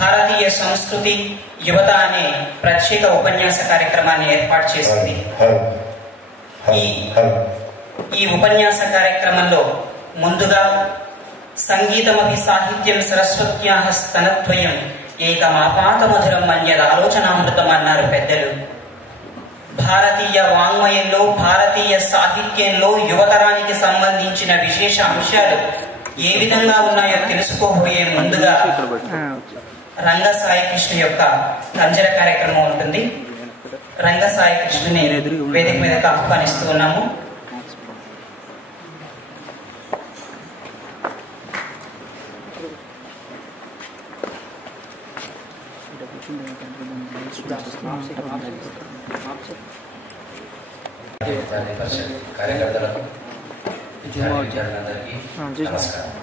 భారతీయ సంస్కృతి యువత అనే ప్రత్యేక ఉపన్యాస కార్యక్రమాన్ని ఏర్పాటు చేసింది. ఈ ఉపన్యాస కార్యక్రమంలో ముందుగా సంగీతమపి సాహిత్యం సరస్వత్యాః స్తనద్వయం ఏకమాపాత మధురం మన్యద ఆలోచనామృతం అన్నారు పెద్దలు. భారతీయ వాంగ్మయంలో, భారతీయ సాహిత్యంలో యువతరానికి సంబంధించిన విశేష అంశాలు ఏ విధంగా ఉన్నాయో తెలుసుకోబోయే ముందుగా రంగసాయి కృష్ణ యొక్క కంజర కార్యక్రమం ఉంటుంది. రంగసాయి కృష్ణని వేదిక మీదకి ఆహ్వానిస్తూ ఉన్నాము. కార్యకర్తలకు విద్యార్థులందరికీ నమస్కారం.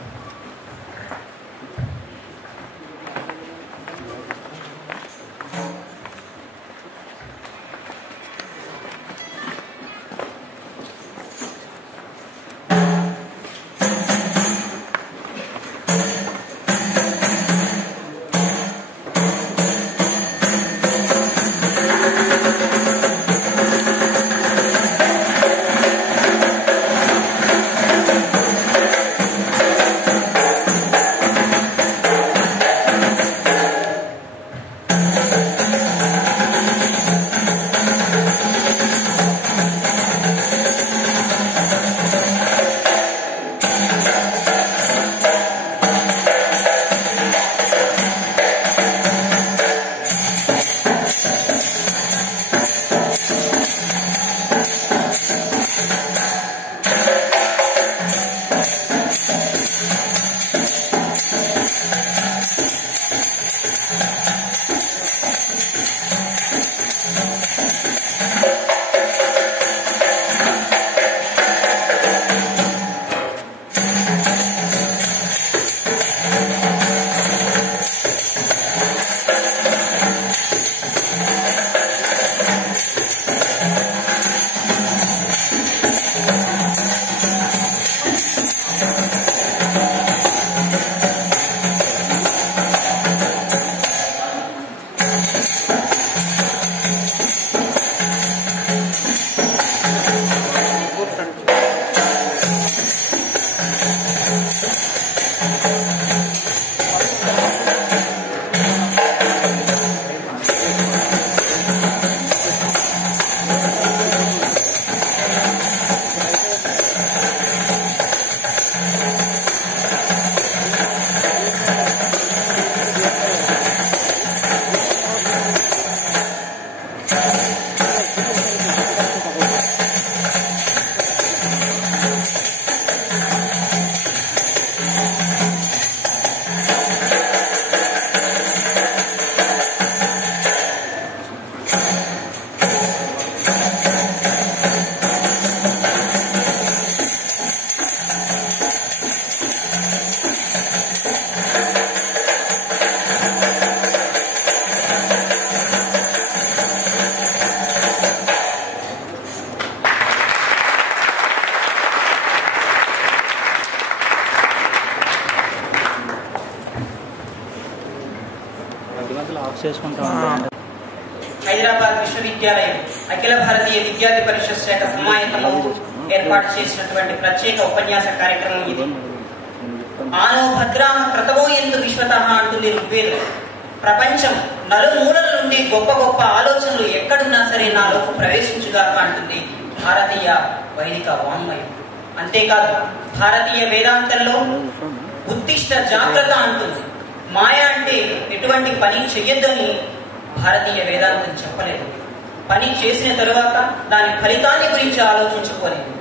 హైదరాబాద్ విశ్వవిద్యాలయం అఖిల భారతీయ విద్యార్థి పరిషత్ శాఖ సమాయత్తంలో ఏర్పాటు చేసినటువంటి ప్రత్యేక ఉపన్యాస కార్యక్రమం ఇది. ఆనో భద్రా క్రతమో ఎందు విశ్వతః అంటుంది ఋగ్వేదం. ప్రపంచం నలుమూలల నుండి గొప్ప గొప్ప ఆలోచనలు ఎక్కడున్నా సరే నాలోకి ప్రవేశించుగాక అంటుంది భారతీయ వైదిక వాంగ్మయం. అంతేకాదు భారతీయ వేదాంతంలో ఉత్తిష్ట జాగ్రత్త అంటుంది. మాయ అంటే ఎటువంటి పని చెయ్యొద్దని భారతీయ వేదాంతం చెప్పలేదు. పని చేసిన తరువాత దాని ఫలితాన్ని గురించి ఆలోచించుకోలేదు.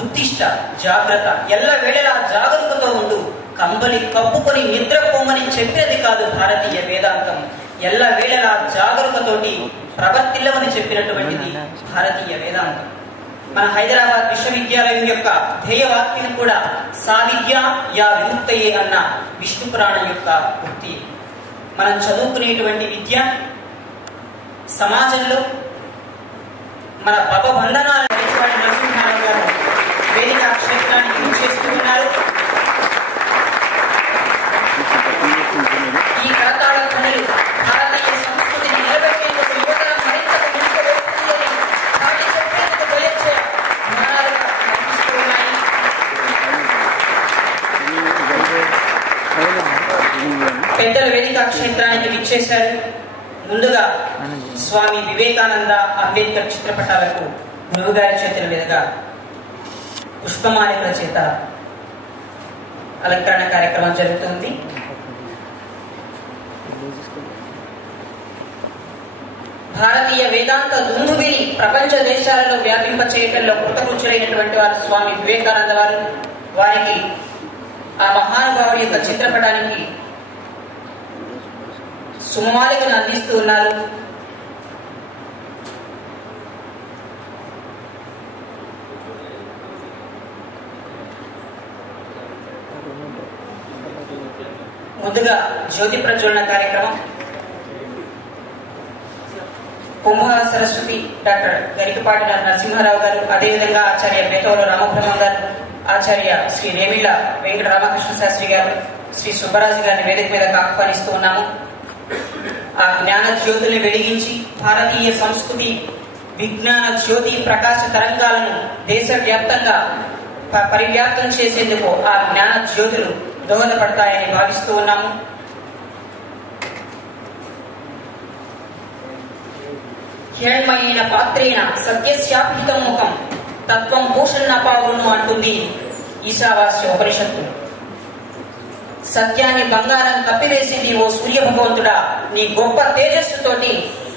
ఉత్తిష్ట జాగ్రత్త, ఎల్లవేళలా జాగరూకతో ఉండు, కంబలి కప్పుకొని నిద్రపోమని చెప్పినది కాదు భారతీయ వేదాంతం. ఎల్లవేళలా జాగరూకతోటి ప్రవర్తిల్లమని చెప్పినటువంటిది భారతీయ వేదాంతం. మన హైదరాబాద్ విశ్వవిద్యాలయం యొక్క ధ్యేయవాక్యం కూడా సా విద్య యా విముక్తయే అన్న విష్ణు పురాణం యొక్క ఉక్తి. మనం చదువుకునేటువంటి విద్య సమాజంలో మన భవబంధనాలు నరసింహారావు గారు వేదిక క్షేత్రానికి చేస్తూ ఉన్నారు. పెద్దల వేదిక క్షేత్రానికి విచ్చేశారు. ముందుగా స్వామి వివేకానంద అంబేద్కర్ చిత్రపటాలకు గురువుగారి చేతుల మీదుగా పుష్పమాలికల చేత అలంకరణ కార్యక్రమం జరుగుతుంది. భారతీయ వేదాంత దుందుబిని ప్రపంచ దేశాలలో వ్యాపింప చేయటంలో కృతకృత్యులైనటువంటి వారు స్వామి వివేకానంద వారు. వారికి ఆ మహానుభావుడి యొక్క చిత్రపటానికి సుమమాలికను అందిస్తూ ఉన్నారు. ముందుగా జ్యోతి ప్రజ్వలన కార్యక్రమం కుంభ సరస్వతి డాక్టర్ గరికపాటి నరసింహారావు గారు, అదేవిధంగా ఆచార్య పేతోలు రామబ్రహ్మం గారు, ఆచార్య శ్రీ రేమిళ్ళ వెంకట రామకృష్ణ శాస్త్రి గారు, శ్రీ సుబ్బరాజు గారిని వేదిక మీదకు ఆహ్వానిస్తూ ఉన్నాము. ఆ జ్ఞాన జ్యోతుల్ని వెలిగించి భారతీయ సంస్కృతి విజ్ఞాన జ్యోతి ప్రకాశ తరంగాలను దేశవ్యాప్తంగా పరివ్యాప్తం చేసేందుకు ఆ జ్ఞాన జ్యోతులు దోహదపడతాయని భావిస్తూ ఉన్నాము. హిరణ్మయైన పాత్రేణ సత్యశాపితం ముఖం తత్వం భూషణపావును అంటుంది ఈశావాస్య ఉపనిషత్తు. సత్యాన్ని బంగారం కప్పివేసింది ఓ సూర్య భగవంతుడా, నీ గొప్ప తేజస్సుతోటి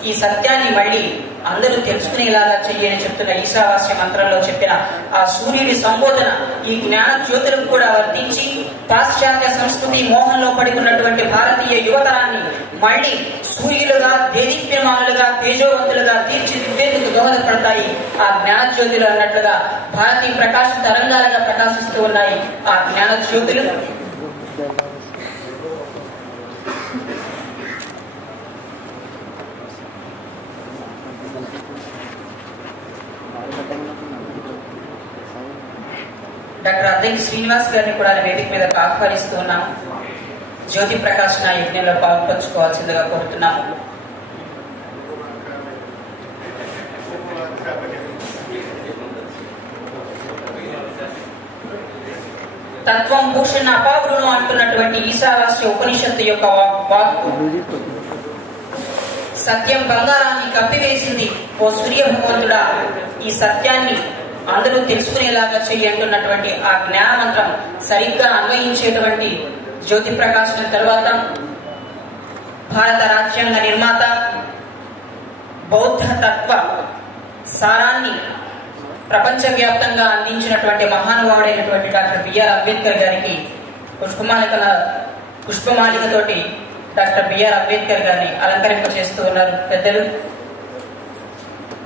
ఈ సత్యాన్ని మళ్ళీ అందరూ తెలుసుకునేలాగా చెయ్యని చెప్తున్న ఈశావాస్య మంత్రంలో చెప్పిన ఆ సూర్యుడి సంబోధన ఈ జ్ఞాన జ్యోతులకు కూడా వర్తించి పాశ్చాత్య సంస్కృతి మోహంలో పడి ఉన్నటువంటి భారతీయ యువతరాన్ని మళ్ళీ సూర్యులుగా దేదీప్యమానులుగా తేజోవంతులుగా తీర్చిదిద్దేందుకు దోహదపడతాయి ఆ జ్ఞాన జ్యోతులు అన్నట్లుగా భారతీయ ప్రకాశ తరంగాలుగా ప్రకాశిస్తూ ఉన్నాయి ఆ జ్ఞాన జ్యోతులు. డాక్టర్ అద్దంకి శ్రీనివాస్ గారిని కూడా వేదిక మీద ఆహ్వానిస్తూ ఉన్నాము. జ్యోతి ప్రకాశన యజ్ఞంలో పాల్పంచుకోవాల్సిందిగా కోరుతున్నాము. తత్వం భూషణ అపావులను అంటున్నటువంటి ఈశావాస్య ఉపనిషత్తు యొక్క వాక్కు సత్యం బంగారాన్ని కప్పివేసింది ఓ సూర్య భగవంతుడా, ఈ సత్యాన్ని అందరూ తెలుసుకునేలాగా చెయ్యంటున్నటువంటి ఆ జ్ఞాన మంత్రం సరిగ్గా అన్వయించేటువంటి జ్యోతి ప్రకాశన తర్వాత భారత రాజ్యాంగ నిర్మాత బౌద్ధ తత్వ సారాన్ని ప్రపంచవ్యాప్తంగా అందించినటువంటి మహానుభావుడైనటువంటి డాక్టర్ బిఆర్ అంబేద్కర్ గారికి పుష్పమాలికతోటి డాక్టర్ బిఆర్ అంబేద్కర్ గారిని అలంకరింపచేస్తూ ఉన్నారు పెద్దలు.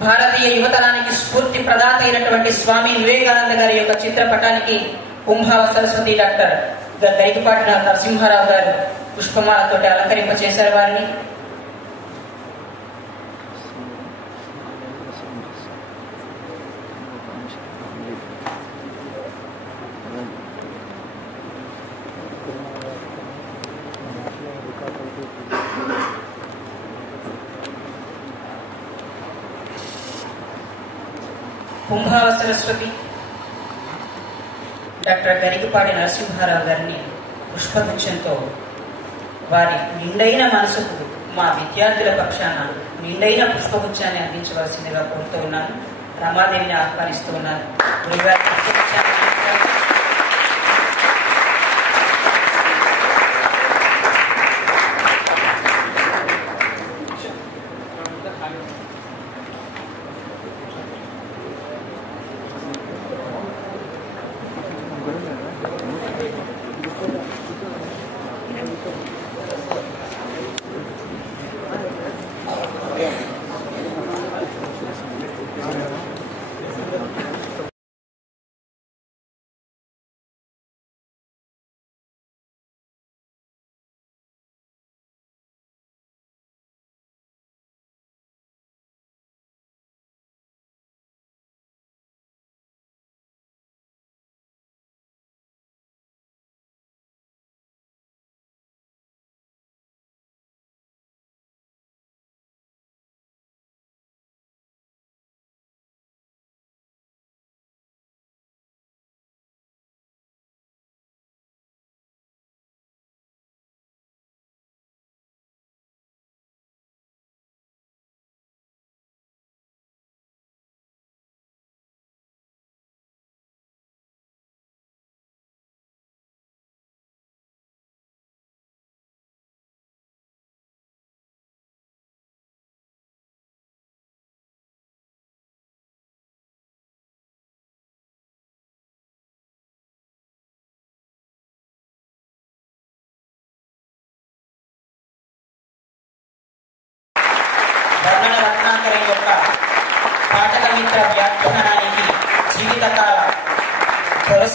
భారతీయ యువతరానికి స్ఫూర్తి ప్రదాత అయినటువంటి స్వామి వివేకానంద గారి యొక్క చిత్రపటానికి కుంభావ సరస్వతి డాక్టర్ గరికపాటి నరసింహారావు గారు పుష్పమాలతోటి అలంకరింపచేశారు వారిని. కుంభావ సరస్వతి డాక్టర్ గరికపాటి నరసింహారావు గారిని పుష్పగుచ్చంతో వారి నిండైన మనసుకు మా విద్యార్థుల పక్షాన నిండైన పుష్పగుచ్చాన్ని అందించవలసిందిగా కోరుతూ ఉన్నాను. రమాదేవిని ఆహ్వానిస్తూ ఉన్నాను.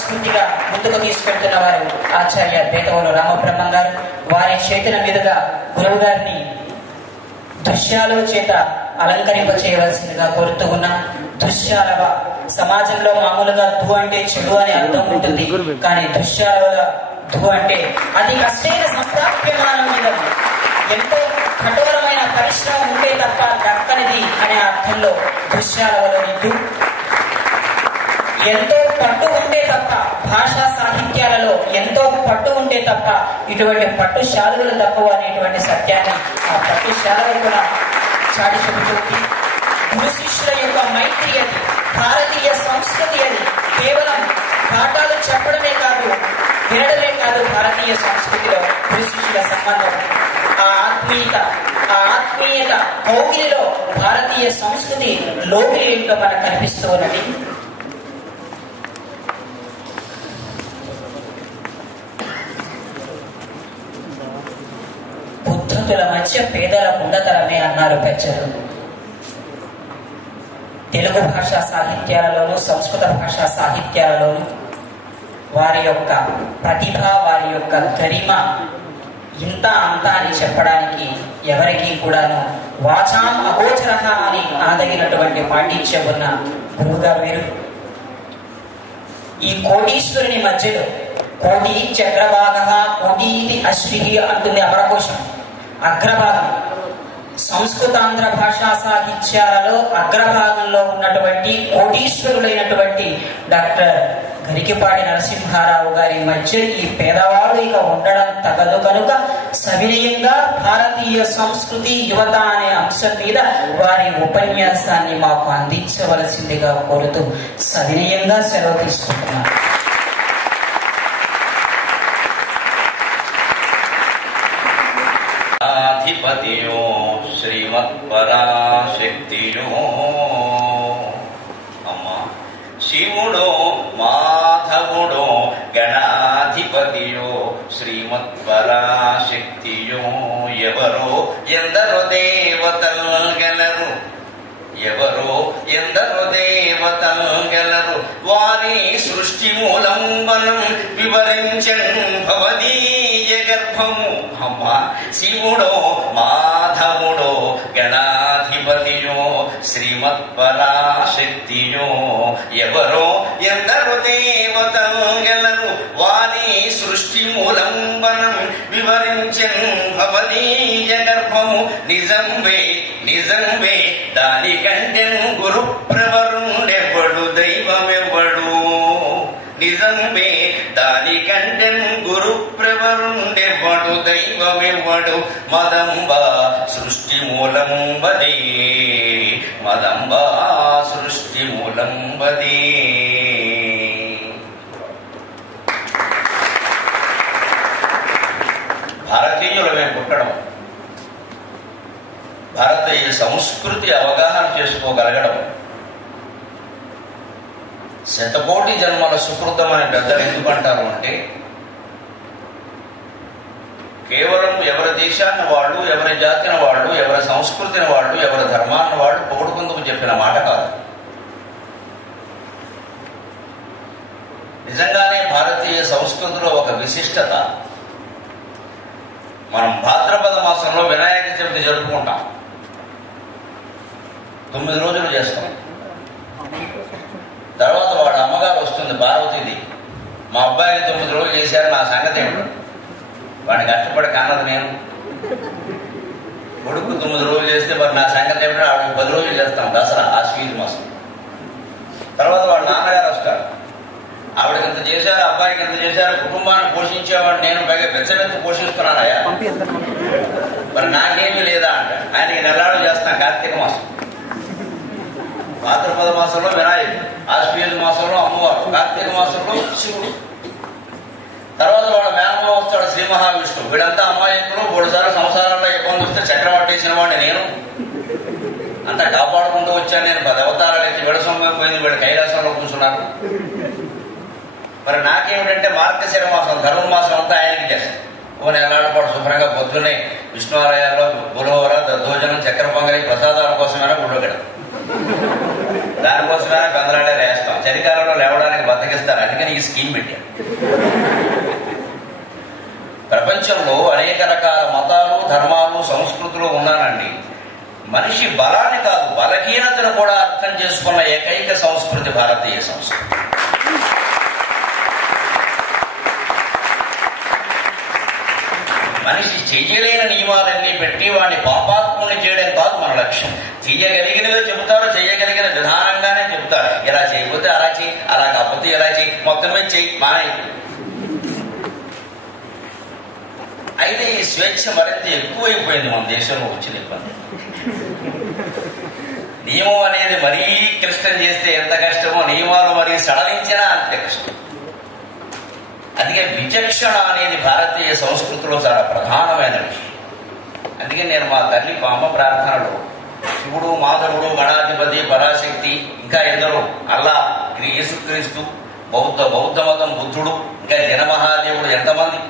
స్ఫూర్తిగా ముందుకు తీసుకెళ్తున్న వారు ఆచార్య బేతవోలు రామబ్రహ్మం గారు. వారి చేతుల మీదుగా గురువు గారిని దృశ్యాల చేత అలంకరింప చేయవలసిందిగా కోరుతూ ఉన్నాం. దృశ్యాల సమాజంలో మామూలుగా ధు అంటే చెడు అని అర్థం ఉంటుంది, కానీ దృశ్యాల ధు అంటే అతి కష్టైన సంప్రాప్యమానం మీద ఎంతో కఠోరమైన పరిశ్రమ ఉంటే తప్ప దక్కనిది అనే అర్థంలో దృశ్యాలలోని ధు. ఎంతో పట్టు ఉంటే తప్ప భాషా సాహిత్యాలలో ఎంతో పట్టు ఉంటే తప్ప ఇటువంటి పట్టు శాలువలు తక్కువ అనేటువంటి సత్యాన్ని ఆ పట్టు శాలువలు కూడా చాటి చెబుతుంది. గురు శిష్యుల యొక్క మైత్రి అది, భారతీయ సంస్కృతి అది. కేవలం పాఠాలు చెప్పడమే కాదు, వినడమే కాదు భారతీయ సంస్కృతిలో గురు శిష్యుల సంబంధం. ఆ ఆత్మీయత కౌగిలిలో భారతీయ సంస్కృతి లోగిలి ఏంటో మనకు కనిపిస్తూ ఉన్నది. ఉద్ధతుల మధ్య పేదల కుండతరమే అన్నారు పెద్దలు. తెలుగు భాషా సాహిత్యాలలోను సంస్కృత భాషా సాహిత్యాలలోను వారి యొక్క ప్రతిభ, వారి యొక్క గరిమ ఇంత అంత అని చెప్పడానికి ఎవరికి కూడాను వాచాం అగోచరః అని ఆదగినటువంటి పాండిత్యం ఉన్న గురువుగారు వీరు. ఈ కోటీశ్వరుని మధ్యలో కోటి చక్రభాగ కోటీతి అశ్వి అంటుంది అమరకోశం. అగ్రభాగం సంస్కృతాంధ్ర భాషా సాహిత్యాలలో అగ్రభాగంలో ఉన్నటువంటి కోటీశ్వరులైనటువంటి డాక్టర్ గరికిపాటి నరసింహారావు గారి మధ్య ఈ పేదవాడు ఇక ఉండడం తగదు కనుక సవినయంగా భారతీయ సంస్కృతి యువత అనే అంశం మీద వారి ఉపన్యాసాన్ని మాకు అందించవలసిందిగా కోరుతూ సవినయంగా సెలవు తీసుకుంటున్నారు. అధిపతియో శ్రీమత్పరాశక్తియో అమ్మ శివుడో మాధవుడో గణాధిపతియో శ్రీమత్పరాశక్తియో ఎవరో ఎందరో దేవతలు గలరు, ఎవరో ఎందరో దేవతలు గలరు, వారి సృష్టి మూలంబనం వివరించన్ భవదీయ గర్భము. అమ్మ శివుడో మాధవుడో గణాధిపతియో శ్రీమత్పరాశక్తియో ఎవరో ఎందరో దేవతలు గలరు, వారి సృష్టి మూలంబనం వివరించన్ భవదీయ గర్భము. నిజంవే నిజంవే దానికంటెను గురు ప్రవరుండెవ్వడు దైవమెవ్వడు. నిజంవే దానికంటెను గురు ప్రవరుండెవ్వడు దైవమెవ్వడు. మదంబ సృష్టి మూలంబదే, మదంబ సృష్టి మూలంబదే. భారతీయులమే పుట్టడం, భారతీయ సంస్కృతి అవగాహన చేసుకోగలగడం, శతకోటి జన్మల సుకృతం అని పెద్దలు ఎందుకు అంటారు అంటే, కేవలం ఎవరి దేశాన్ని వాళ్ళు, ఎవరి జాతిని వాళ్ళు, ఎవరి సంస్కృతిని వాళ్ళు, ఎవరి ధర్మాన్ని వాళ్ళు పొగుడుకుందుకు చెప్పిన మాట కాదు. నిజంగానే భారతీయ సంస్కృతిలో ఒక విశిష్టత. మనం భాద్రపద మాసంలో వినాయక చవితి జరుపుకుంటాం, 9 రోజులు చేస్తాం. తర్వాత వాడు అమ్మగారు వస్తుంది పార్వతీది, మా అబ్బాయికి 9 రోజులు చేశారు, నా సంగతి ఏమిటి, వాడిని కష్టపడి కన్నది నేను, కొడుకు 9 రోజులు చేస్తే మరి నా సంగతి ఏమిటో ఆవిడకి 10 రోజులు చేస్తాం దసరా ఆశ్వీజ మాసం. తర్వాత వాడు నాన్నగారు వస్తారు, ఆవిడకి ఇంత చేశారు, అబ్బాయికి ఇంత చేశారు, కుటుంబాన్ని పోషించేవాడు నేను, పైగా బెచ్చబెత్త పోషిస్తున్నానయ్యా, మరి నాకేమీ లేదా అంట. ఆయనకి నెలాడు చేస్తాం కార్తీక మాసం, భాద్రపద మాసంలో వినాయకుడు, ఆశ్వీజ మాసంలో అమ్మవారు, కార్తీక మాసంలో శివుడు. తర్వాత వాడు మేనమామ వస్తాడు శ్రీ మహావిష్ణువు. వీడంతా అమ్మాయికులు, 3 సార్లు సంసారాల్లో ఇబ్బంది వస్తే చక్రం పట్టేసిన వాడిని నేను, అంతా కాపాడుకుంటూ వచ్చాను నేను. 10 అవతారాలు ఎత్తి విడసొమ్మ పోయింది, వీడు కైలాసంలో కూర్చున్నారు. మరి నాకేమిటంటే మార్గశిర మాసం, ధనుర్మాసం అంతా ఆయనకి చేస్తాం. ఓ నెలల పాటు శుభ్రంగా పొద్దున్నే విష్ణువాలయాల్లో పులిహోర, దద్దోజనం, చక్కెర పొంగలి ప్రసాదాల కోసమైనా గుడ్డగడం, దానికోసమైనా గందరాడే వేస్తాం. చలికాలంలో లేవడానికి బద్దకం బతికిస్తారు. అందుకని ఈ స్కీమ్ పెట్టారు. ప్రపంచంలో అనేక రకాల మతాలు, ధర్మాలు, సంస్కృతులు ఉన్నానండి. మనిషి బలాన్ని కాదు, బలహీనతను కూడా అర్థం చేసుకున్న ఏకైక సంస్కృతి భారతీయ సంస్కృతి. మనిషి చెయ్యలేని నియమాలన్నీ పెట్టి వాడిని పాపాత్ముని చేయడం కాదు మన లక్ష్యం. చెయ్యగలిగినవే చెబుతారు, చెయ్యగలిగిన విధానంగానే చెబుతారు. ఇలా చేయకపోతే అలా చెయ్యి, అలా కాకపోతే ఇలా చెయ్యి, మొత్తం మీద చెయ్యి మానే. అయితే ఈ స్వేచ్ఛ మరింత ఎక్కువైపోయింది మన దేశంలో వచ్చిన ఇబ్బంది. నియమం అనేది మరీ క్లిష్టం చేస్తే ఎంత కష్టమో, నియమాలు మరీ సడలించినా అంతే కష్టం. అందుకే విచక్షణ అనేది భారతీయ సంస్కృతిలో చాలా ప్రధానమైన విషయం. అందుకే నేను మా తల్లి అమ్మ ప్రార్థనలో శివుడు, మాధవుడు, గణాధిపతి, పరాశక్తి, ఇంకా ఎందరో, అల్లా, యేసుక్రీస్తు, బౌద్ధ మతం, బుద్ధుడు, ఇంకా జనమహాదేవుడు, ఎంతమంది,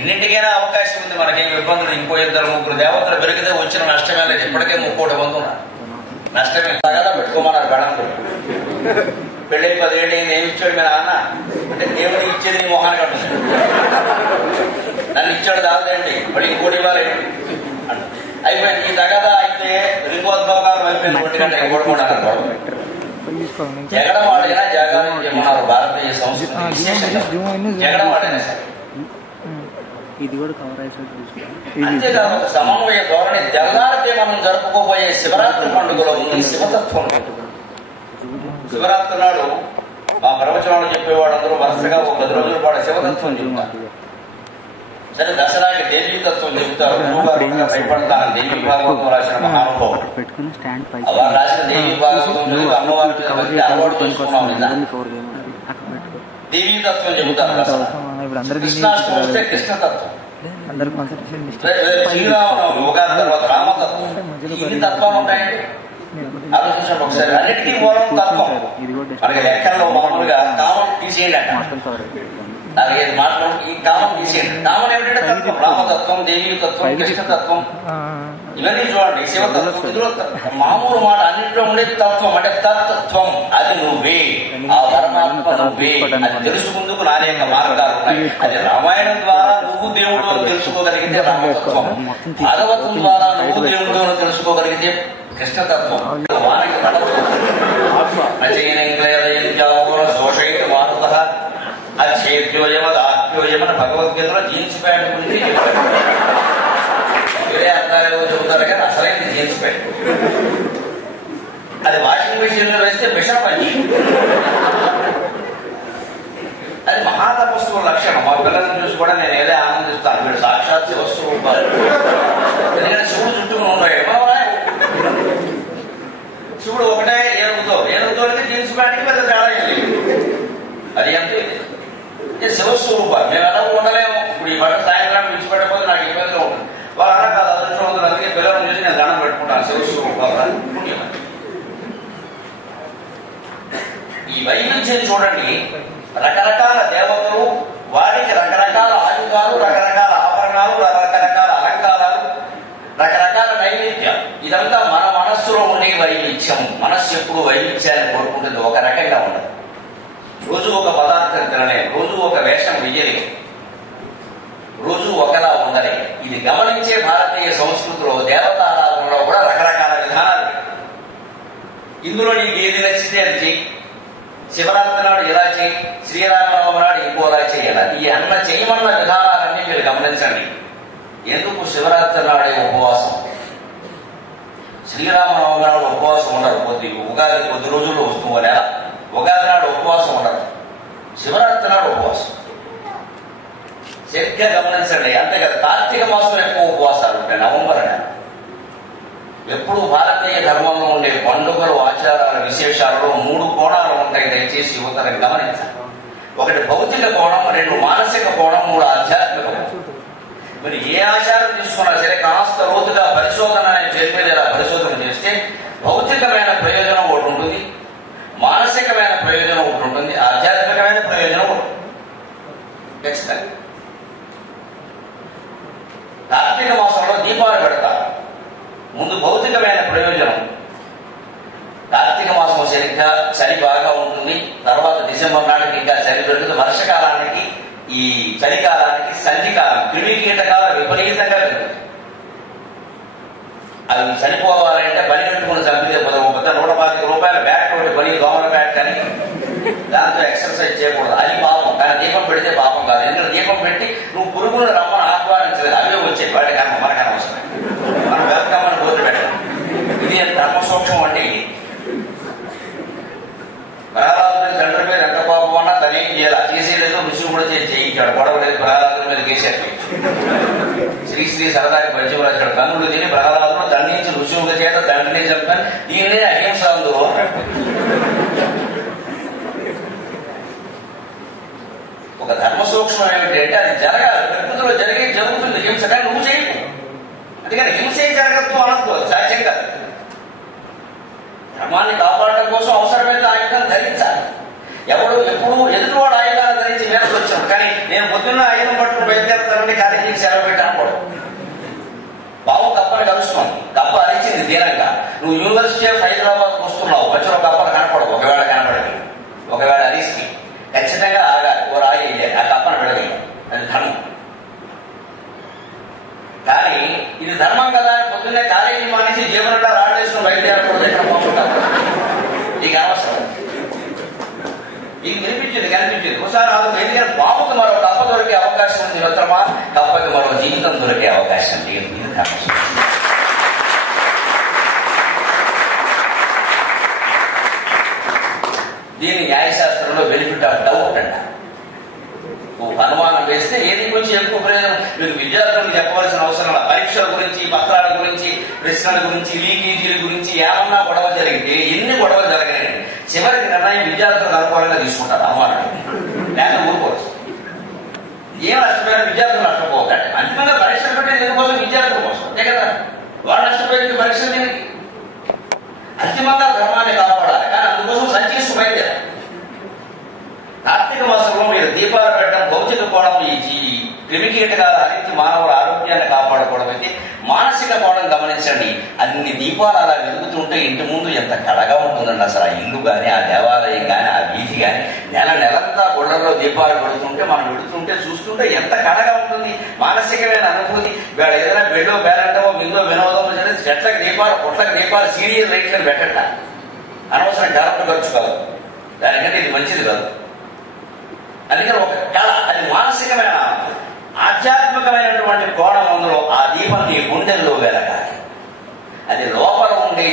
ఇన్నింటికైనా అవకాశం ఉంది. మనకేం ఇబ్బందులు. ఇంకో 2-3 దేవతలు పెరిగితే వచ్చిన నష్టమే లేదు. ఇప్పటికే 3 మంది ఉన్నారు. నష్టమే కదా పెట్టుకోమన్నారు గణంలో. పెళ్ళి 10 ఏళ్ళు ఏమి ఇచ్చాడు మీ నాన్న అంటే, దేవుడు ఇచ్చేది నీ మొహాన్ని కట్టు, నన్ను ఇచ్చాడు దాదండి, మరి ఇంకోటి ఇవ్వాలి అంట. అయిపోయింది. ఈ తగదా అయితే లింగోద్భోగాలు అయిపోయింది. 2 గంటలు ఇంకోటి అన్నారు. జగడమాడైనా జాగారం చేయమన్నారు భారతీయ సంస్కృతి. జగడమాడైనా సరే అంతేకాదు ఒక సమన్వయ ధోరణి. తెల్లారితే మనం జరుపుకోబోయే శివరాత్రి పండుగలో ఉంది శివతత్వం. శివరాత్రి నాడు మా ప్రవచనాలు చెప్పేవాళ్ళందరూ వరుసగా ఒక 10 రోజుల పాటు శివతత్వం చెబుతారు. సరే, దసరాకి దేవీ తత్వం చెబుతారు. భయపడతాను దేవీ భాగవతం రాసిన మహానుభావుడు. వారు రాసిన దేవీ భాగవతం చదివి అమ్మవారి అలవాటు చేసుకున్నాం. దేవీ తత్వం చెబుతారు. దసరా కృష్ణాష్టమి వస్తే కృష్ణతత్వం, శ్రీరామనవమి, ఉగాది తర్వాత రామతత్వం. ఇన్ని తత్వాలు ఉంటాయండి. ఆలోచించండి ఒకసారి. అన్నిటికీ మూలం తత్వం. మనకి లెక్కల్లో మామూలుగా కామం తీసేయండి అంట. 4-5 మాటలు ఈ కామం తీసేయండి. కామన్ ఏమిటంటే తత్వం. రామతత్వం, దేవీ తత్వం, కృష్ణతత్వం, ఇవన్నీ చూడండి. శివతత్వం, ఇందులో మామూలు మాట అన్నింటిలో ఉండేది తత్వం. అంటే తత్వం, అది నువ్వే, ఆ పరమాత్మ నువ్వే. అది తెలుసుకుందుకు నానేక మార్గాలు ఉన్నాయి. అది రామాయణం ద్వారా నువ్వు దేవుడు అని తెలుసుకోగలిగితే రామతత్వం, భాగవతం ద్వారా నువ్వు దేవుడు అని తెలుసుకోగలిగితే కృష్ణతత్వం. వానికి శోషయిత మారుత అచ్చేద్యోయమదాప్యోయమని భగవద్గీతలో జీన్స్ ప్యాంట్ గురించి చెప్పారు. వేరే అర్థాలు చెబుతారు కానీ అసలైంది జీన్స్ ప్యాంట్. అది వాషింగ్ మెషిన్ లో వేస్తే విషం పంచి. అది మహాతపస్సు లక్షణం. మా పిల్లల్ని చూసి కూడా నేను ఏదో ఆనందిస్తాను. వీడు సాక్షాత్ శివస్వరూపాలు. ఎందుకంటే శివుడు చుట్టూ ఉంటాయి. శివుడు ఒకటే ఏనుగుతో జీన్స్ ప్యాంట్కి పెద్ద తేడా లేదు. అది అంతే. శివస్వరూపాలు. మేము ఎలా ఉండలేము. ఇప్పుడు ఈ బట్ట సాయంత్రం విడిచిపెట్టకపోతే నాకు ఇబ్బందిగా ఉంటుంది. వాళ్ళు అలా కాదు, అదృష్టం ఉంటుంది. అందుకే పిల్లలను చూసి నేను దండం పెట్టుకుంటాను. శివస్వరూపాలు ఈ వైవిధ్యం చూడండి. రకరకాల దేవతలు, వారికి రకరకాల ఆయుధాలు, రకరకాల ఆభరణాలు, రకరకాల అలంకారాలు, రకరకాల నైవేద్యాలు. ఇదంతా మన మనస్సులో ఉండే వైవిధ్యం. మనస్సు ఎప్పుడు వైవిధ్యాన్ని కోరుకుంటుంది. ఒక రకంగా ఉండదు. రోజు ఒక పదార్థం తినలేము, రోజు ఒక వేషం వెయ్యలేము, రోజు ఒకలా ఉండలేము. ఇది గమనించే భారతీయ సంస్కృతిలో దేవతారాధనలో కూడా రకరకాల విధానాలు. ఇందులో నీకు ఏది నచ్చితే అది చెయ్యి. శివరాత్రి నాడు ఇలా చెయ్యి, శ్రీరామనవమి నాడు ఇంకోలా చేయాలి. ఈ అన్న చేయమన్న విధానాలన్నీ మీరు గమనించండి. ఎందుకు శివరాత్రి నాడే ఉపవాసం, శ్రీరామనవమి నాడు ఉపవాసం ఉండరు. ఉగాది 10 రోజుల్లో వస్తుంది నెల. ఉగాది నాడు ఉపవాసం ఉండరు, శివరాత్రి నాడు ఉపవాసం. సరిగ్గా గమనించండి. అంతేకాదు కార్తీక మాసం ఎక్కువ ఉపవాసాలు ఉంటాయి. నవంబర్ నెల ఎప్పుడు భారతీయ ధర్మంలో ఉండే పండుగలు, ఆచారాల విశేషాలలో 3 కోణాలు ఉంటాయి. దయచేసి యువతను గమనించాలి. 1 భౌతిక కోణం, 2 మానసిక కోణం, 3 ఆధ్యాత్మిక కోణం. మీరు ఏ ఆచారం తీసుకున్నా సరే కాస్త లోతుగా పరిశోధన అనే పేరు మీద ఇలా పరిశోధన చేస్తే భౌతికమైన ప్రయోజనం ఒకటి ఉంటుంది, మానసికమైన ప్రయోజనం ఒకటి ఉంటుంది, ఆధ్యాత్మికమైన ప్రయోజనం ఒకటి. ఖచ్చితంగా కార్తీక మాసంలో దీపాలు పెడతారు. ముందు భౌతికమైన ప్రయోజనం. కార్తీక మాసం సరిగ్గా చలి బాగా ఉంటుంది. తర్వాత డిసెంబర్ నాటికి ఇంకా చలి పెరుగుతుంది. వర్షకాలానికి ఈ చలికాలానికి సంధికాలం క్రిమి కీటకాలు విపరీతంగా పెరుగుతాయి. అవి చనిపోవాలంటే బలి కట్టుకుని చంపితే పెద్ద 125 రూపాయల బ్యాట్ ఒకటి బలి దోమల బ్యాట్ కానీ దాంతో ఎక్సర్సైజ్ చేయకూడదు. అది పాపం. కానీ దీపం పెడితే పాపం కాదు. ఎందుకంటే దీపం పెట్టి నువ్వు పురుగులను రమ్మని ఆహ్వానించలేదు. అవే వచ్చాయి వాటి కనుక మనకన్నా అవసరం. మనం వెల్కమ్ అని రోజు పెట్టాలి. ఇది ధర్మ సూక్ష్మం అంటే ఇది. ప్రహ్లాదుని తండ్రి మీద ఎంత కోపం అన్నా తనేం చేయాలి. చేసేలేదు రుచి కూడా చేయించాడు. గొడవ లేదు. ప్రహ్లాదుని మీద కేసాడు. శ్రీశ్రీ సరదాకి పరిచయం రాశాడు. కన్నులు తిని ప్రహ్లాదును దండించి రుచిముల చేత తండ్రిని చెప్తాను. దీన్నే అహింస అందు. ఒక ధర్మ సూక్ష్మం ఏమిటంటే అది జరగాలి. ప్రకృతిలో జరుగుతుంది హింస. కానీ నువ్వు చేయకు. అందుకని హింసే జరగద్దు అనద్దు. అది సాధ్యం కాదు. ధర్మాన్ని కాపాడటం కోసం అవసరమైన ఆయుధాన్ని ధరించాలి. ఎవడు ఎప్పుడు ఎదుటివాడు ఆయుధాలు ధరించి మీదకి వచ్చాడు. కానీ నేను పొద్దున్న ఆయుధం పట్టుకుని బయలుదేరుతానంటే కాలేజీకి సెలవు పెట్టాను. బాబు కప్పని కలుస్తుంది. కప్ప అరిచింది దీనంగా. నువ్వు యూనివర్సిటీ ఆఫ్ హైదరాబాద్ వస్తున్నావు. మధ్యలో కప్పలు కనపడవు. ఒకవేళ కనపడదు. ఒకవేళ అరిసి ఖచ్చితంగా ఆగాలి. ఓ రాయి వేయాలి. ఆ కప్పను విడవేయాలి. అది ధర్మం. కానీ ఇది ధర్మం కదా పొద్దున్నే కాలేజీ మానేసి జీవనంగా రాళ్ళు వేసుకుని బయలుదేరకూడదు. ఇక్కడ పోతుంటారు. నీకు అవసరం. నీకు కనిపించింది. ఒకసారి అది బయలుదేరి పాముకు మరో కప్ప దొరికే అవకాశం ఉంది. మిత్రమా, కప్పకి మరో జీవితం దొరికే అవకాశం లేదు. ఇది ధర్మం. దీన్ని న్యాయశాస్త్రంలో బెనిఫిట్ ఆఫ్ డౌట్ అంట. అనుమానం వేస్తే ఏది కొంచెం ఎక్కువ ప్రయోజనం. మీకు విద్యార్థులకు చెప్పవలసిన అవసరం. పరీక్షల గురించి, పత్రాల గురించి, ప్రశ్నల గురించి, లీకేజీల గురించి ఏమన్నా గొడవ జరిగితే ఎన్ని గొడవలు జరగలేదు. చివరికి నిర్ణయం విద్యార్థులకు అనుకూలంగా తీసుకుంటారు. అనుమానం లేక ఊరుకోవచ్చు. ఏం నష్టపోయిన విద్యార్థులు నష్టపోతాడు. అంతిమంగా పరీక్షలు పెట్టేది ఎందుకోసం? విద్యార్థుల కోసం. అంతే కదా. వాడు నష్టపోయేది పరీక్షలు దీనికి. అంతిమంగా ధర్మాన్ని కాపాడాలి. కానీ అందుకోసం సంచేస్తూ బయలుదేరాలి. కార్తీక మాసంలో మీరు దీపాలు పెట్టడం భౌతిక కోణం ఈ క్రిమి కీటకాల హరించి మానవుల ఆరోగ్యాన్ని కాపాడుకోవడం అయితే మానసిక కోణం గమనించండి. అన్ని దీపాలు అలా వెలుగుతుంటే ఇంటి ముందు ఎంత కళగా ఉంటుందండి. అసలు ఆ ఇల్లు కానీ, ఆ దేవాలయం కానీ, ఆ వీధి కానీ నెలంతా గుళ్ళల్లో దీపాలు పెడుతుంటే మనం పెడుతుంటే చూస్తుంటే ఎంత కళగా ఉంటుంది. మానసికమైన అనుభూతి. వీళ్ళ ఏదైనా బెడ్డో పేరంటమో విందో వినోదమో చేస్తే చెట్లకు దీపాలు, పొట్లకు దీపాలు, సీరియల్ రైట్లను పెట్టట. అనవసరం కరెంటు ఖర్చు కాదు. దానికంటే ఇది మంచిది కాదు. అందుకని ఒక కళ, అది మానసికమైన ఆధ్యాత్మికమైనటువంటి కోణం. అందులో ఆ దీపం నీ గుండెల్లో వెలగాలి. అది లోపల ఉండే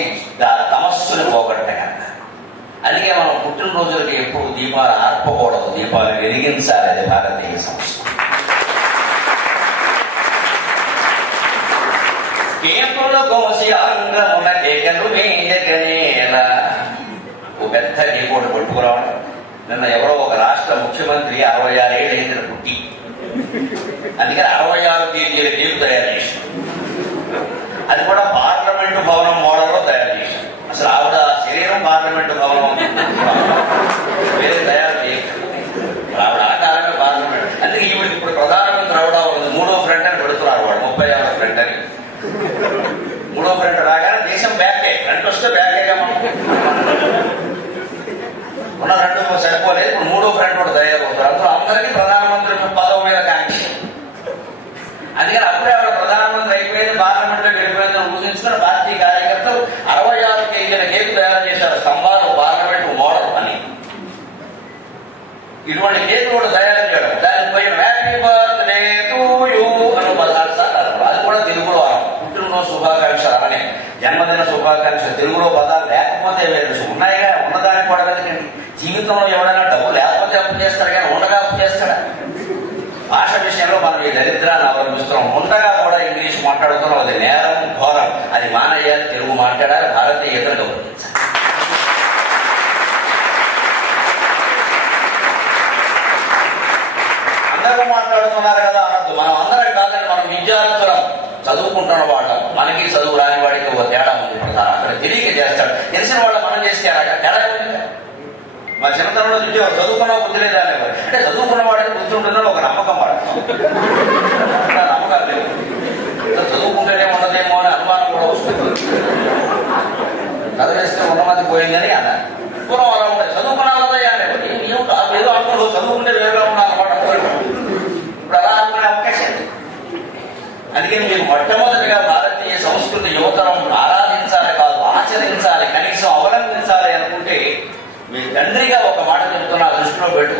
తమస్సును పోగొట్టగలగాలి. అందుకే మనం పుట్టినరోజులకి ఎప్పుడు దీపాలు ఆర్పకూడదు. దీపాలు వెలిగించాలి. అది భారతీయ సంస్కృతి. కేకులు కోసి అంగమున కేకలు వేయగనేలా. ఓ పెద్ద కేకోటి పట్టుకురావడం. నిన్న ఎవరో ఒక రాష్ట్ర ముఖ్యమంత్రి 66 ఏళ్ళ పుట్టి, అందుకని 66 కేజీల కేకు తయారు చేశారు. అది కూడా పార్లమెంటు భవనం మోడల్లో తయారు చేశారు. అసలు ఆవిడ శరీరం పార్లమెంటు భవనం వేరే తయారు చేయలేదు. ఆవిడ ఆ కాలమే పార్లమెంట్. అందుకే ఈవిడికి ఇప్పుడు ప్రధానమంత్రి అవడం 3వ ఫ్రంట్ అని పెడుతున్నారు. వాడు 36వ ఫ్రంట్ అని. 3వ ఫ్రంట్ రాగానే దేశం బ్యాకే. ఫ్రంట్ వస్తే బ్యాకేగా ఉన్న 2 సరిపోలేదు. ఇప్పుడు 3వ ఫ్రంట్ కూడా తయారవుతారు. అందులో అందరికీ ప్రధానమంత్రి పదవి మీద కాంక్ష. అందుకని అప్పుడే ఆవిడ ప్రధానమంత్రి అయిపోయింది, పార్లమెంట్ లో వెళ్ళిపోయిందని ఊహించుకున్న పార్టీ కార్యకర్తలు 66 కేజీల కేకు తయారు చేశారు. స్తంభాలు పార్లమెంట్ మోడల్ అని. ఇటువంటి కేకు కూడా తయారు చేయడం. దానికి పోయిన హ్యాపీ బర్త్డే టు యూ అని 16 సార్లు. అది కూడా తెలుగులో పుట్టినరోజు శుభాకాంక్షలు అననే. జన్మదిన శుభాకాంక్షలు తెలుగులో పదాలు లేకపోతే వేరు. ఉన్నాయిగా, ఉన్నదానికి కూడా వెతకండి. జీవితంలో ఎవరైనా డబ్బు లేకపోతే అప్పు చేస్తాడు, కానీ ఉండగా అప్పు చేస్తాడా? భాష విషయంలో మనం ఈ దరిద్రాన్ని అవలంబిస్తున్నాం. ఉండగా కూడా ఇంగ్లీష్ మాట్లాడుతున్నాం. అది నేరం, ఘోరం. అది మానేయాలి. తెలుగు మాట్లాడాలి. భారతీయతను గౌరవించాలి. అందరూ మాట్లాడుతున్నారు కదా అనద్దు. మనం అందరం కాదని మనం విద్యార్థులం, చదువుకుంటున్న వాళ్ళం. మనకి చదువు రాని వాడికి ఒక తేడా ఉంది. అక్కడ తెలియక చేస్తాడు. తెలిసిన వాళ్ళు మనం చేస్తే అక్కడ తేడా ఉంది. మా చిన్నతనంలో చూసేవారు చదువుకున్న బుద్ధి లేదా అనేవారు. అంటే చదువుకున్న వాడికి బుద్ధి ఉంటుందని ఒక నమ్మకం వాడతాం. నమ్మకాలు లేవు. చదువుకుంటేనే ఉండదేమో అని అనుమానం కూడా వస్తుంది. చదివేస్తే ఉన్నమతి పోయిందని అన్నారు. పూర్వం అలా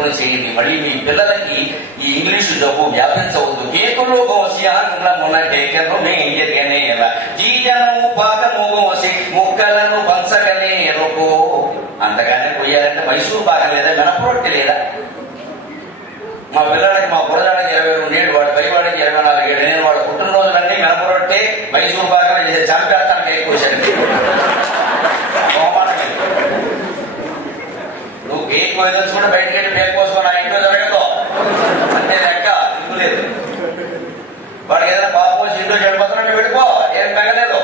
పెట్టుకుని చేయండి. మళ్ళీ మీ పిల్లలకి ఈ ఇంగ్లీషు జబ్బు వ్యాపించవద్దు. కేకులు కోసి ఆంగ్లమున కేకలు మేయగనే తీయనము పాకము కోసి ముక్కలను పంచగనే రొకో. అంతగానే పోయారంటే మైసూరు పాకం లేదా, మినపరొట్టి లేదా? మా పిల్లలకి మా బురదాడికి 22 ఏళ్ళు, వాడి పైవాడికి 24 ఏళ్ళు. నేను వాడు పుట్టినరోజులన్నీ మినపరొట్టే మైసూరు పాకం చేసి చంపేస్తాను కేక్ కోసాడు. నువ్వు కేక్ కోయదలుచుకుంటే బయటకి వెళ్ళి కేక్ కోసుకొని ఆ ఇంట్లో జరగదు అంతే లెక్క. ఇంకూ లేదు. వాడికి ఏదైనా పాప పోసి ఇంట్లో చెడిపోతున్నట్టు వెళ్ళిపో, ఏం పెగలేదు.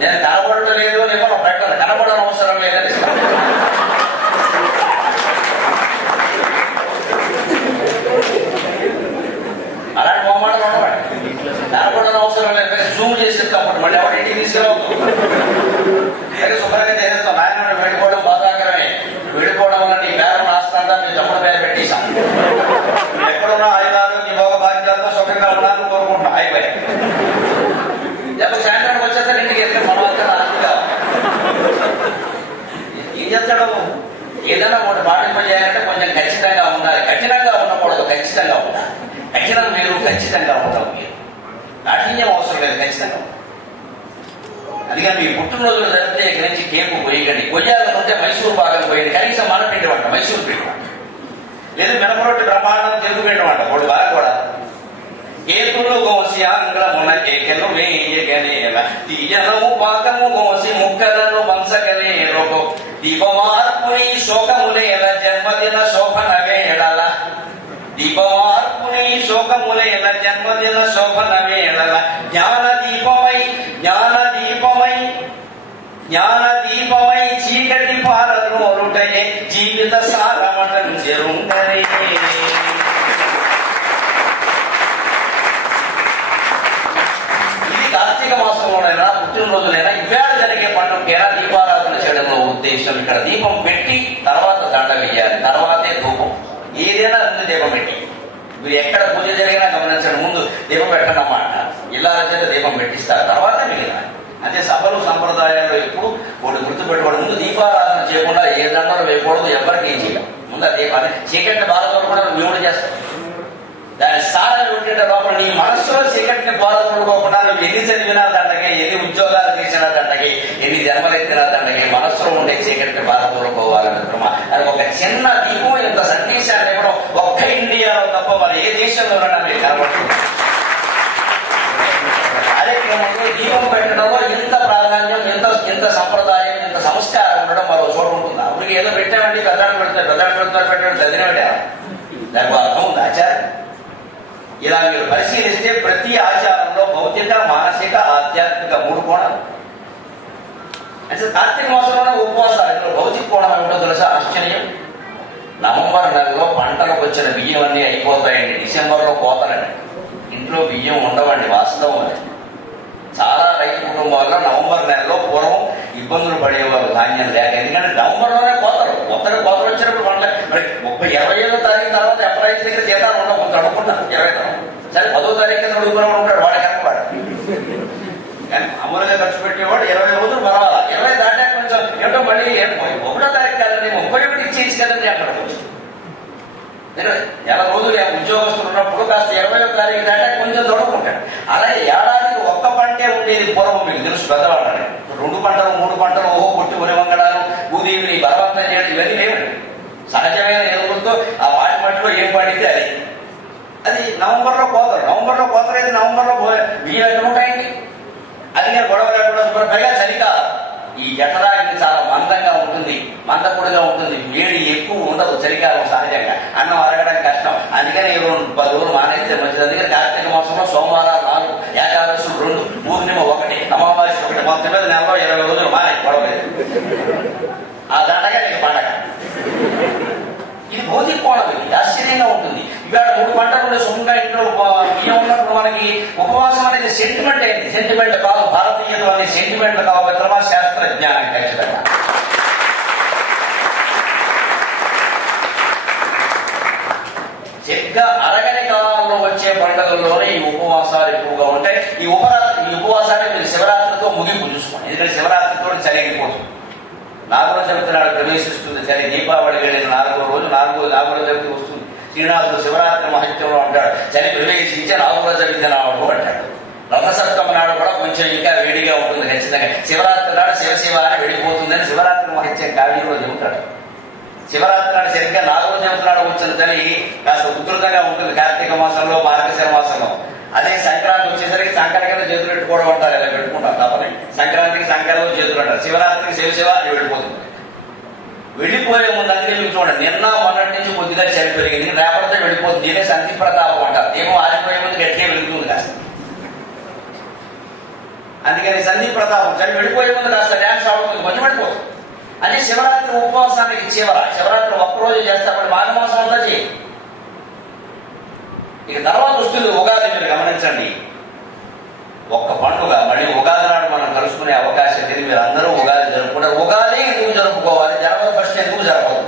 నేను కనపడటం లేదు లేకపోతే పెట్టను, కనపడడం అవసరం లేదని అలాంటి మొహమాటం ఉండవాడి. కనపడడం అవసరం లేదు, జూమ్ చేసి చెప్తాం. మళ్ళీ ఎవరి ఇంటికి తీసుకురావద్దు. శుభ్రంగా చేసేస్తాం. నాయన వెళ్ళిపోవడం బాధాకరమే. వెళ్ళిపోవడం వల్ల నీ పేరు నాస్తంతా నీ తమ్ముడు పేరు పెట్టేశాం. ఎక్కడున్నా ఐదారు నీ భోగ భాగ్యాలతో సుఖంగా ఉండాలని కోరుకుంటున్నాం. అయిపోయి ఎప్పుడు సాయంత్రానికి వచ్చేస్తారు ఇంటికి వెళ్తే మనం అంతా ఆనందంగా ఏం చేస్తాడు. ఏదైనా ఒకటి పాటింపజేయాలంటే కొంచెం ఖచ్చితంగా ఉండాలి. కఠినంగా ఉండకూడదు, ఖచ్చితంగా ఉండాలి. కఠినం మీరు, ఖచ్చితంగా ఉండడం మీరు. కాఠిన్యం అవసరం లేదు, ఖచ్చితంగా. అందుకని మీ పుట్టినరోజులు జరిగితే ఇక్కడి నుంచి కేకు కొయ్యకండి. కొయ్యాలనుంటే మైసూరు పాకం పోయండి. కనీసం మన పిండి వంట, మైసూరు పిండి వంట, లేదు మినపరొట్టి బ్రహ్మాండం తెలుగు పిండి వంట ఒకటి బాగా కూడా. కేకులు కోసి ఆంగ్లమున కేకలు వేయగనే తీయనము పాకము కోసి ముక్కలను పంచగనే రొకో. దీపమార్పుని శోకములేల జన్మదిన శోభన వేళల. దీపమార్పుని శోకములేల జన్మదిన శోభన వేళల. జ్ఞానదీపమై జ్ఞానదీపమై చీకటి పారద్రోలుటయే జీవిత సారమటం చెరుంగనే. ఇది కార్తీక మాసంలోనైనా పుట్టినరోజులైనా ఇవాళ జరిగే పండుగకైనా దీపారాధన చేయడంలో ఉద్దేశం. ఇక్కడ దీపం పెట్టి తర్వాత దండ వేయాలి, తర్వాతే ధూపం. ఏదైనా ముందు దీపం పెట్టి. మీరు ఎక్కడ పూజ జరిగినా గమనించండి, ముందు దీపం పెట్టండి అన్నమాట. ఇలా చేత దీపం పెట్టిస్తారు, తర్వాత మిగిలిన. అంటే సభలు సంప్రదాయాల్లో ఎప్పుడు ఒకటి గుర్తుపెట్టుకోవడం, ముందు దీపారాధన చేయకుండా ఏ దండలు వేయకూడదు, ఎవరికి ఏం చేయాలి. ముందు ఆ దీపాన్ని చీకటి భారతంలో కూడా దేవుడు చేస్తాడు. దాని సాధన పెట్టే లోపల నీ మనస్సులో చీకటిని బాధపడుకోకుండా నువ్వు ఎన్ని చదివినా దండగే, ఎన్ని ఉద్యోగాలు చేసినా దండగే, ఎన్ని జన్మలెత్తినా దండగే, మనస్సులో ఉండే చీకటిని బాధపడుకోవాలని అది ఒక చిన్న దీపం ఇంత సందేశాన్ని ఇవ్వడం ఒక్క ఇండియాలో తప్ప మరి ఏ దేశంలోనైనా మీరు కనబడుతుంది. కార్యక్రమంలో దీపం పెట్టడంలో ఇంత ప్రాధాన్యం, ఇంత సంప్రదాయం, ఇంత సంస్కారం ఉండడం మరో చోటు ఉంటుంది. అప్పటికి ఏదో పెట్టామండి, పెద్దాడు పెడతారు పెట్టాడు చదివినాడే. దానికి అర్థం ఉంది ఆచారం. ఇలా మీరు పరిశీలిస్తే ప్రతి ఆచారంలో భౌతిక, మానసిక, ఆధ్యాత్మిక 3 కోణాలు. అంటే కార్తీక మాసంలోనే ఉపవాసాలు. ఇందులో భౌతిక కోణం ఏమిటో తెలుసా? ఆశ్చర్యం. నవంబర్ నెలలో పంటలకు వచ్చిన బియ్యం అన్నీ అయిపోతాయండి. డిసెంబర్లో కోతలండి. ఇంట్లో బియ్యం ఉండవండి, వాస్తవం అది. చాలా రైతు కుటుంబాల్లో నవంబర్ నెలలో పూర్వం ఇబ్బందులు పడేవారు ధాన్యం లేక. ఎందుకంటే నవంబర్లోనే కోతలు వచ్చినప్పుడు పంట 20వ తారీఖు తర్వాత ఎప్పుడైతే దగ్గర జీతాలు ఉండవు, కొంత అడుగుకుంటారు 20 తర్వాత. సరే 10వ తారీఖు కింద అడుగుతూనే ఉంటాడు, వాడికి అనుకోవాడు. కానీ మామూలుగా ఖర్చు పెట్టేవాడు 20 రోజులు పర్వాలా. 20 దాటాక కొంచెం ఏంటో మళ్ళీ 1వ తారీఖు కదండి, 31 ఇచ్చేసి కదండి అక్కడ కొంచెం. నెల రోజులు ఉద్యోగస్తులు ఉన్నప్పుడు కాస్త 20వ తారీఖు దాటాక కొంచెం దొడుకుంటాడు. అలాగే ఏడాదికి ఒక్క పంటే ఉండేది పూర్వం. మీకు తెలుసు పెద్దవాళ్ళని 2 పంటలు 3 పంటలు పొట్టి ఉరి వంగడాలు, భూదేవిని బలవంతం చేయడం ఇవన్నీ లేవండి. సహజమైన ఎరువులతో ఆ వాటి మట్టిలో ఏం పడితే అది నవంబర్లో కోతలేదు. నవంబర్లో బియ్యం ఎక్కడ ఉంటాయండి? అది నేను గొడవ లేకుండా పైగా చలికాలం. ఈ జఠరాగ్ని చాలా మందంగా ఉంటుంది, మందపొడిగా ఉంటుంది, వేడి ఎక్కువ ఉండదు చలికాలం. సహజంగా అన్నం అరగడం కష్టం. అందుకని 10 రోజులు మానేస్తే మంచిది. అందుకని కార్తీక మాసంలో సోమవారాలు 4, ఏకాదశులు 2, పూర్ణిమ 1, అమావాస్య 1, మొత్తం మీద నెలలో 20 రోజులు మానే గొడవ. ఆ దండగా నీకు పండగ. ఇది భౌతిక కోణం. ఇది ఆశ్చర్యంగా ఉంటుంది. ఇవాళ 3 పంటలు ఉండే సుఖంగా ఇంట్లో బియ్యం ఉన్నప్పుడు మనకి ఉపవాసం అనేది సెంటిమెంట్ అయింది. సెంటిమెంట్ కాదు, భారతీయులు అనే సెంటిమెంట్ కావు. మిత్రమా, శాస్త్ర జ్ఞానం ఖచ్చితంగా. చెగ్గా అరగని కాలంలో వచ్చే పండుగల్లోనే ఈ ఉపవాసాలు ఎక్కువగా ఉంటాయి. ఈ ఉపవాసాన్ని మీరు శివరాత్రితో ముగింపు చూసుకోండి. ఎందుకంటే శివరాత్రితో చలిగిపోతుంది. నాగుల చవితి నాడు ప్రవేశిస్తుంది చలి. దీపావళి వెళ్ళిన 4వ రోజు నాగుల చవితి వస్తుంది. శ్రీనాథుడు శివరాత్రి మహత్యంలో అంటాడు చలి ప్రవేశించే నాగుల చవితి నాడు అంటాడు. రథసప్తమి నాడు కూడా కొంచెం ఇంకా వేడిగా ఉంటుంది ఖచ్చితంగా. శివరాత్రి నాడు శివశివ అని వెళ్ళిపోతుందని శివరాత్రి మహత్యం కావ్యంలో చెబుతాడు. శివరాత్రి నాడు సరిగ్గా నాగుల చవితి నాడు వచ్చిన చలి కాస్త ఉధృతంగా ఉంటుంది కార్తీక మాసంలో, మార్గశిర మాసంలో. అదే సంక్రాంతి వచ్చేసరికి సంకటకైనా చేతులు పెట్టుకోవడం అంటారు, ఇలా పెట్టుకుంటాం తప్పని. సంక్రాంతికి సంకటంలో చేతులు అంటారు, శివరాత్రికి శివశివ అని వెళ్ళిపోతుంది. వెళ్ళిపోయే ముందు అందుకే మీకు చూడండి, నిన్న మొన్నటి నుంచి కొద్దిగా చలి పెరిగింది, రేపటితో వెళ్ళిపోతుంది. దీనే సంతి ప్రతాపం అంటారు. ఏమో ఆరిపోయే ముందు గట్టిగా వెళ్తుంది కాస్త. అందుకని సంధి ప్రతాపం చలి వెళ్ళిపోయే ముందు కాస్త డ్యాన్స్ ఆడుతుంది, కొంచెం వెళ్ళిపోతుంది. అంటే శివరాత్రి ఉపవాసానికి శివరాత్రి ఒక్కరోజు చేస్తామని మాఘమాసం అంతా చేయి. ఇక తర్వాత వస్తుంది ఉగాది. మీరు గమనించండి, ఒక్క పండుగ మళ్ళీ ఉగాది నాడు మనం కలుసుకునే అవకాశం లేదు. మీరు అందరూ ఉగాది జరుపుకుంటారు. ఉగాది ఎందుకు జరుపుకోవాలి, జనవరి 1 ఎందుకు జరపదు?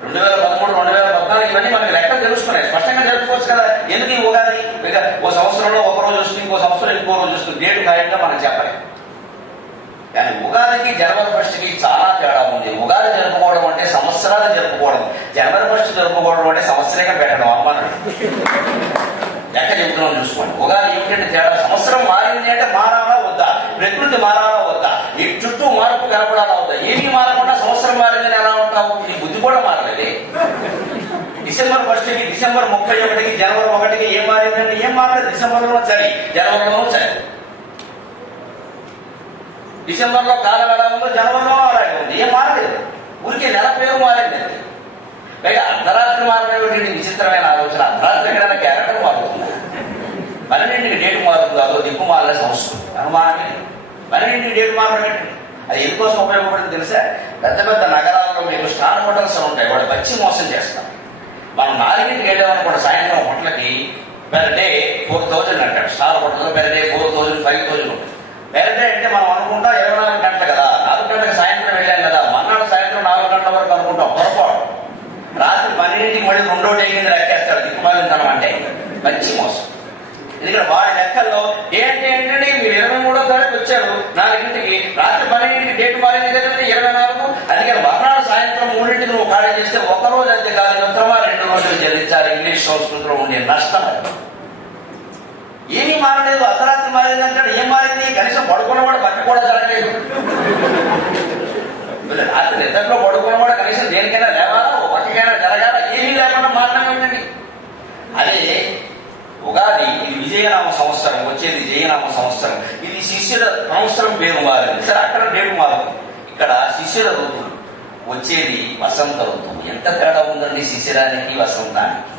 2013, 2014 ఇవన్నీ మనకి లెక్క తెలుసుకున్నాయి, స్పష్టంగా జరుపుకోవచ్చు కదా. ఎందుకు ఈ ఉగాది? ఇక ఓ సంవత్సరంలో ఒక రోజు వస్తుంది, ఇంకో సంవత్సరం ఇంకో రోజు వస్తుంది, డేట్ ఖాయంగా మనం చెప్పలేం. కానీ ఉగాదికి జనవరి 1కి చాలా తేడా ఉంది. ఉగాది జరుపుకోవడం అంటే సంవత్సరాలు జరుపుకోవడం, జనవరి 1 జరుపుకోవడం అంటే సంవత్సరంగా పెట్టడం. అమ్మాను లెక్క చెబుతున్నాం చూసుకోండి. ఉగాది ఏమిటంటే తేడా, సంవత్సరం మారింది అంటే మారాలా వద్దా, ప్రకృతి మారాలా వద్దా, ఈ చుట్టూ మార్పు కనపడాలా వద్దా. ఏమీ మారకుండా సంవత్సరం మారిందని ఎలా ఉంటావు? ఈ బుద్ధి కూడా మారలేదు. డిసెంబర్ 1కి, డిసెంబర్ 31కి, జనవరి 1కి ఏం మారిందంటే ఏం మారలేదు. డిసెంబర్లో చలి, జనవరిలోనూ చలి. డిసెంబర్లో కాలం ఎలా ఉందో జనవరిలో అలాగే ఉంది, ఏం మారలేదు. ఊరికే నెల పేరు మారింది. పైగా అర్ధరాత్రి మారడం విచిత్రమైన ఆలోచన. అర్ధరాత్రి ఎక్కడైనా క్యారెక్టర్ మారుతుందా? 12కి డేట్ మారుతుంది, అదో దిక్కు మారలే సంవత్సరం అనుమానమే. 12కి డేట్ మారడం ఏంటి? అది ఎందుకోసం ఉపయోగపడుతుంది తెలుసా? పెద్ద పెద్ద నగరాల్లో మీకు స్టార్ హోటల్స్ ఉంటాయి, వాడు వచ్చి మోసం చేస్తారు. మనం 4కి వెళ్ళామనుకోండి సాయంత్రం హోటల్కి, పెర్ డే 4000 అంటాడు. స్టార్ హోటల్లో పెర్ డే 4000, 5000 ఉంటుంది. పెర్ డే అంటే మనం అనుకుంటాం 24 గంటలు కదా, 4 గంటలకు సాయంత్రం వెళ్ళాం కదా, మన్నాడు సాయంత్రం 4 గంటల వరకు అనుకుంటాం, పొరపాటు. రాత్రి 12కి మళ్ళీ 2వ డే కింద లెక్కేస్తాడు. దిక్కుమాలింతనం అంటే మంచి మోసం. ఎందుకంటే వాడి లెక్కల్లో ఏంటంటే మీరు 23వ తారీఖు వచ్చారు 4కి, రాత్రి 12కి డేట్ మారింది కదండి 24. అందుకని మర్నాడు సాయంత్రం 3కి నువ్వు ఖాళీ చేస్తే ఒకరోజు అంతే కాదు, మిత్రమా 2 రోజులు చెల్లించాలి. ఇంగ్లీష్ సంస్కృతిలో ఉండే నష్టం. ఏమీ మారలేదు. అర్ధరాత్రి మారింది అంటాడు, ఏం మారింది? కనీసం పడుకున్నవాడు పక్క కూడా జరగలేదు. రాత్రి నిద్రలో పడుకున్నవాడు కనీసం దేనికైనా లేవాలా, ఒక పక్కకైనా జరగాల, ఏమీ లేకుండా మారడం ఏంటండి? అదే ఉగాది, ఇది విజయనామ సంవత్సరం, వచ్చేది జయనామ సంవత్సరం. ఇది శిష్యుల సంవత్సరం పేరు మారింది. సరే, అక్కడ పేరు మారింది. ఇక్కడ శిష్యుల ఋతువు, వచ్చేది వసంత ఋతువు. ఎంత తేడా ఉందండి శిశిరానికి వసంతానికి.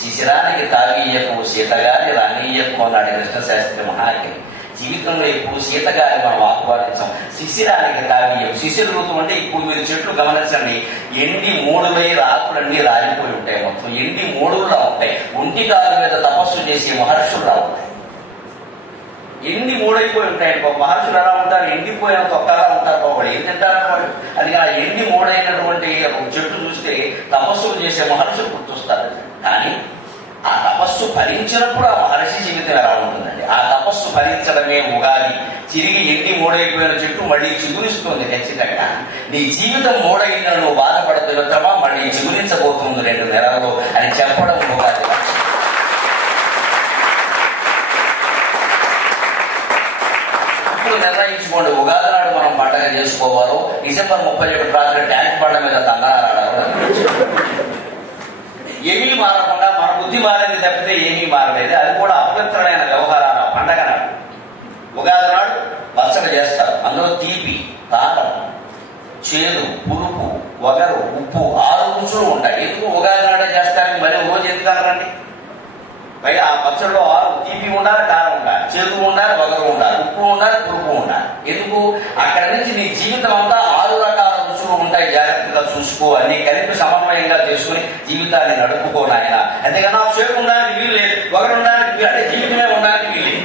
శిశిరానికి తాగీయకు శీతగాలి రానీయకు అన్నాడు కృష్ణశాస్త్రి మహాకవి. జీవితంలో ఇప్పుడు శీతగాలి మనం ఆహ్వానించాం, శిశిరానికి తాగీయకు. శిశిర ఋతువు అంటే ఇప్పుడు మీరు చెట్లు గమనించండి, ఎండి మూడులై ఆకులన్నీ రాలిపోయి ఉంటాయి, మొత్తం ఎండి మూడులా ఉంటాయి. ఒంటి కాలు మీద తపస్సు చేసే మహర్షులు రా ఉంటాయి. ఎండి మూడైపోయి ఉంటాయి. మహర్షులు ఎలా ఉంటారు? ఎండిపోయిన తొక్కలా ఉంటారు. వాళ్ళు ఏం తింటారన్నమాట. అది ఆ ఎండి మూడైనటువంటి చెట్టు చూస్తే తపస్సులు చేసే మహర్షులు గుర్తొస్తారు. కానీ ఆ తపస్సు ఫలించినప్పుడు ఆ మహర్షి జీవితం ఎలా ఉంటుందండి? ఆ తపస్సు ఫలించడమే ఉగాది. తిరిగి ఎండి మూడైపోయిన చెట్టు మళ్ళీ చిగురిస్తుంది. ఖచ్చితంగా నీ జీవితం మూడైందని నువ్వు బాధపడుతున్నమా, మళ్ళీ చిగురించబోతుంది 2 నెలల్లో అని చెప్పడం ఉగాది. ఇప్పుడు నిర్ణయించుకోండి, ఉగాది నాడు మనం పండగ చేసుకోవాలో డిసెంబర్ 31 రాత్రి ట్యాంక్ బండ మీద తంగారాడాలో. ఏమీ మారకుండా మన బుద్ధి మారింది తప్పితే ఏమీ మారలేదు. అది కూడా అపవిత్రమైన వ్యవహారాలు. పండగ నాడు ఉగాది నాడు పచ్చడి చేస్తారు. అందులో తీపి, కారం, చేదు, పులుపు, వగరు, ఉప్పు 6 రుచులు ఉంటాయి. ఎందుకు ఉగాది నాడే చేస్తారని మరి రోజు ఎందుకు అనరండి? పైగా ఆ పచ్చడిలో 6 తీపి ఉండాలి, కారం ఉండాలి, చేదు ఉండాలి, వగరు ఉండాలి, ఉప్పు ఉండాలి, పులుపు ఉండాలి. ఎందుకు? అక్కడి నుంచి నీ జీవితం అంతా 6 రకాల రుచులు ఉంటాయి. జాగ్రత్తగా చూసుకో, అన్ని కలిపి సమన్వయంగా చేసుకుని జీవితాన్ని నడుపుకోనాయన. అంతేగాని ఆ చేదు ఉండడానికి వీలు లేదు, వగరు ఉండడానికి అంటే జీవితమే ఉండడానికి వీలు లేదు.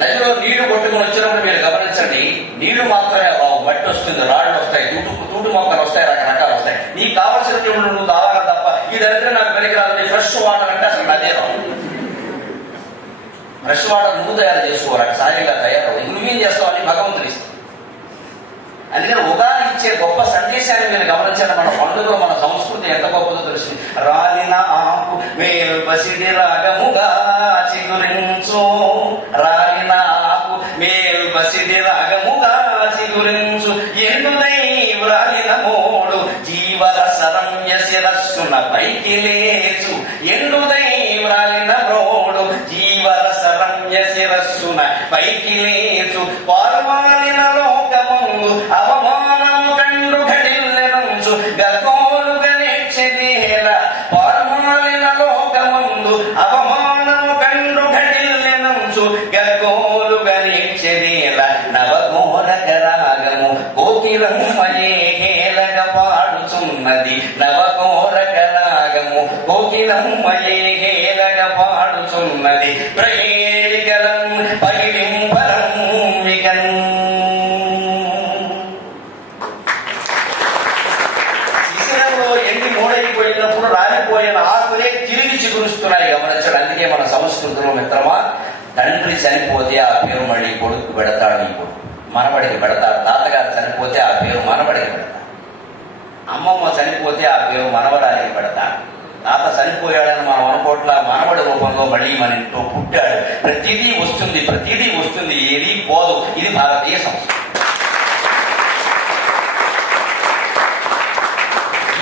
నదిలో నీళ్లు కొట్టుకుని వచ్చినప్పుడు మీరు గమనించండి, నీళ్లు మాత్రమే మట్టి వస్తుంది, రాళ్ళు వస్తాయి, తూటు మొక్కలు వస్తాయి, రకరకాలు వస్తాయి. నీకు కావాల్సిన దేవుడు నువ్వు తాగాలి తప్ప ఈ దరిద్రం నాకు పెరిగిరాలి. ఫ్రెష్ వాటర్ అంటే అసలు నదే రావు. ఫ్రెష్ వాటర్ నువ్వు తయారు చేసుకోవాలి, సహజంగా తయారవు. నువ్వేం చేస్తావు అని భగవంతుడు ఇస్తావు. అందుకని ఉగాది ఇచ్చే గొప్ప సందేశాన్ని మీరు గమనించండి. మన పండుగలో మన సంస్కృతి ఎంత గొప్పదో తెలిసింది. రాలిన ఆకు మేల్బసిడి రాగముగా చిగురించు, రాలిన ఆకు మేల్బసిడి రాగముగా చిగురించు, ఎండుదై వ్రాలిన మోడు జీవరసరమ్య శిరస్సున పైకి లేచు, ఎండుదై వ్రాలిన మోడు జీవరసరమ్య శిరస్సున పైకి లేచు, పాల్వాలిన లోకమందు అవమానము కండు ఘడిల్లెనంచు గల్గోలుగా నేర్చెదేల, పాల్వాలిన లోకమందు అవమానము కండు ఘడిల్లెనంచు గల్గోలుగా నేర్చెదేల, నవఘోరక రాగము కోకిలమ్మయే హేళగా పాడుచున్నది, నవఘోరక రాగము కోకిలమ్మయే హేళగా పాడుచున్నది, ప్రహేళికలం పగిలింపరం విగన్. శిశిరంలో ఎండి మూడైపోయినప్పుడు రాలిపోయిన ఆకులే తిరిగి చిగురుస్తున్నాయి గమనించడం. అందుకే మన సంస్కృతిలో మిత్రమా, తండ్రి చనిపోతే ఆ పేరు మళ్ళీ కొడుకు పెడతాడు, ఈ కొడుకు మనబడికి పెడతాడు. తాతగారు చనిపోతే ఆ పేరు మనబడికి పెడతాడు. అమ్మమ్మ చనిపోతే ఆ పేరు మనవడానికి పెడతాడు. తాత చనిపోయాడని మనం అనుకోట్ల మనవడి రూపంలో మళ్ళీ మన ఇంట్లో పుట్టాడు. ప్రతిదీ వస్తుంది, ఏది పోదు. ఇది భారతీయ సంస్కృతి.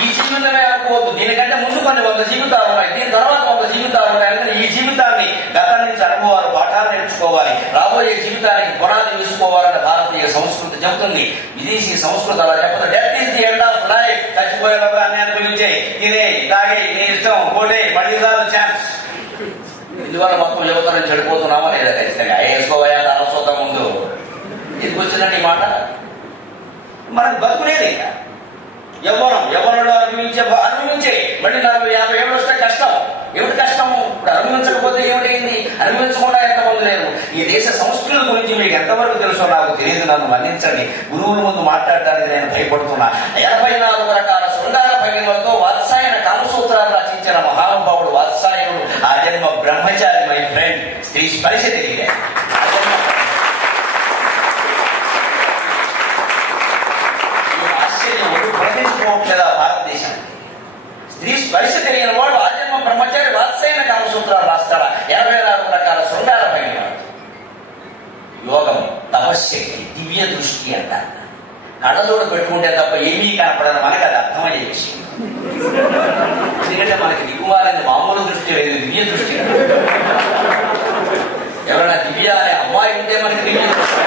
ఈ జీవితమే అనుకోవద్దు, దీనికంటే ముందు కొన్ని 100 జీవితాలు ఉన్నాయి, దీని తర్వాత 100 జీవితాలు ఉన్నాయి. అందుకని ఈ జీవితాన్ని గతం నుంచి అనుభవాలు పాఠాలు నేర్చుకోవాలి, రాబోయే జీవితానికి పునాది వేసుకోవాలని భారతీయ సంస్కృతి చెబుతుంది. విదేశీ సంస్కృతి అలా చెప్పదు. Death is the end of life. చచ్చిపోయేలోగా అన్ని అనుభవించే, తినే, తాగే, నీ ఇష్టం, పోటే, మళ్ళీ ఛాన్స్. ఇందువల్ల మొత్తం యువతరం చెడిపోతున్నామా లేదా? ఖచ్చితంగా వేసుకోవయా అనవసరం ముందు ఎందుకు వచ్చిందండి ఈ మాట? మనకు బతుకునేది ఇంకా ఎవరిలో అనుభవించే మళ్ళీ 40-50 ఏళ్ళు వస్తే కష్టం. ఏమిటి కష్టము? ఇప్పుడు అనుభవించకపోతే ఏమిటైంది? అనుభవించకుండా ఎంతమంది లేరు. ఈ దేశ సంస్కృతి గురించి మీకు ఎంతవరకు తెలుసో నాకు తెలియదు, నన్ను మన్నించండి. గురువుల ముందు మాట్లాడటానికి నేను భయపడుతున్నా. 84 రకాల శృంగార భంగిమలతో వాత్సాయన కామసూత్రాలు రచించిన మహానుభావుడు వాత్సాయనుడు. ఆ జన్మ బ్రహ్మచారి మై ఫ్రెండ్. స్త్రీ స్పర్శ తెలియదే ప్రకటించుకోవట్లేదా భారతదేశానికి? స్త్రీ స్పర్శ తెలియని వాడు ఆజన్మ బ్రహ్మచారి వాత్సాయన కామసూత్రాలు రాస్తారా? 84 రకాల శృంగార భంగిమలు. యోగం, తపశ్శక్తి, దివ్య దృష్టి అంటారు. కళ్ళజోడు పెట్టుకుంటే తప్ప ఏమీ కనపడని మనకి అది అర్థమయ్యే విషయం. ఎందుకంటే మనకి దిగుమారింది మామూలు దృష్టి లేదు, దివ్య దృష్టి. ఎవరైనా దివ్య అనే అమ్మాయి ఉంటే మనకి దివ్య దృష్టి.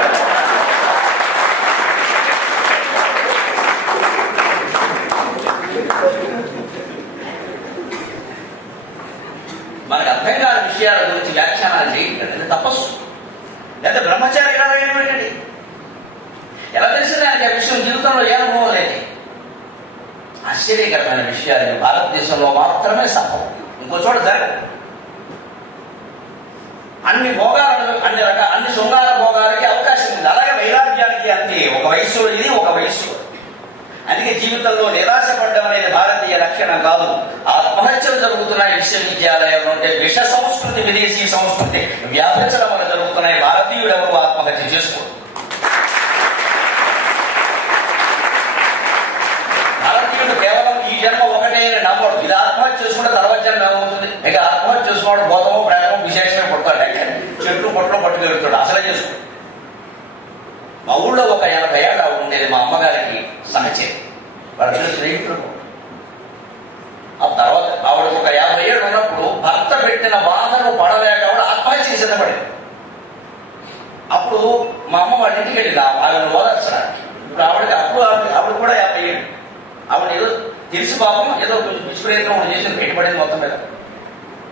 మనకు అర్థం కాని విషయాల గురించి వ్యాఖ్యానాలు చేయండి. తపస్సు లేదా బ్రహ్మచారి ఎలా ఏంటండి? ఎలా తెలిసింది ఆయనకి ఆ విషయం? జీవితంలో ఏ అనుభవం లేదు. ఆశ్చర్యకరమైన విషయాలు భారతదేశంలో మాత్రమే సంభవం, ఇంకో చోట జరగదు. అన్ని భోగాలను అన్ని శృంగార భోగాలకి అవకాశం ఉంది. అలాగే వైరాగ్యానికి అంతే. ఒక వయస్సులో ఇది, ఒక వయస్సులో. అందుకే జీవితంలో నిరాశ పడ్డం అనేది భారతీయ లక్షణం కాదు. ఆత్మహత్యలు జరుగుతున్నాయి విశ్వవిద్యాలయంలో ఉంటే, విష సంస్కృతి, విదేశీ సంస్కృతి వ్యాపించడం వల్ల జరుగుతున్నాయి. భారతీయుడు ఎవరు ఆత్మహత్య చేసుకోరు. భారతీయుడు కేవలం ఈ జన్మ ఒకటే నమ్మడు. ఇది ఆత్మహత్య చేసుకుంటే తర్వాత జన్మ అవుతుంది. ఇక ఆత్మహత్య చేసుకోవడం భూతమో ప్రేమో విశేషమే పుడతాడు. చెట్లు పొట్టలో పట్టుకెళ్తాడు. అసలే చేసుకోడు. మా ఊళ్ళో ఒక 80 ఏళ్ళ ఆవిడ ఉండేది, మా అమ్మగారికి సహచరి. వాళ్ళ స్నేహితులు. ఆ తర్వాత ఆవిడకు ఒక 50 ఏళ్ళు ఉన్నప్పుడు భర్త పెట్టిన బాధను పడలేక ఆవిడ ఆత్మహత్య సిద్ధపడింది. అప్పుడు మా అమ్మ వాళ్ళ ఇంటికి వెళ్ళింది ఆవిడ ఓదార్చడానికి. ఇప్పుడు ఆవిడ కూడా 50 ఏళ్ళు. ఆవిడ ఏదో తెలిసి పాపం ఏదో కొంచెం పిచ్చి ప్రయత్నం చేసింది, పెట్టుబడింది మొత్తం మీద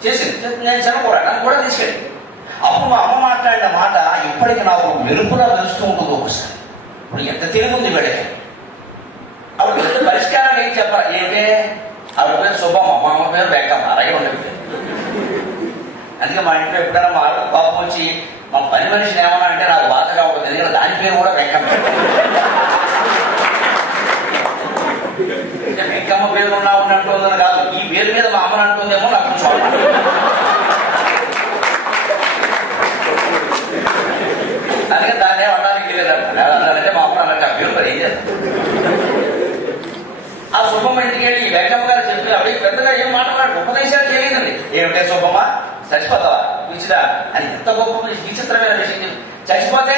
చేసింది. నేను చిన్నకూర నన్ను కూడా తీసుకెళ్ళింది. అప్పుడు మా అమ్మ మాట్లాడిన మాట ఇప్పటికీ నాకు మెరుపులా తెలుస్తూ ఉంటుంది ఒకసారి. ఇప్పుడు ఎంత తెలియదు వీళ్ళకి. ఆవిడ పరిష్కారం ఏం చెప్పాలి? ఏమిటే? ఆవిడ పేరు శుభమ్మ, మా అమ్మ పేరు వెంకమ్మ. అలాగే ఉండేది. అందుకే మా ఇంట్లో ఎప్పుడైనా మా ఆవిడ పాపం వచ్చి మా పని మనిషిని ఏమన్నా అంటే నాకు బాధగా ఉంటుంది. ఎందుకంటే దాని పేరు కూడా వెంకమ్మ. వెంకమ్మ పేరు ఉన్నా ఉన్నట్టుందని కాదు, ఈ పేరు మీద మా అమ్మని అంటుందేమో నాకు కొంచెం. అందుకే దాన్ని ఏమనడానికి లేదంటే మా అమ్మ అన్నట్టు ఆ పేరు మరి ఏం చేస్తాం? ఓకే శోభమ్మ చచ్చిపోతావా పిచ్చిదా అని ఎంత గొప్ప విచిత్రమైన విషయం. చచ్చిపోతే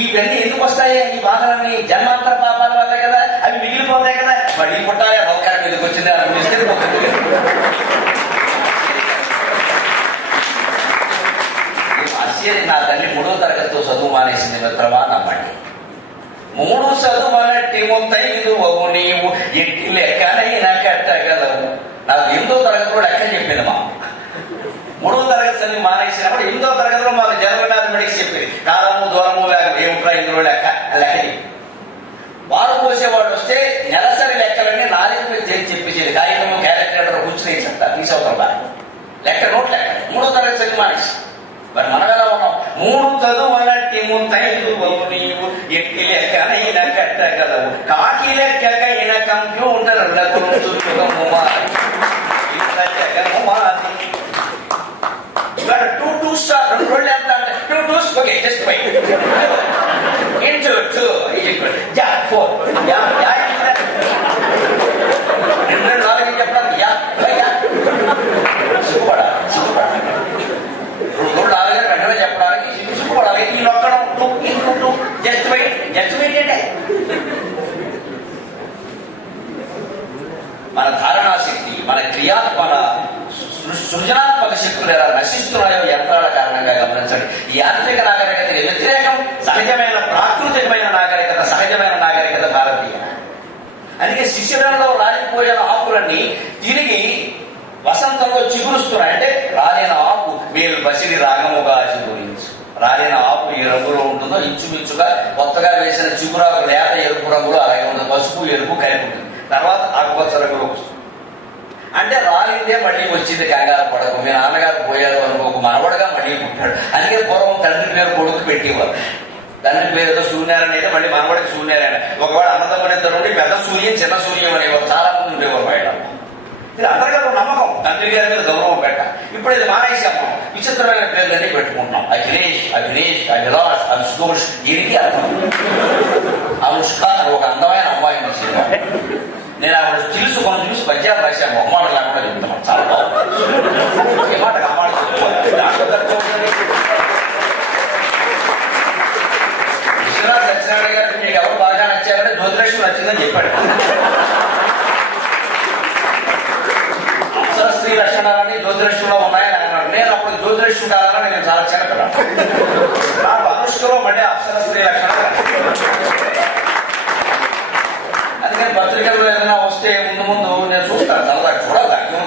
ఇవన్నీ ఎందుకు వస్తాయి? ఈ బాధలన్నీ జన్మాంతర పాపాల వల్లే కదా, అవి మిగిలిపోతాయి కదా, మళ్ళీ పుట్టాలి అవకాశం ఎందుకు వచ్చింది అనిపిస్తే పోతుంది. ఆశ్చర్యం, నా తల్లి 3వ తరగతితో చదువు మానేసింది మిత్రమా నమ్మండి. 3 చదువులట్టి ముంతైదు నీవు ఎట్టి లెక్కనైనా కట్టగలవు. నాకు 8వ తరగతిలో లెక్క చెప్పింది మా 3వ తరగతి చదివి మానేసినప్పుడు 8వ తరగతిలో మాకు జనరల్ మ్యాథమెటిక్స్ చెప్పింది. కాలము దూరము ఏమిట్రా ఇందులో లెక్క లెక్కని వారు పోసేవాడు వస్తే నెలసరి లెక్కలన్నీ 4 చేసి చెప్పేసేది. కాగితము క్యాలిక్యులేటర్ కూర్చుని చెప్తా తీసవుతాం బాగా లెక్క నోట్ లెక్క 3వ తరగతి చదివి మానేసి. మరి మనం ఎలా ఉన్నాం? 3 చదువులట్టి ముంతైదు నీవు ఎట్టి లెక్కనైనా కట్టగలవు. కాకి లెక్కకైన కంప్యూటర్లకు చుట్టము మాది. టూ టూ స్టార్ 2 ఎంత అంటే 2 2s okay just weight into 2 is equal yeah 4 yeah yeah 2 4 చెప్పడానికి యా యా సిగ్గుపడా 2 4 వెంటనే చెప్పడానికి సిగ్గుపడాలి. ఈ నొక్కడం 2 ఇంటూ 2 జస్ట్ వెయిట్ అంటే మన ధారణాశక్తి, మన మన సృజనాత్మక శక్తులు ఎలా నశిస్తున్నాయో యంత్రాల కారణంగా గమనించండి. ఈ యాంత్రిక నాగరికతకి వ్యతిరేకం సహజమైన ప్రాకృతికమైన నాగరికత, సహజమైన నాగరికత భారతీయ. అందుకే శిశిరంలో రాలిపోయిన ఆకులన్నీ తిరిగి వసంతంలో చిగురుస్తున్నాయి. అంటే రాలిన ఆకు వేలు బసిడి రాగముగా చిగురించు. రాలిన ఆకు ఏ రంగులో ఉంటుందో ఇంచుమించుగా కొత్తగా వేసిన చిగురాకు లేత ఎరుపు రంగులో అలాగే ఉంటుంది. పసుపు ఎరుపు కలిపి ఉంటుంది. తర్వాత ఆకుపచ్చ రంగులో వస్తుంది. అంటే రాలిందే మళ్ళీ వచ్చింది, కంగారు పడకు. మీ నాన్నగారు పోయారు అనుకోకు, మనవడగా మళ్ళీ పుట్టాడు. అందుకే పూర్వం తండ్రి పేరు కొడుకు పెట్టేవారు. తండ్రి పేరుతో సూర్యనారాయణ అయితే మళ్ళీ మనవడికి సూర్యనారాయణ. ఒకవేళ అన్నదమ్ముడిద్దరు నుండి పెద్ద సూర్యం చిన్న సూర్యం అనేవారు. చాలా మంది ఉండేవారు బయట. ఇది అందరికీ నమ్మకం, తండ్రి గారి మీద గౌరవం పెట్ట. ఇప్పుడు ఇది మానేసాము, విచిత్రమైన పేర్లన్నీ పెట్టుకుంటున్నాం. అఖిలేష్, అభినేష్, అభిలాష్, అభిషోష్. దీనికి అర్థం అనుష్క ఒక అందమైన అమ్మాయి సినిమా. నేను ఆవిడ తెలుసు కొన్ని చూసి పద్యాలు రాశాను. అమ్మాడు లేకుండా చెప్తున్నాను. చాలా బాగుంది. ఏ మాట అమ్మాడు విశ్వనాథ్ సత్యనారాయణ గారికి మీకు ఎవరు బాగా నచ్చారంటే జ్యోతిలక్ష్మి నచ్చిందని చెప్పాడు. అప్సర స్త్రీ లక్షణాలన్నీ జ్యోతిలక్ష్మిలో ఉన్నాయని అన్నాడు. నేను అప్పుడు జ్యోతిలక్ష్మి కావాలని నేను చాలా చిన్నపిల్లాను. నాకు అనుష్కలో మళ్ళీ అప్సర స్త్రీ లక్షణాలు. అందుకని పత్రికల్లో ఏదైనా వస్తే ముందు నేను చూస్తాను. చాలా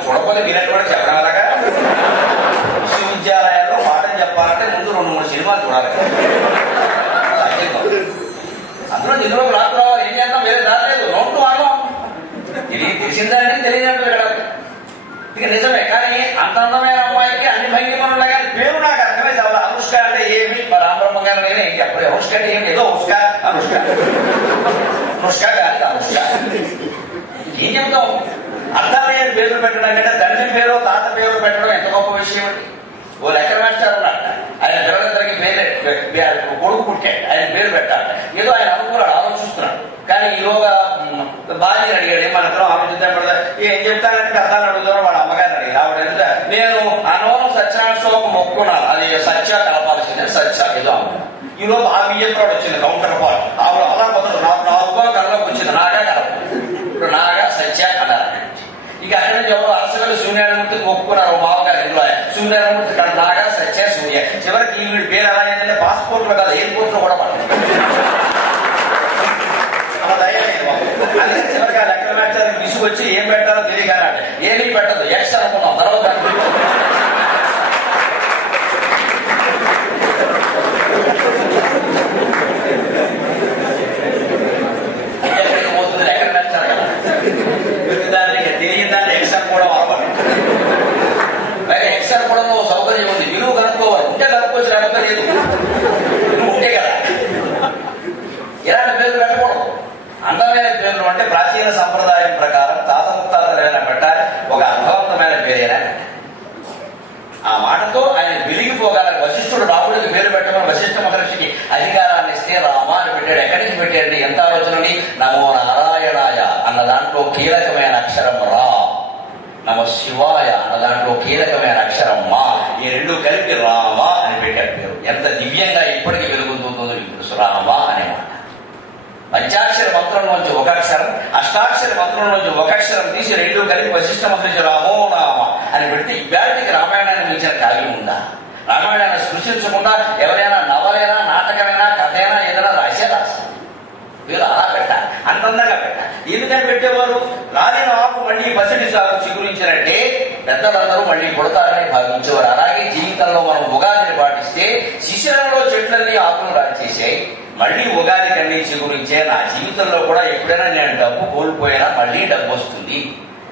చూడకపోతే మీనటువంటి చెప్పడం అలాగా. విశ్వవిద్యాలయాల్లో పాఠం చెప్పాలంటే ముందు 2-3 సినిమాలు చూడాలి. అందులో ఇందులో రాత్రి రావాలి. ఏం చేద్దాం, వేరే రాలేదు. నోటు అన్నం తెలిసిందండి, తెలియనట్టు వెళ్ళాలి. ఇక నిజమే. కానీ అంత అందమైన అమ్మాయికి అన్ని భంగిమలు కానీ పేరు నాకు అర్థమే చదవాలి. అనుష్క అంటే ఏమి? మా రామబ్రహ్మ గారు నేనే ఏం చెప్పలేదు. అనుష్క అంటే ఏమి? ఏదో అనుష్క కానీ అనుష్క ఏం చెప్తాం? అర్థం లేని పేర్లు పెట్టడం కంటే తండ్రి పేరు తాత పేరు పెట్టడం ఎంత గొప్ప విషయం అండి. ఓ లెక్క మాస్టర్ ఉన్నాడు. ఆయన పిల్లలందరికీ పేరు కొడుకు పుట్టాడు, ఆయన పేరు పెట్టాలి. ఏదో ఆయన అనుకున్నాడు, ఆలోచిస్తున్నాడు. కానీ ఈలోగా భార్యని అడిగాడు. ఏమన్నా ఆలోచిద్దాం పడదా? ఏం చెప్తానంటే అర్థాన్ని అడుగుతాను. వాళ్ళ అమ్మగారిని అడిగాడు. ఆవిడ ఎంత నేను అనవరం సత్యనారాయణ ఒక మొక్కున్నాను, అది సత్య కలపాల్సిందే, సత్య ఏదో అమ్మ. ఈలోపు ఆ బియ్యంతో వచ్చింది కౌంటర్ పార్ట్. ఆవిడ అలా కుదరదు, నాకు కళ్ళలోకి వచ్చింది నాగా కలప. ఇప్పుడు నాగా సత్య అన్నారు. ఇక అక్కడి నుంచి ఎవరు అసలు సూర్యనారాయణమూర్తి ఒప్పుకున్నారు. మామగారు ఇంట్లో సూర్యనారాయణమూర్తి ఇక్కడ నాగా సత్య సూర్య. చివరికి ఈ పేరు ఎలా అయిందంటే పాస్పోర్ట్ లో కాదు, ఎయిర్పోర్ట్ లో కూడా పడుతుంది. అందుకే చివరికి ఆ లెక్కల మ్యాచ్ విసుగు వచ్చి ఏం పెట్టాలో తెలియగానే ఏమీ పెట్టదు, ఎక్స్ అనుకున్నాం. తర్వాత పోతుంది లెక్కలు నచ్చారు కదా. దానికి తెలియని దాన్ని ఎక్స్ అనుకోవడం అలవాటు. ఎక్స్ అనుకోవడంలో సౌకర్యం ఉంది. విలువ కనుక్కోవాలి. ఉంటే కనుక్కోవచ్చు, లేకపోతే లేదు. ఉంటే కదా. ఇలాంటి పేర్లు పెట్టకూడదు. అందమైన పేర్లు అంటే ప్రాచీన సంప్రదాయం ప్రకారం తాత ముత్తాతలైనా పెట్టాలి. ఒక అర్థవంతమైన పేరైనా. ఆ మాటతో ఆయన వెలిగిపోగల. వశిష్ఠుడు రాముడికి పేరు పెట్టమని వశిష్ఠ మహర్షికి అధికారాన్ని ఇస్తే రామ అని పెట్టాడు. ఎక్కడి నుంచి పెట్టాడు? ఎంత ఆలోచనని నమో నారాయణాయ అన్న దాంట్లో కీలకమైన అక్షరం రా. నమ శివాయ అన్న దాంట్లో కీలకమైన అక్షరం మా, ఈ రెండు కలిపి రామ అని పెట్టారు పేరు. ఎంత దివ్యంగా ఇప్పటికీ వెలుగుతుందో మీకు తెలుసు, రామ అనేమాట. పంచాక్షర మంత్రంలోంచి ఒక అక్షరం, అష్టాక్షర మంత్రంలోంచి ఒక అక్షరం తీసి రెండు కలిపి వశిష్ఠ మంత్రించి రామో నామ అని పెడితే ఇవాళకి రామాయణాన్ని మించిన కావ్యం ఉందా? రామాయణాన్ని సృష్టించకుండా ఎవరైనా నవలైనా, నాటకమైనా, కథ అయినా ఏదైనా రాస్తారు. వీరు అలా పెట్టాలి, అంతందంగా పెట్టాలి. ఎందుకని పెట్టేవారు? రాలిన ఆకు మళ్ళీ పసిడి సాగు చిగురించినట్టే పెద్దలందరూ మళ్ళీ కొడతారని భావించేవారు. అలాగే జీవితంలో మనం ఉగాదిని పాటిస్తే శిశిరంలో చెట్లన్నీ ఆకులు రాల్చేసాయి, మళ్ళీ ఉగాది కన్నీ చిగురించే నా జీవితంలో కూడా ఎప్పుడైనా నేను డబ్బు కోల్పోయినా మళ్ళీ డబ్బు వస్తుంది,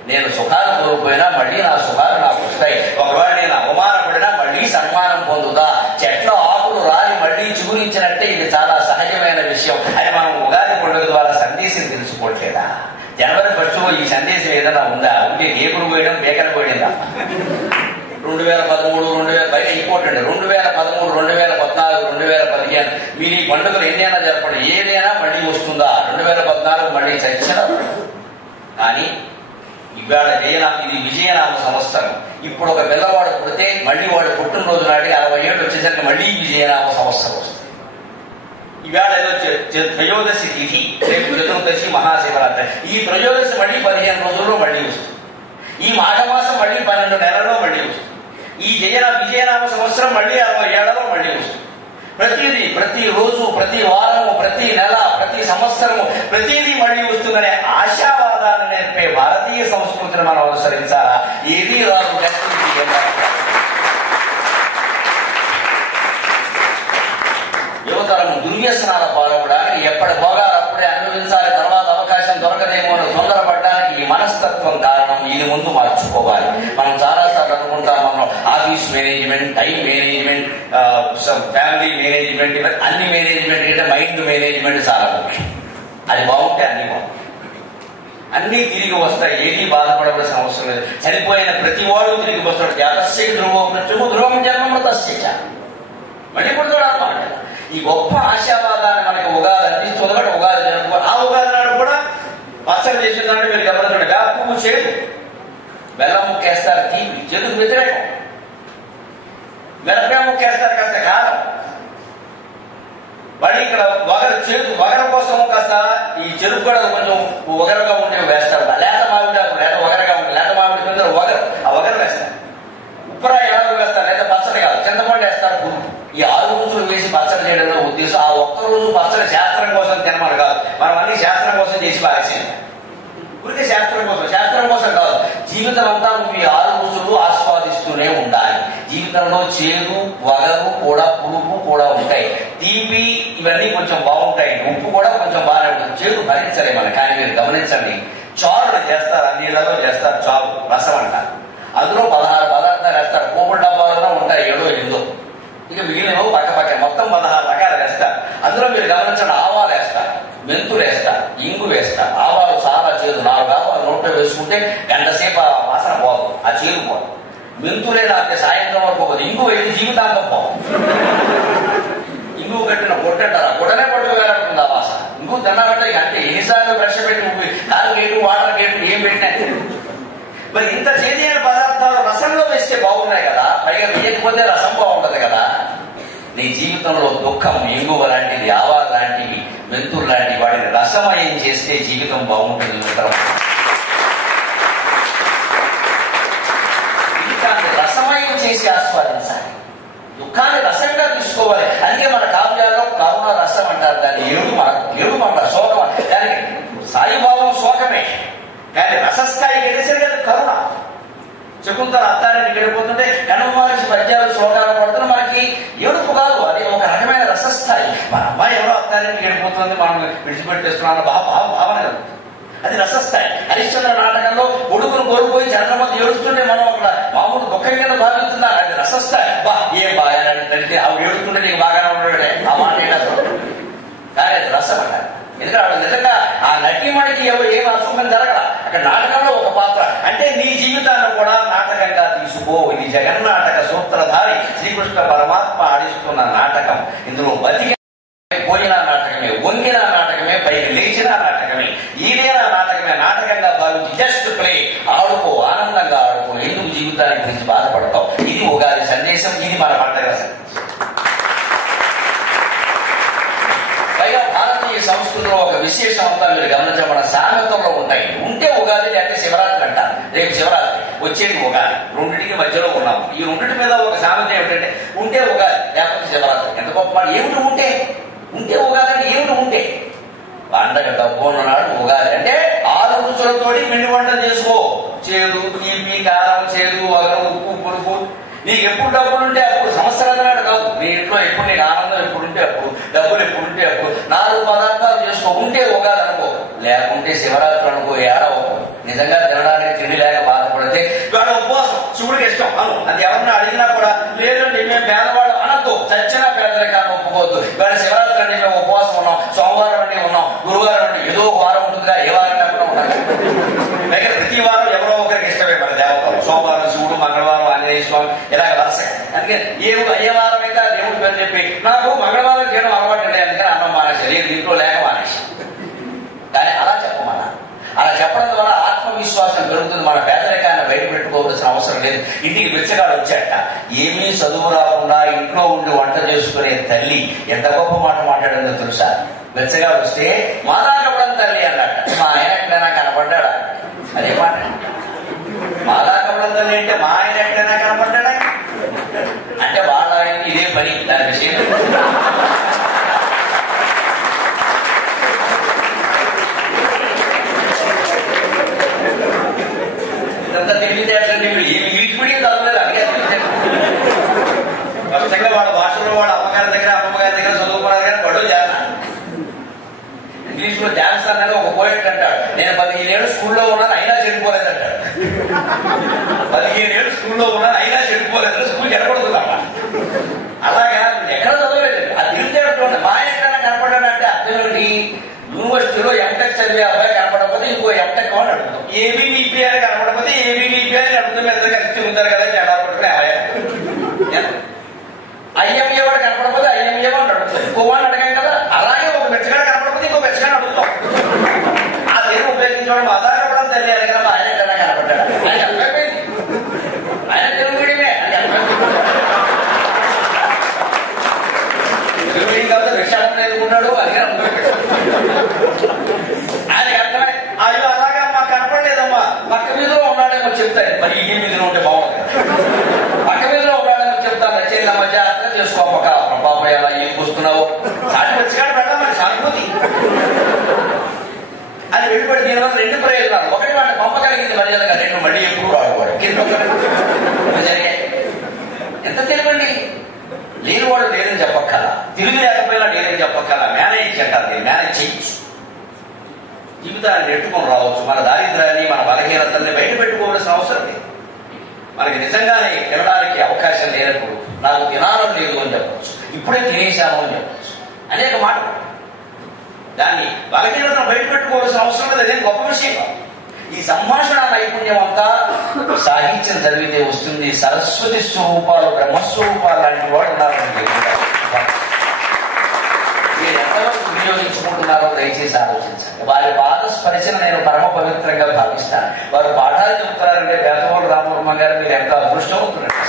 నేను సుఖాలు కోల్పోయినా మళ్ళీ నా సుఖాలు నాకు వస్తాయి, ఒకవేళ నేను అవమానపడినా మళ్ళీ సన్మానం పొందుతా, చెట్ల ఆకులు రాలి మళ్ళీ చిగురించినట్టే ఇది చాలా సహజమైన విషయం అని మనం ఉగాది పండుగ ద్వారా సందేశం తెలుసుకోవట్లేదా? జనవరి 1 ఈ సందేశం ఏదైనా ఉందా? ఉంటే కేకులు పోయడం, బేకలు పోయడం తప్ప. 2013, బయట ఇంకోటండి, 2013, 2014, 2015 మీరు ఈ పండుగలు ఎన్నైనా జరపండి, ఏదైనా మళ్ళీ వస్తుందా? 2014 మళ్ళీ చచ్చిన. కానీ ఇవాళ ఇది విజయనామ సంవత్సరం. ఇప్పుడు ఒక పిల్లవాడు పుడితే మళ్ళీ వాడు పుట్టినరోజు నాటికి 60 ఏళ్ళు వచ్చేసరికి మళ్ళీ విజయనామ సంవత్సరం వస్తుంది. ఇవాళ ఏదో త్రయోదశి తిథి, రేపు చతుర్దశి, మహాశివరాత్రి. ఈ త్రయోదశి మళ్ళీ 15 రోజుల్లో మళ్ళీ వస్తుంది. ఈ మాఘమాసం మళ్ళీ 12 నెలల్లో మళ్ళీ వస్తుంది. ఈ విజయనామ సంవత్సరం మళ్ళీ 60 ఏళ్లలో మళ్ళీ వస్తుంది. ప్రతిదీ, ప్రతి రోజు, ప్రతి వారము, ప్రతి నెల, ప్రతి సంవత్సరము ప్రతిదీ మళ్ళీ వస్తుందనే ఆశావాదాన్ని నేర్పే భారతీయ సంస్కృతిని మనం అనుసరించాలా? ఏది రాదు యువతరం దుర్వ్యసనాల పాల్గొనడానికి ఎప్పటి భోగాలు అప్పుడే అనుభవించాలి, తర్వాత అవకాశం దొరకదేమో అని తొందరపడడానికి ఈ మనస్తత్వం కారణం. ఇది ముందు మార్చుకోవాలి. మనం చాలాసార్లు అనుకుంటాం, మనం office management, time management, family management, అన్ని మేనేజ్మెంట్ అంటే మైండ్ మేనేజ్మెంట్ చాలా ముఖ్యం. అది బాగుంటే అన్ని బాగుంటాయి, అన్ని తిరిగి వస్తాయి. ఏది బాధపడవలసిన అవసరం లేదు. చనిపోయిన ప్రతి వాడు తిరిగి వస్తాడు. జాతస్య ధ్రువం ప్రత్యుము ధ్రువం జన్మమృతస్య మళ్ళీ పుడతాడు అన్నమాట. ఈ గొప్ప ఆశావాదాన్ని మనకి ఉగాది అందిస్తుంది. కాబట్టి ఉగాది జరుపుకో. ఆ ఉగాది నాడు కూడా పచ్చడి చేసిందంటే మీరు గమనించండి, వేప పువ్వు చేదు, బెల్లం ముక్కేస్తారు తీపి, చేదుకు వ్యతిరేకం. మిరపకాయ ముక్కేస్తారు కాస్త కారం. మళ్ళీ ఇక్కడ చేదు వగర కోసం కాస్త ఈ చెరుకు కూడా కొంచెం వగరగా ఉండే వేస్తారు. లేత మామిడి లేత వగరగా ఉంటుంది, లేత మామిడి కింద వగరు, ఆ వగరు వేస్తారు. ఉప్పరా ఎలాగో వేస్తారు, లేదా పచ్చడి కాదు, చింతపండు వేస్తారు. పురుగు. ఈ 6 రోజులు వేసి పచ్చడి చేయడంలో ఉద్దేశం ఆ ఒక్క రోజు పచ్చడి శాస్త్రం కోసం తినమని కాదు. మనం అన్ని శాస్త్రం కోసం చేసి పారేసేయండి. ఇప్పటికే శాస్త్రం కోసం కాదు. జీవితం అంతా నువ్వు ఈ 6 రోజులు ఆస్వాదిస్తూనే ఉండాలి. జీవితంలో చేదు, వగరు కూడా, పులుపు కూడా ఉంటాయి, తీపి ఇవన్నీ కొంచెం బాగుంటాయి, ఉప్పు కూడా కొంచెం బాగానే ఉంటుంది. చేదు భరించలే మనం. కానీ మీరు గమనించండి, చారులు చేస్తారు, అన్నిళ్ళలో చేస్తారు. చారు రసం అంటారు. అందులో 16 పదార్థాలు వేస్తారు. కోపుల డబ్బాలలో ఉంటాయి 7 8. ఇక మిగిలిన పక్క మొత్తం 16 రకాలు వేస్తారు. అందులో మీరు గమనించండి, ఆవాలు వేస్తారు, మెంతులు వేస్తారు, ఇంగు వేస్తారు. ఆవాలు చాలా చేదు, 4 ఆవాలు నోట్లో వేసుకుంటే గంట సేపు ఆ వాసన పోదు, ఆ చేదు పోదు. మెంతులే నాకు సాయంత్రం వరకు పోదు. ఇంగు వేసి జీవితాంతం పోదు. ఇంగు కట్టిన పొట్టంటారు, పొట్టనే పట్టుకోగలుగుతుంది ఆ వాసన. ఇంగు తిన్నామంటే అంటే ఎన్నిసార్లు బ్రష్ పెట్టి కాలు గేటు, వాటర్ గేటు ఏం పెట్టినా. మరి ఇంత చేదైన పదార్థాలు రసంలో వేస్తే బాగున్నాయి కదా, పైగా వేయకపోతే రసం బాగుంటది కదా. నీ జీవితంలో దుఃఖం, ఇంగువ లాంటిది, ఆవాలు లాంటివి, మెంతులు లాంటివి, వాటిని రసమయం చేస్తే జీవితం బాగుంటుంది. దుఃఖాన్ని రసమయం చేసి ఆస్వాదించాలి, దుఃఖాన్ని రసంగా తీసుకోవాలి. అందుకే మన కావ్యాల్లో కరుణ రసం అంటారు దాన్ని. ఏడు మన శోకం. దానికి సాయిభావం శోకమే, కానీ రసస్థాయికి వెళ్ళేసరి కదా కరుణ. శకుంతల అత్తారిని గడిపోతుంటే కనుమ మహర్షి పద్యాలు శ్లోకాలు పడుతున్నా మనకి ఏడుపు కాదు, అది ఒక రకమైన రసస్థాయి. మన అమ్మాయి ఎవరో అత్తారిని గడిపోతుంది, మనం విడిచిపెట్టేస్తున్నాం భావన కలుగుతుంది, అది రసస్థాయి. హరిశ్చంద్ర నాటకంలో కొడుకును కోల్పోయి చంద్రమతి ఏడుస్తుంటే మనం అక్కడ మామూలు దుఃఖం కింద భావిస్తున్నాం, అది రసస్థాయి. ఏం బాగా అంటే ఆవిడ ఏడుస్తుంటే నీకు బాగానే ఉంటాడే ఆ మాట ఏంటో, కానీ అది రసం అంటారు. ఎందుకంటే ఆవిడ నిజంగా ఆ నటిమణికి ఏం అసుఖం జరగల. అక్కడ నాటకంలో ఒక పాత్ర అంటే నీ జీవితాన్ని కూడా నాటకంగా తీసుకో. ఇది జగన్నాటక సూత్రధారి శ్రీకృష్ణ పరమాత్మ ఆడిస్తున్న నాటకం. ఇందులో బతికి పోయిన నాటకమే, వంగిన నాటకమే, పైకి లేచిన నాటకమే, ఈడైన నాటకమే. నాటకంగా భావించి జస్ట్ ప్లే, ఆడుకో, ఆనందంగా ఆడు. సంస్కృతిలో ఒక విశేషం అంతా మీరు గమనించడం మన సామెతల్లో ఉంటాయి. ఉంటే ఉగాది లేకపోతే శివరాత్రి అంటారు. రేపు శివరాత్రి, వచ్చేది ఉగాది, రెండింటికి మధ్యలో ఉన్నాము. ఈ రెండింటి మీద ఒక సామెత ఏమిటంటే ఉంటే ఉగాది లేకపోతే శివరాత్రి. ఎంత గొప్ప మాట! ఏమిటి ఉంటే? ఉంటే ఉగాది అంటే ఏమిటి ఉంటే? పండగ డబ్బు ఉన్ననాడు ఉగాది అంటే 6 రుచులతోటి పిండి వంటలు చేసుకో. చేదు, తీపి, కారం, చేదు, వగరు, ఉప్పు, పులుపు. నీకు ఎప్పుడు డబ్బులు ఉంటే అప్పుడు, సంవత్సరాల నాడు కాదు. నీ ఇంట్లో ఎప్పుడు నీకు ఆనందం ఎప్పుడుంటే అప్పుడు, డబ్బులు ఎప్పుడుంటే అప్పుడు 4 పదార్థాలు చేసుకో. ఉంటే ఉగాది అనుకో, లేకుంటే శివరాత్రి అనుకో. ఏడవ నిజంగా తినడానికి తిండి లేక బాధపడితే వాడు ఉపవాసం, శివుడికి ఇష్టం అను. అది ఎవరన్నా అడిగినా కూడా లేదండి మేము పేదవాడు అనద్దు. చచ్చినా పేదరికాన్ని ఒప్పుకోవద్దు. వాడు శివరాత్రి అంటే మేము ఉపవాసం ఉన్నాం, సోమవారం అంటే ఉన్నాం, గురువారం అంటే ఏదో ఒక వారం ఉంటుందిగా, ఏ వారం కూడా ఉండాలి. పైగా ప్రతి వారం ఎవరో ఒకరికి ఇష్టమే మన దేవతలు. సోమవారం శివుడు, మంగళవారం ఆంజనేయ స్వామి, ఇలాగ వరుసగా. అందుకే ఏ వారం అయితే ఆ దేవుడు పేరు చెప్పి నాకు మంగళవారం చేయడం అలవాటు లేదు, అందుకని అన్నం మానేసి లేదు దీంట్లో లేక మానేసి. కానీ అలా చెప్పమన్నా, అలా చెప్పడం ద్వారా ఆత్మవిశ్వాసం పెరుగుతుంది. మన పేదరికాన్ని బయట పెట్టుకోవాల్సిన అవసరం లేదు. ఇంటికి బిచ్చగాడు వచ్చాట, ఏమీ చదువు రాకుండా ఇంట్లో ఉండి వంట చేసుకునే తల్లి ఎంత గొప్ప మాట మాట్లాడిందో తెలుసా? బిచ్చగాడు వస్తే మాదాకపడం తల్లి అన్నట్ట. మా ఆయన ఎక్కడైనా కనపడ్డాడా? అదే మాట. మాదాకపడం తల్లి అంటే మా ఆయన ఎక్కడైనా కనపడ్డాడా అంటే వాళ్ళ ఆయన ఇదే పని. దాని విషయం ఇదంతా తెలివితేటండి. మీరు ఏమి ఈడ్చిపడి చదవలేదు. అందుకే ఖచ్చితంగా వాళ్ళ భాషలో వాళ్ళ అమ్మగారి దగ్గర అమ్మగారి దగ్గర చదువుకున్నారు కానీ బడులు చేస్తారు. ఇంగ్లీష్ లో డాన్స్ అన్నది ఒక పోయిట్ అంటాడు, నేను 15 ఏళ్ళు స్కూల్లో ఉన్నాను అయినా చెడిపోలేదంటాడు. 15 ఏళ్ళు స్కూల్లో ఉన్నాను అయినా చెడిపోలేదు. స్కూల్కి ఎడబడుతుందమ్మా. అలాగా ఎక్కడ చదవలేదు. అది తెలివితేటండి. మా ఆయన ఎక్కడైనా కనపడ్డాడంటే అర్థం ఏంటి? యూనివర్సిటీలో ఎంటెక్ చదివే అబ్బాయి కనపడకపోతే ఇంకో ఎంటెక్ అని అడుగుతాం. ఏబీడీపీ అని కనపడకపోతే ఏబీడీపీ అని అడుగుతాం. మీద కలిసి తిరుగుతారు కదా తేడా పడుకునే. ఐఎంఏ వాడు కనపడకపోతే ఐఎంఏ అని అడుగుతాం. ఇంకో వాడిని అడగాం కదా. అలాగే ఒక బెచ్చగాడు కనపడకపోతే ఇంకో బెచ్చగాడు అడుగుతాం. ఆ తెలుగు ఉపయోగించడం ఆధారపడడం తెలియాలి కదా. మా ఆయన ఎక్కడైనా కనపడ్డాడు ఆయన అర్థమైపోయింది. ఆయన తెలుగు మీడియమే అని తెలుగు మీడియం కాబట్టి విషయాలను ఎదుర్కొన్నాడు. అందుకని ఆయనకి అర్థమై అయ్యో అలాగా మాకు కనపడలేదమ్మా, పక్క మీదలో ఉన్నాడేమో చెప్తాను. మరి ఈ మీదలో ఉంటే బాగుంటుంది. పక్క మీదలో ఉన్నాడేమో చెప్తాను. నచ్చేది మధ్య అర్థం చేసుకోక పాప ఎలా ఏం కూస్తున్నావు సాటి వచ్చిగాడు పెడదాం. మరి సానుభూతి అని వెళ్ళిపడి దీనివల్ల 2 ప్రయోజనాలు. ఒకటి వాడిని పంపగలిగింది మర్యాదగా, 2 మళ్ళీ ఎప్పుడు రాడుకోవాలి కింద జరిగాయి. ఎంత తెలివండి! లేనివాడు లేదని చెప్పక్కల, తిరిగి లేకపోయినా లేదని చెప్పక్కల. మేనేజ్ అంటారు. దీన్ని మేనేజ్ చేయొచ్చు. జీవితాన్ని నెట్టుకొని రావచ్చు. మన దారిద్ర్యాన్ని, మన బలహీనతల్ని బయట పెట్టుకోవాల్సిన అవసరం లేదు. మనకి నిజంగానే తినడానికి అవకాశం లేనప్పుడు నాకు తినాలని లేదు అని చెప్పవచ్చు. ఇప్పుడే తినేశాను అని చెప్పవచ్చు. అనేక మాటలు. దాన్ని బలహీనతను బయట పెట్టుకోవాల్సిన అవసరం లేదు. అదేం గొప్ప విషయం కాదు. ఈ సంభాషణ నైపుణ్యం అంతా సాహిత్యం చదివితే వస్తుంది. సరస్వతి స్వరూపాలు, బ్రహ్మస్వరూపాలు లాంటి వాడు ఉన్నారండి. మీరు ఎంతవరకు వినియోగించుకుంటున్నారో దయచేసి ఆలోచించండి. వారి పాద స్పర్శన నేను పరమ పవిత్రంగా భావిస్తాను. వారు పాఠాలు చెప్తున్నారంటే పేదవాడు రామవర్మ గారు మీరు ఎంత అదృష్టవంతులండి.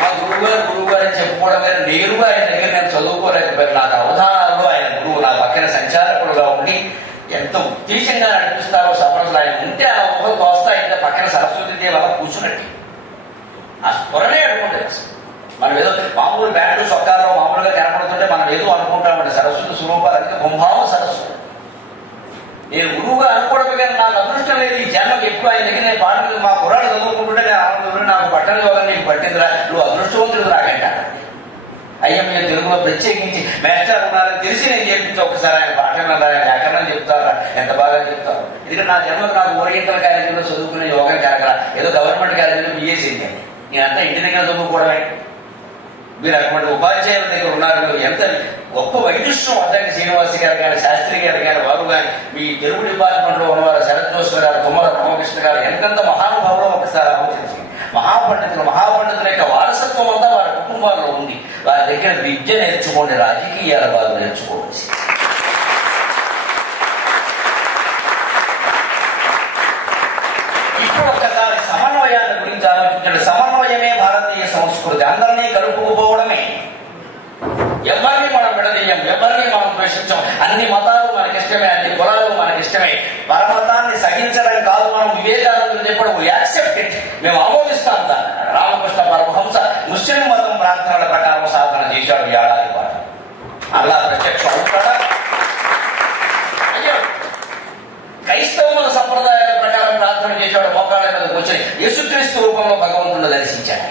మా గురువు గారు అని చెప్పుకోవడం కానీ నేరుగా ఆయన దగ్గర నేను చదువుకోలేకపోయాను. నాకు అవధానాల్లో ఆయన గురువు నా పక్కన సంచాలకుడుగా ఉండి ఎంత ఉద్దేశంగా నడిపిస్తారో సఫలతలు ఆయన ఉంటే ఆ ఒక దోస్తా ఇంత పక్కన సరస్వతి దేవి అలా కూర్చున్నట్టు ఆ స్ఫురణే అనుకుంటుంది. మనం ఏదో మామూలు బ్యాండు చొక్కాలో మామూలుగా కనపడుతుంటే మనం ఏదో అనుకుంటామంటే సరస్వతి స్వరూపాలు అంటే కుంభావ సరస్వతి. నేను గురువుగా అనుకోవడమే కానీ నాకు అదృష్టం లేదు. ఈ జన్మకి ఎప్పుడు ఆయన దగ్గర నేను పాటలు మా కుర్రాడు చదువుకుంటుంటే నేను ఆనందంలో నాకు పట్టణ యోగం నీకు పట్టిందిరా, నువ్వు అదృష్టవంతుడు రాకంట. అయ్యా మీరు తెలుగులో ప్రత్యేకించి మేస్టర్ ఉన్నారని తెలిసి నేను చేపించి ఒకసారి ఆయన పాఠం ఆయన వ్యాకరణం చెప్తారా, ఎంత బాగా చెప్తారు. ఎందుకంటే నా జన్మకు నాకు ఓరియంటల్ కాలేజీలో చదువుకునే యోగం కరకరా, ఏదో గవర్నమెంట్ కాలేజీలో బిఎస్సీ నేనంతా ఇంటి దగ్గర చదువుకోవడమే. మీరు అటువంటి ఉపాధ్యాయుల దగ్గర ఉన్నారు. మీరు ఎంత గొప్ప వైదుష్యం అద్దంకి శ్రీనివాసి గారు కానీ, శాస్త్రి గారు కానీ, వారు కానీ, మీ తెలుగు డిపార్ట్మెంట్ లో ఉన్నవారు శరత్ జోస్వర్ గారు, తుమ్మల రామకృష్ణ గారు, ఎంతంత మహానుభావులు ఒకసారి ఆలోచించి. మహాపండితుల యొక్క వారసత్వం అంతా వారి కుటుంబాల్లో ఉంది. వారి దగ్గర విద్య నేర్చుకోండి, రాజకీయాల బాధ నేర్చుకోవచ్చు. ఇప్పుడు ఒక్కసారి సమన్వయాన్ని గురించి ఆలోచించండి. సమన్వయమే భారతీయ సంస్కృతి. అందరినీ కలుపుకుపోవడమే. ఎవరిని మనం విడదీయం, ఎవరిని మనం ద్వేషించాం. అన్ని మతాలు మనకిష్టమే, అన్ని కులాలు మనకిష్టమే. పరమతాన్ని సహించడం కాదు మనం వివేకానందులు చెప్పడం, యాక్సెప్ట్ ఇట్, మేము ఆమోదిస్తాం దాన్ని. రామకృష్ణ పరమహంస ముస్లిం మతం ప్రార్థనల ప్రకారం సాధన చేశాడు ఏడాది పాటు. అల్లా ప్రత్యక్షం అవుతాడా? క్రైస్తవ మత సంప్రదాయాల ప్రకారం ప్రార్థన చేశాడు. మోకాళ్ళ మీదకి వచ్చి యేసుక్రీస్తు రూపంలో భగవంతుడు దర్శించాడు.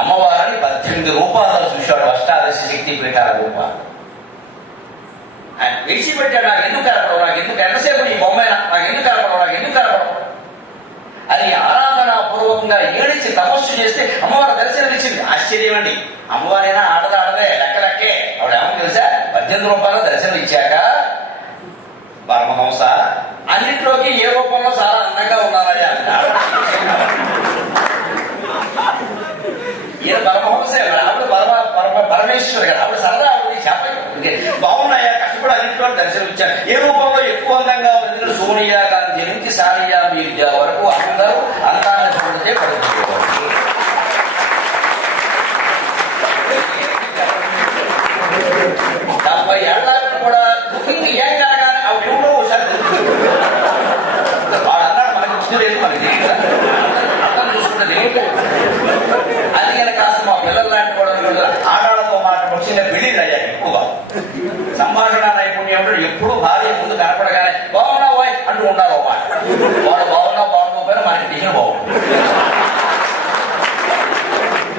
అమ్మవారిని 18 రూపాలు చూశాడు, అష్టాదశి శక్తి పీఠాల రూపాలు. ఆయన విడిచిపెట్టాడు. నాకు ఎందుకు కనపడవు, నాకు ఎందుకు ఎంతసేపు నీ బొమ్మైనా, నాకు ఎందుకు కనపడవు, నాకు ఎందుకు కనపడవు అని ఆరాధనా పూర్వకంగా ఏడిచి తపస్సు చేస్తే అమ్మవారు దర్శనం ఇచ్చింది. ఆశ్చర్యం అండి. అమ్మవారైనా ఆడదే లెక్కలెక్కే. ఆవిడ ఏమో తెలుసా, 18 రూపాయలు దర్శనం ఇచ్చాక పరమహంస అన్నింటిలోకి ఏ రూపంలో చాలా అందంగా ఉన్నారని అంటున్నాడు. ఈయన పరమహంసే, ఆవిడ పరమేశ్వరు కదా, ఆవిడ సరదా ఆవిడ చెప్పండి బాగున్నాయా, కష్టపడి అన్నింటిలో దర్శనం ఇచ్చారు. ఏ రూపంలో ఎక్కువ అందంగా ఉంది? సోనియా గాంధీ నుంచి సానియా మీర్జా వరకు అందరూ అందాన్ని చూడితే పడుతుంది. 70 ఏళ్ళ కూడా కుకింగ్ ఏం కాగానే ఆవిడ ఎవరో ఒకసారి వాడు అన్నాడు, మనకి ముందు లేదు, మనకి అర్థం చూసుకుంటే తెలియదు. అందుకని కాస్త మా పిల్లలు లాంటి కూడా ఆడాళ్ళతో మాట్లాడుతున్న పెళ్లిళ్ళు అయ్యాయి ఎక్కువగా. సంభాషణ నైపుణ్యం అంటే ఎప్పుడు భార్య ముందు కనపడగానే బాగున్నావు అంటూ ఉండాలి. ఒక మాట వాడు బాగున్నావు బాగున్నావు మనకి టిఫిన్ బాగుంటుంది.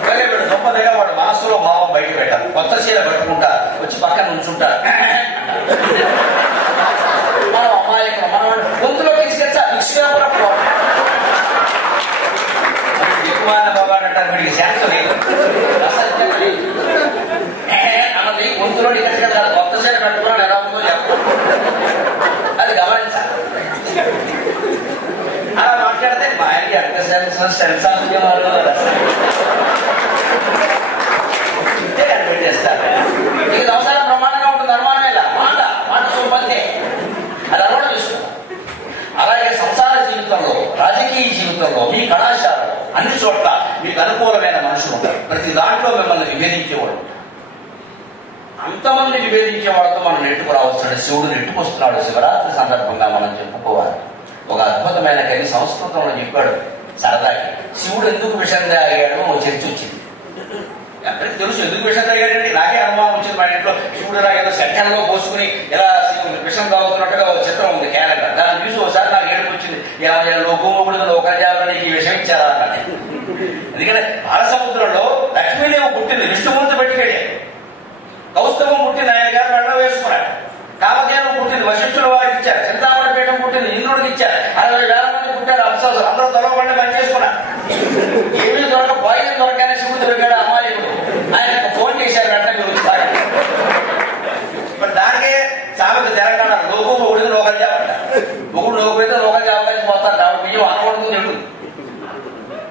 అలాగే వీడు గొప్పదిగా వాడు మనస్సులో భావం బయట పెట్టాలి. కొత్త చీర కట్టుకుంటారు, వచ్చి పక్కన ఉంచుంటారు. మనం అమ్మాయి మనం గొంతులో తీసుకెళ్తా నిక్షేపం ఎక్కువ బాగాడంటారు. వీడికి శాంతం లేదు, అసత్యం లేదు అన్నది. గొంతులో తీసుకెళ్తారు, కొత్త చీర కట్టుకున్నాడు ఎలా ఉందో చెప్పు, అది గమనించాలి. అలా మాట్లాడితే భార్య అంటే కనిపెట్టేస్తారు. నీకు సంసారం బ్రహ్మాండంగా ఉంటుంది, అనుమానమే ఇలా. మాట సూపంతే, అది అలవాటు చూసుకుంటాం. అలాగే సంసార జీవితంలో, రాజకీయ జీవితంలో, మీ కళాశాలలో అన్ని చోట్ల మీకు అనుకూలమైన మనుషులు ఉంటారు. ప్రతి దాంట్లో మిమ్మల్ని విభేదించేవాడు. అంతమంది విభేదించే వాళ్ళతో మనం నెట్టుకురావచ్చున్నాడు. శివుడు నెట్టుకొస్తున్నాడు. శివరాత్రి సందర్భంగా మనం చెప్పుకోవాలి. ఒక అద్భుతమైన కవి సంస్కృతంలో చెప్పాడు సరదాకి, శివుడు ఎందుకు విషం తాగాడు ఓ చర్చ వచ్చింది. ఎక్కడికి తెలుసు ఎందుకు విషం తాగాడండి, నాకే అనుమానం వచ్చింది. మా ఇంట్లో శివుడు రాగేదో సెకండ్లో పోసుకుని ఇలా విషం తాగుతున్నట్టుగా ఒక చిత్రం ఉంది క్యాలెండర్. దాన్ని చూసి ఒకసారి నాకు ఏడుపు వచ్చింది. లోకముడు లోకజాలనికి ఈ విషయం ఇచ్చారా అన్నది. ఎందుకంటే బాలసముద్రంలో లక్ష్మీదేవి పుట్టింది, విష్ణుమూర్తి పెట్టుకెళ్ళి. కౌస్తవం పుట్టింది, ఆయన గారు మెడ వేసుకున్నాడు. కామధేను పుట్టింది, వశిష్ఠుల వారికి ఇచ్చారు. చింతామణి పీఠం పుట్టింది, ఇంద్రుడికి ఇచ్చారు. 60,000 మంది పుట్టారు, అప్సరసులు అందరూ తొలగబడి పని చేసుకున్నారు. ఏమీ దొరక పోయిన దొరకనే శివుడు దొరికాడు అమ్మాయిలు. ఆయన ఫోన్ చేశారు, వెంటనే మీరు వచ్చారు. మరి దానికే సామెత తెలంగాణ లోకు మొగుడికి లోకల్ జాబ్. మొగుడు లోకపోతే లోకల్ జాబ్ కలిసి పోతారు. కాబట్టి బియ్యం అనకూడదు తెలుగు.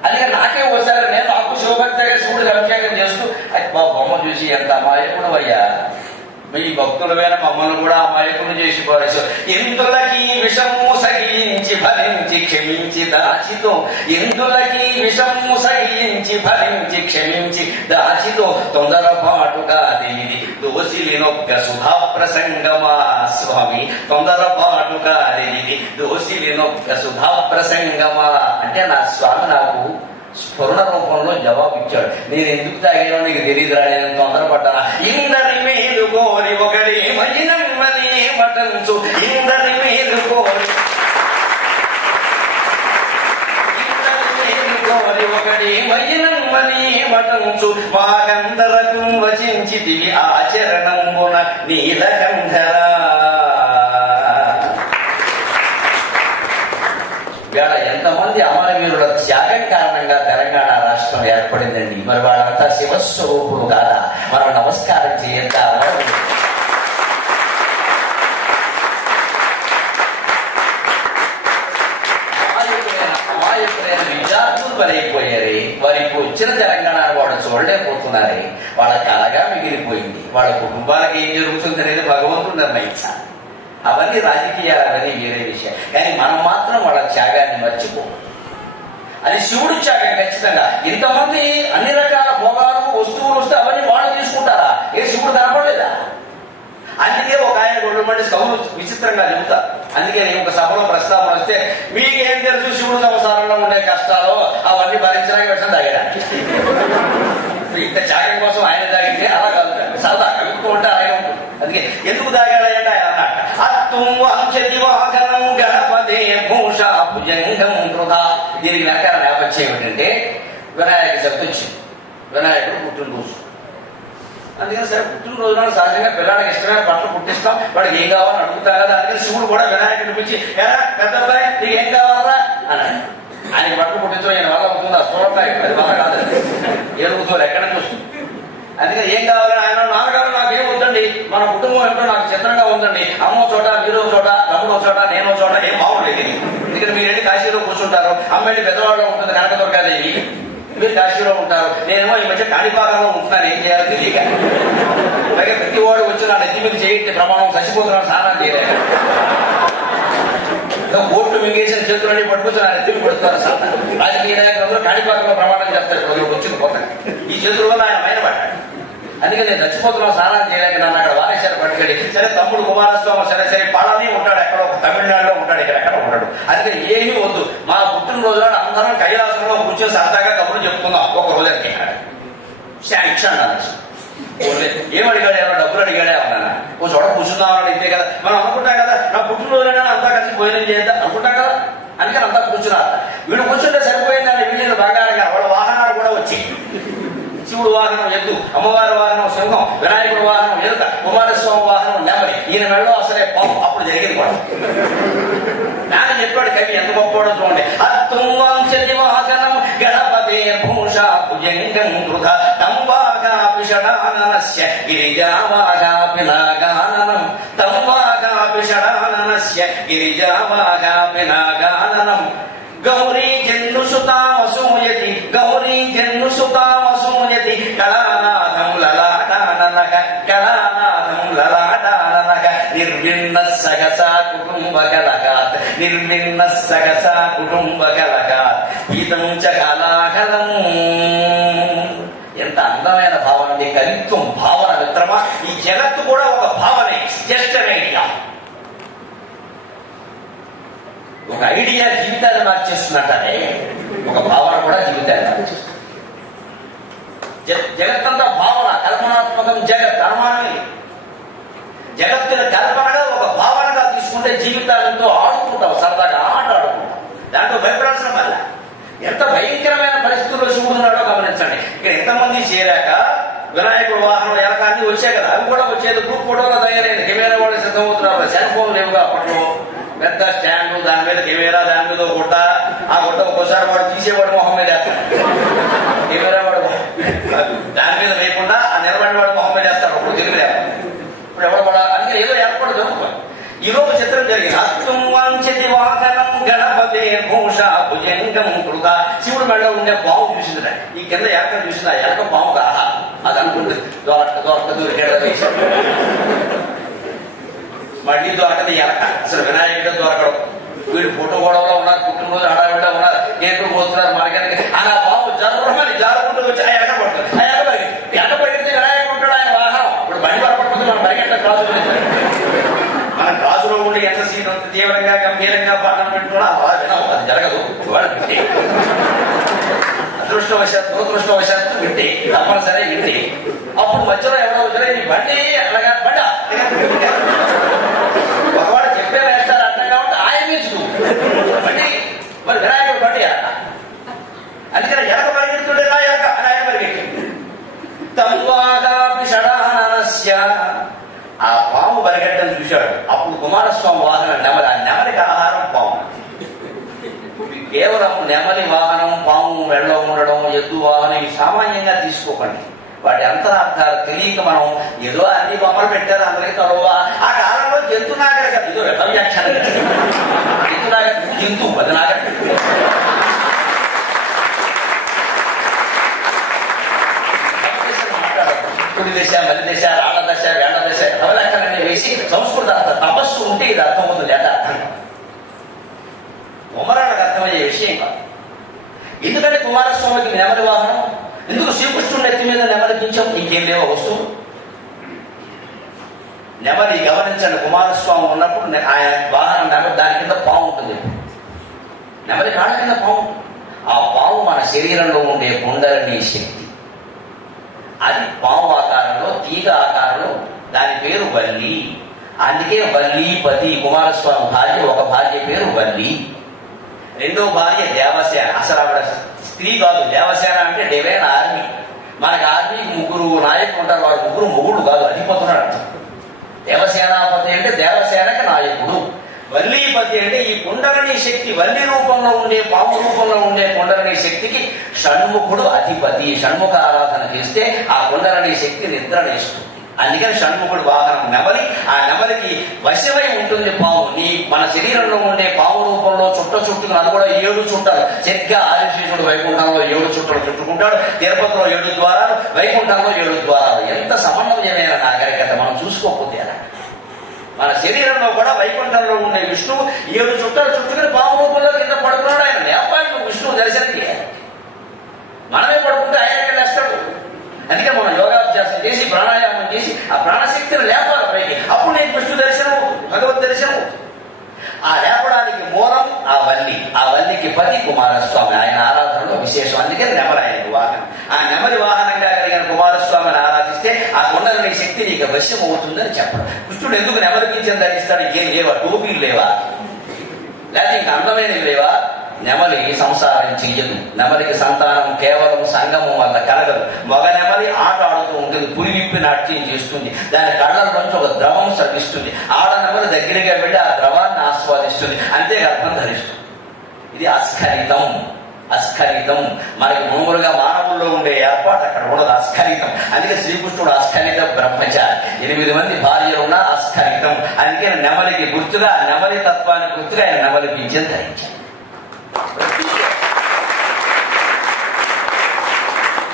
అందుకే నాకే ఒకసారి నేను నాకు శివభక్తిగా శివుడికి అభిషేకం చేస్తూ బొమ్మ చూసి ఎంత అమాయకుడు అయ్యా, మీ భక్తులమైన మమ్మల్ని కూడా అమాయకులు చేసి పారేశారు. ఎందులకి విషము సహించి ఫలించి క్షమించి దాచితో, ఎందులకి విషము సహించి ఫలించి క్షమించి దాచితో, తొందరపాటుగా దేవి దోసిలినొక్క సుధా ప్రసంగమా స్వామి, తొందరపాటుగా దేవి దోసిలినొక్క సుధా ప్రసంగమా అంటే నా స్వామి నాకు స్ఫురణ రూపంలో జవాబు ఇచ్చాడు. నేను ఎందుకు తాగానో నీకు తెలియదురా, నేను తొందరపడ్డానా. ఇందరి మేలు కోరి ఒకరి మజినమ్మని మటంచు, ఇందరి మేలు కోరి ఒకటి మజినమ్మని మటంచు, మాకందరకు వచించితివి ఆచరణంబున నీలకంధరా. ఇవాళ ఎంతమంది అమరవీరుల త్యాగం కారణంగా తెలంగాణ రాష్ట్రం ఏర్పడిందండి. మరి వాళ్ళంతా శివస్వరూపులు కాదా? మనం నమస్కారం చేయంతా. అమాయకులైన విద్యార్థులు బలైపోయారే, వారికి వచ్చిన తెలంగాణ వాళ్ళు చూడలేకపోతున్నారే, వాళ్ళ కళగా మిగిలిపోయింది. వాళ్ళ కుటుంబాలకు ఏం జరుగుతుందనేది భగవంతుడు నిర్ణయించాలి. అవన్నీ రాజకీయాలు, అవన్నీ వేరే విషయం. కానీ మనం మాత్రం వాళ్ళ త్యాగాన్ని మర్చిపోం. అది శివుడు త్యాగం ఖచ్చితంగా. ఇంతమంది అన్ని రకాల భోగాలు వస్తువులు వస్తే అవన్నీ వాళ్ళు తీసుకుంటారా? ఏ శివుడు కనపడలేదా? గొడవమంటే కవులు విచిత్రంగా చెబుతా. అందుకే ఒక సభలో ప్రస్తావన వస్తే మీకేం తెలుసు శివుడు సంసారంలో ఉండే కష్టాలు అవన్నీ భరించడానికి వచ్చిన తాగడానికి. ఇంత త్యాగం కోసం ఆయన తాగితే అలా కాదు, సరదా కవిత్వం ఉంటే అలాగే ఉంటుంది. అందుకే ఎందుకు తాగాడంటే ఆయన అన్నట్ట అత్తుంచదివాహనం గణపతే భూషా భుజంగం వృధా. దీనికి వెనకాల నేపథ్యం ఏమిటంటే వినాయక చవితి వచ్చింది, వినాయకుడు పుట్టినరోజు. అందుకని సరే పుట్టినరోజు నాడు సహజంగా పిల్లాడికి ఇష్టమైన బట్టలు పుట్టిస్తాం, వాడికి ఏం కావాలని అడుగుతాం కదా. అందుకని శివుడు కూడా వినాయకుడిని పిలిచి ఎలా పెద్ద అబ్బాయి నీకు ఏం కావాలరా అన్నాడు. ఆయనకి బట్టలు పుట్టించడం ఆయన వల్ల అవుతుందా? చూడటాయి అది వల్ల కాదు, ఏడుగుతోలు ఎక్కడి నుంచి వస్తుంది. అందుకని ఏం కావాలని ఆయన నాన్నగారు నాకేం వద్దండి, మన కుటుంబం ఏంటో నాకు చిత్రంగా ఉందండి, అమ్మో చోట మీరు చోట తమ్ముడు చోట నేను చోట ఏం బాగుండేది. ఎందుకంటే మీరు వెళ్ళి కాశీలో కూర్చుంటారు, అమ్మాయి పెద్దవాళ్ళు ఉంటుంది కనకదుర్గాదేవి, మీరు కాశీలో ఉంటారు, నేనేమో ఈ మధ్య కాణిపాకంలో ఉంటున్నాను, ఏం చేయాలో తెలియక. అలాగే ప్రతి వాడు వచ్చి నా నెత్తి మీద చేయించే ప్రమాణం చచ్చిపోతున్నాను, స్నానం చేయలేక ఓట్లు మింగేసిన చేతులన్నీ పట్టుకొచ్చి నా నెత్తిని పడుతున్నారు. రాజకీయ నాయకులు కాణిపాకంలో ప్రమాణం చేస్తారు వచ్చింది పోతాను, ఈ చేతుల వల్ల ఆయన మైనపడ్డాడు. అందుకే నేను చచ్చిపోతున్నాను, స్నానం చేయడానికి నన్ను అక్కడ వారేశారు పట్టుకెళ్ళి. సరే తమ్ముడు కుమారస్వామి సరే సరే పాలని ఉంటాడు, ఎక్కడో తమిళనాడులో ఉంటాడు, ఇక్కడ ఎక్కడ ఉంటాడు. అందుకని ఏమీ వద్దు, మా పుట్టినరోజు నాడు అందరం కైలాసంలో కూర్చొని సరదాగా కబుర్లు చెప్పుకుందాం ఒక రోజు అంటున్నాడు. శాంక్షన్ అన్నాడు. ఏమడిగాడు? ఎవరో డబ్బులు అడిగాడే అన్నా. ఓ చోట కూర్చుందామని ఇదే కదా మనం అనుకుంటాం కదా, నా పుట్టినరోజునైనా అంతా కలిసి భోజనం చేద్దాం అనుకుంటాం కదా. అందుకని అంతా కూర్చున్నారు. వీడు కూర్చుంటే సరిపోయిందని వీళ్ళు బాగానే వాళ్ళ వాహనాలు కూడా వచ్చాయి. శివుడు వాహనం ఎద్దు, అమ్మవారి వాహనం సింహం, వినాయకుడు వాహనం ఎలుక, కుమారస్వామి వాహనం నెమలి, ఈయన మెడలో అసలే పాము. అప్పుడు జరిగింది కూడా నాన్న చెప్పాడు కవి, ఎంత గొప్పవాడో చూడండి. అత్తుంచది వాహనం గణపతే భూషా భుజంగం వృధ తంబాగాపి షడాననస్య గిరిజావాగాపి నాగాననం తంబాగాపి షడాననస్య గిరిజావాగాపి నాగాననం గౌరీ జన్నుసుతామసూయతి గౌరీ జన్నుసుతామసూయతి కళానాథం లలాటాననక కళానాథం లలాటాననక నిర్విన్న సగసా కుటుంబ కలకాత్ నిర్విన్న సగసా కుటుంబ కలకాత్ గీతం చ కళాకలం. ఎంత అందమైన భావన అండి కవిత్వం, భావన మిత్రమా. ఈ జగత్తు కూడా ఒక భావనే, జస్ట్ అన్ ఐడియా. ఒక ఐడియా జీవితాన్ని మార్చేస్తున్నట్టే ఒక భావన కూడా జీవితాన్ని మార్చేస్తుంది. జగత్తంతా భావన, కల్పనాత్మకం జగత్ అనుమానమే. జగత్తుని కల్పనగా ఒక భావనగా తీసుకుంటే జీవితాలతో ఆడుకుంటావు, సరదాగా ఆట ఆడుకుంటావు, దాంట్లో భయపడాల్సిన వల్ల. ఎంత భయంకరమైన పరిస్థితుల్లో శివుడు ఉన్నాడో గమనించండి. ఇక్కడ ఎంతమంది చేరాక వినాయకుడు వాహనం ఎలకాన్ని వచ్చాయి కదా, అవి కూడా వచ్చేది గ్రూప్ ఫోటోలో తయారైంది. కెమెరా వాళ్ళు సిద్ధమవుతున్నారు, సెల్ ఫోన్ లేవుగా అప్పట్లో. పెద్ద స్టాండ్, దాని మీద కెమెరా, దాని మీద గుడ్డ, ఆ గుడ్డ ఒక్కోసారి వాడు తీసేవాడు మొహం మీద వేస్తాడు, కెమెరా వాడు దాని మీద వేయకుండా ఆ నిలబడి వాడు మొహం మీద వేస్తాడు. అప్పుడు తెలియదు, ఇప్పుడు ఎవడు పడ అందుకే ఏదో ఏర్పాటు జరుగుతుంది. ఈరోజు చిత్రం జరిగింది. అత్తుంచది వాహనం గణపతే భూషా భుజంగం కృత. శివుడు మెడలో ఉండే పాము చూసిందిరా, ఈ కింద ఎలక చూసిందా, ఎలక పాము కాదా అది అనుకుంటుంది. దొరకదు మళ్ళీ దొరకదు ఎలక. అసలు వినాయకుడు దొరకడం, వీడు ఫోటో గొడవలో ఉన్నారు, పుట్టినరోజు హడావిడిగా ఉన్నారు, కేకులు పోతున్నారు మార్గానికి. అలా బాబు జరగమని జారుకుంటూ వచ్చి ఆ ఎలక పడుతుంది. ఆ ఎలక పరిగెడితే వినాయకుడు ఉంటాడు, ఆయన వాహనం. ఇప్పుడు బండి పడపడుతుంది, మనం పరిగెట్ట క్లాసులు మన క్లాసులో ఉండి ఎంత సీన్ అంత తీవ్రంగా గంభీరంగా పాఠం పెట్టుకోవడం అలా వినవు, అది జరగదు. వాడు వింటే అదృష్టవశాత్తు దురదృష్టవశాత్తు వింటే తప్పనిసరి వింటే అప్పుడు మధ్యలో ఎవరో వచ్చారో ఈ బండి అలాగా బండ ఒకవాడు చెప్పే వేస్తారు అర్థం కాబట్టి ఆయన మీచు బండి మరి వినాయకుడు బండి అట. అందుకని ఎలక పరిగెడుతుండే నా ఎలక అని ఆయన పరిగెట్టి తంబాగాపి షడాననస్య. ఆ పాము పరిగెట్టని చూశాడు. అప్పుడు కుమారస్వామి వాహనం నెమలి. ఆ నెమలికి ఆహారం పాము. కేవలం నెమలి వాహనం, పాము మెడలో ఉండడం, ఎద్దు వాహనం ఇవి సామాన్యంగా తీసుకోకండి. వాటి అంతరార్థాలు తెలియక మనం ఏదో అన్ని బొమ్మలు పెట్టారు అందరికీ తరువ. ఆ కాలంలో జంతు నాగరిక ఇదో వ్యాఖ్యానం జంతు నాగరిక జంతు అది నాగరిక. కుడి దశ, మలి దశ, రాళ్ళ దశ, వేళ్ల దశ రవలెక్కలన్నీ వేసి సంస్కృత తపస్సు ఉంటే ఇది అర్థం అవుతుంది, లేదా అర్థం కాదు. కుమారానికి అర్థమయ్యే విషయం కాదు. ఎందుకంటే కుమారస్వామికి నెమలి వాహనం, ఎందుకు శ్రీకృష్ణుడి నెత్తి మీద నెమలిపించాం? ఇంకేం లేవో వస్తువు. నెమలి గమనించండి, కుమారస్వామి ఉన్నప్పుడు ఆయన వాహనం నెమలి, దాని కింద పాము ఉంటుంది. నెమలి కాళ్ళ కింద పాము ఉంటుంది. ఆ పాము మన శరీరంలో ఉండే కుండలిని శక్తి. అది పాము ఆకారంలో, తీగ ఆకారంలో, దాని పేరు వల్లి. అందుకే వల్లీపతి. కుమారస్వామి భార్య, ఒక భార్య పేరు వల్లి, రెండో భార్య దేవసేన. అసలు ఆవిడ స్త్రీ కాదు, దేవసేన అంటే డివైన్ ఆర్మీ. మనకి ఆర్మీకి 3 నాయకులు ఉంటారు, వాడు 3 మొగుళ్ళు కాదు, అధిపతులు అర్థం. దేవసేనాపతి అంటే దేవసేనకి నాయకుడు. వల్లీపతి అంటే ఈ కుండలిని శక్తి, వల్లి రూపంలో ఉండే, పాము రూపంలో ఉండే కుండలిని శక్తికి షణ్ముఖుడు అధిపతి. షణ్ముఖ ఆరాధన చేస్తే ఆ కుండలిని శక్తి నిద్రలేస్తుంది. అందుకని షణ్ముఖుడు వాహనం నెమలి. ఆ నెమలికి వశమై ఉంటుంది పాము. మన శరీరంలో ఉండే పాము రూపంలో చుట్టుకుని, అది కూడా 7 చుట్టాలు. సరిగ్గా ఆదిశేషుడు వైకుంఠంలో 7 చుట్టలు చుట్టుకుంటాడు. తిరుపతిలో 7 ద్వారాలు, వైకుంఠంలో 7 ద్వారాలు. ఎంత సమన్వయమైన నాగరికత మనం చూసుకోకపోతే అలా. మన శరీరంలో కూడా వైకుంఠంలో ఉండే విష్ణువు 7 చుట్టాలు చుట్టుకుని పాము రూపంలో కింద పడుకున్నాడు. ఆయన లేపాలి విష్ణువు దర్శనం చేయాలి. మనమే పడుకుంటే ఆయన ఎక్కడ లేస్తాడు. అందుకే మనం యోగాభ్యాసం చేసి, ప్రాణాయామం చేసి ఆ ప్రాణశక్తిని లేపాలి పైకి. అప్పుడు నీకు విష్ణు దర్శనం అవుతుంది, భగవద్ దర్శనం అవుతుంది. ఆ లేపడానికి మూలం ఆ వల్లి. ఆ వల్లికి పతి కుమారస్వామి. ఆయన ఆరాధనలో విశేషం. అందుకే నెమలి ఆయనకు వాహనం. ఆ నెమలి వాహనంగా కలిగిన కుమారస్వామిని ఆరాధిస్తే ఆ కుండలిని శక్తి నీకు వశ్యం అవుతుందని చెప్పడం. కృష్ణుడు ఎందుకు నెమలి పింఛం ధరిస్తాడు? ఏం లేవా? టోపీలు లేవా? లేకపోతే ఇంకా అందమైనవి లేవా? నెమలి సంసారం చెయ్యదు. నెమలికి సంతానం కేవలం సంగమం వల్ల కలగదు. మగ నెమలి ఆట ఆడుతూ ఉంటుంది, పులి విప్పి నాట్యం చేస్తుంది, దాని కళ్ళలోంచి ఒక ద్రవం సర్విస్తుంది. ఆడ నెమలి దగ్గరగా వెళ్ళి ఆ ద్రవాన్ని ఆస్వాదిస్తుంది, అంతే గర్భం ధరిస్తుంది. ఇది అస్ఖలితం. అస్ఖలితం మనకి మామూలుగా మానవుల్లో ఉండే ఏర్పాటు అక్కడ ఉండదు, అస్ఖలితం. అందుకే శ్రీకృష్ణుడు అస్ఖలిత బ్రహ్మచారి. 8 మంది భార్యలు ఉన్న అస్ఖలితం. అందుకే నెమలికి గుర్తుగా, నెమలి తత్వానికి గుర్తుగా ఆయన నెమలి పింఛం ధరించారు.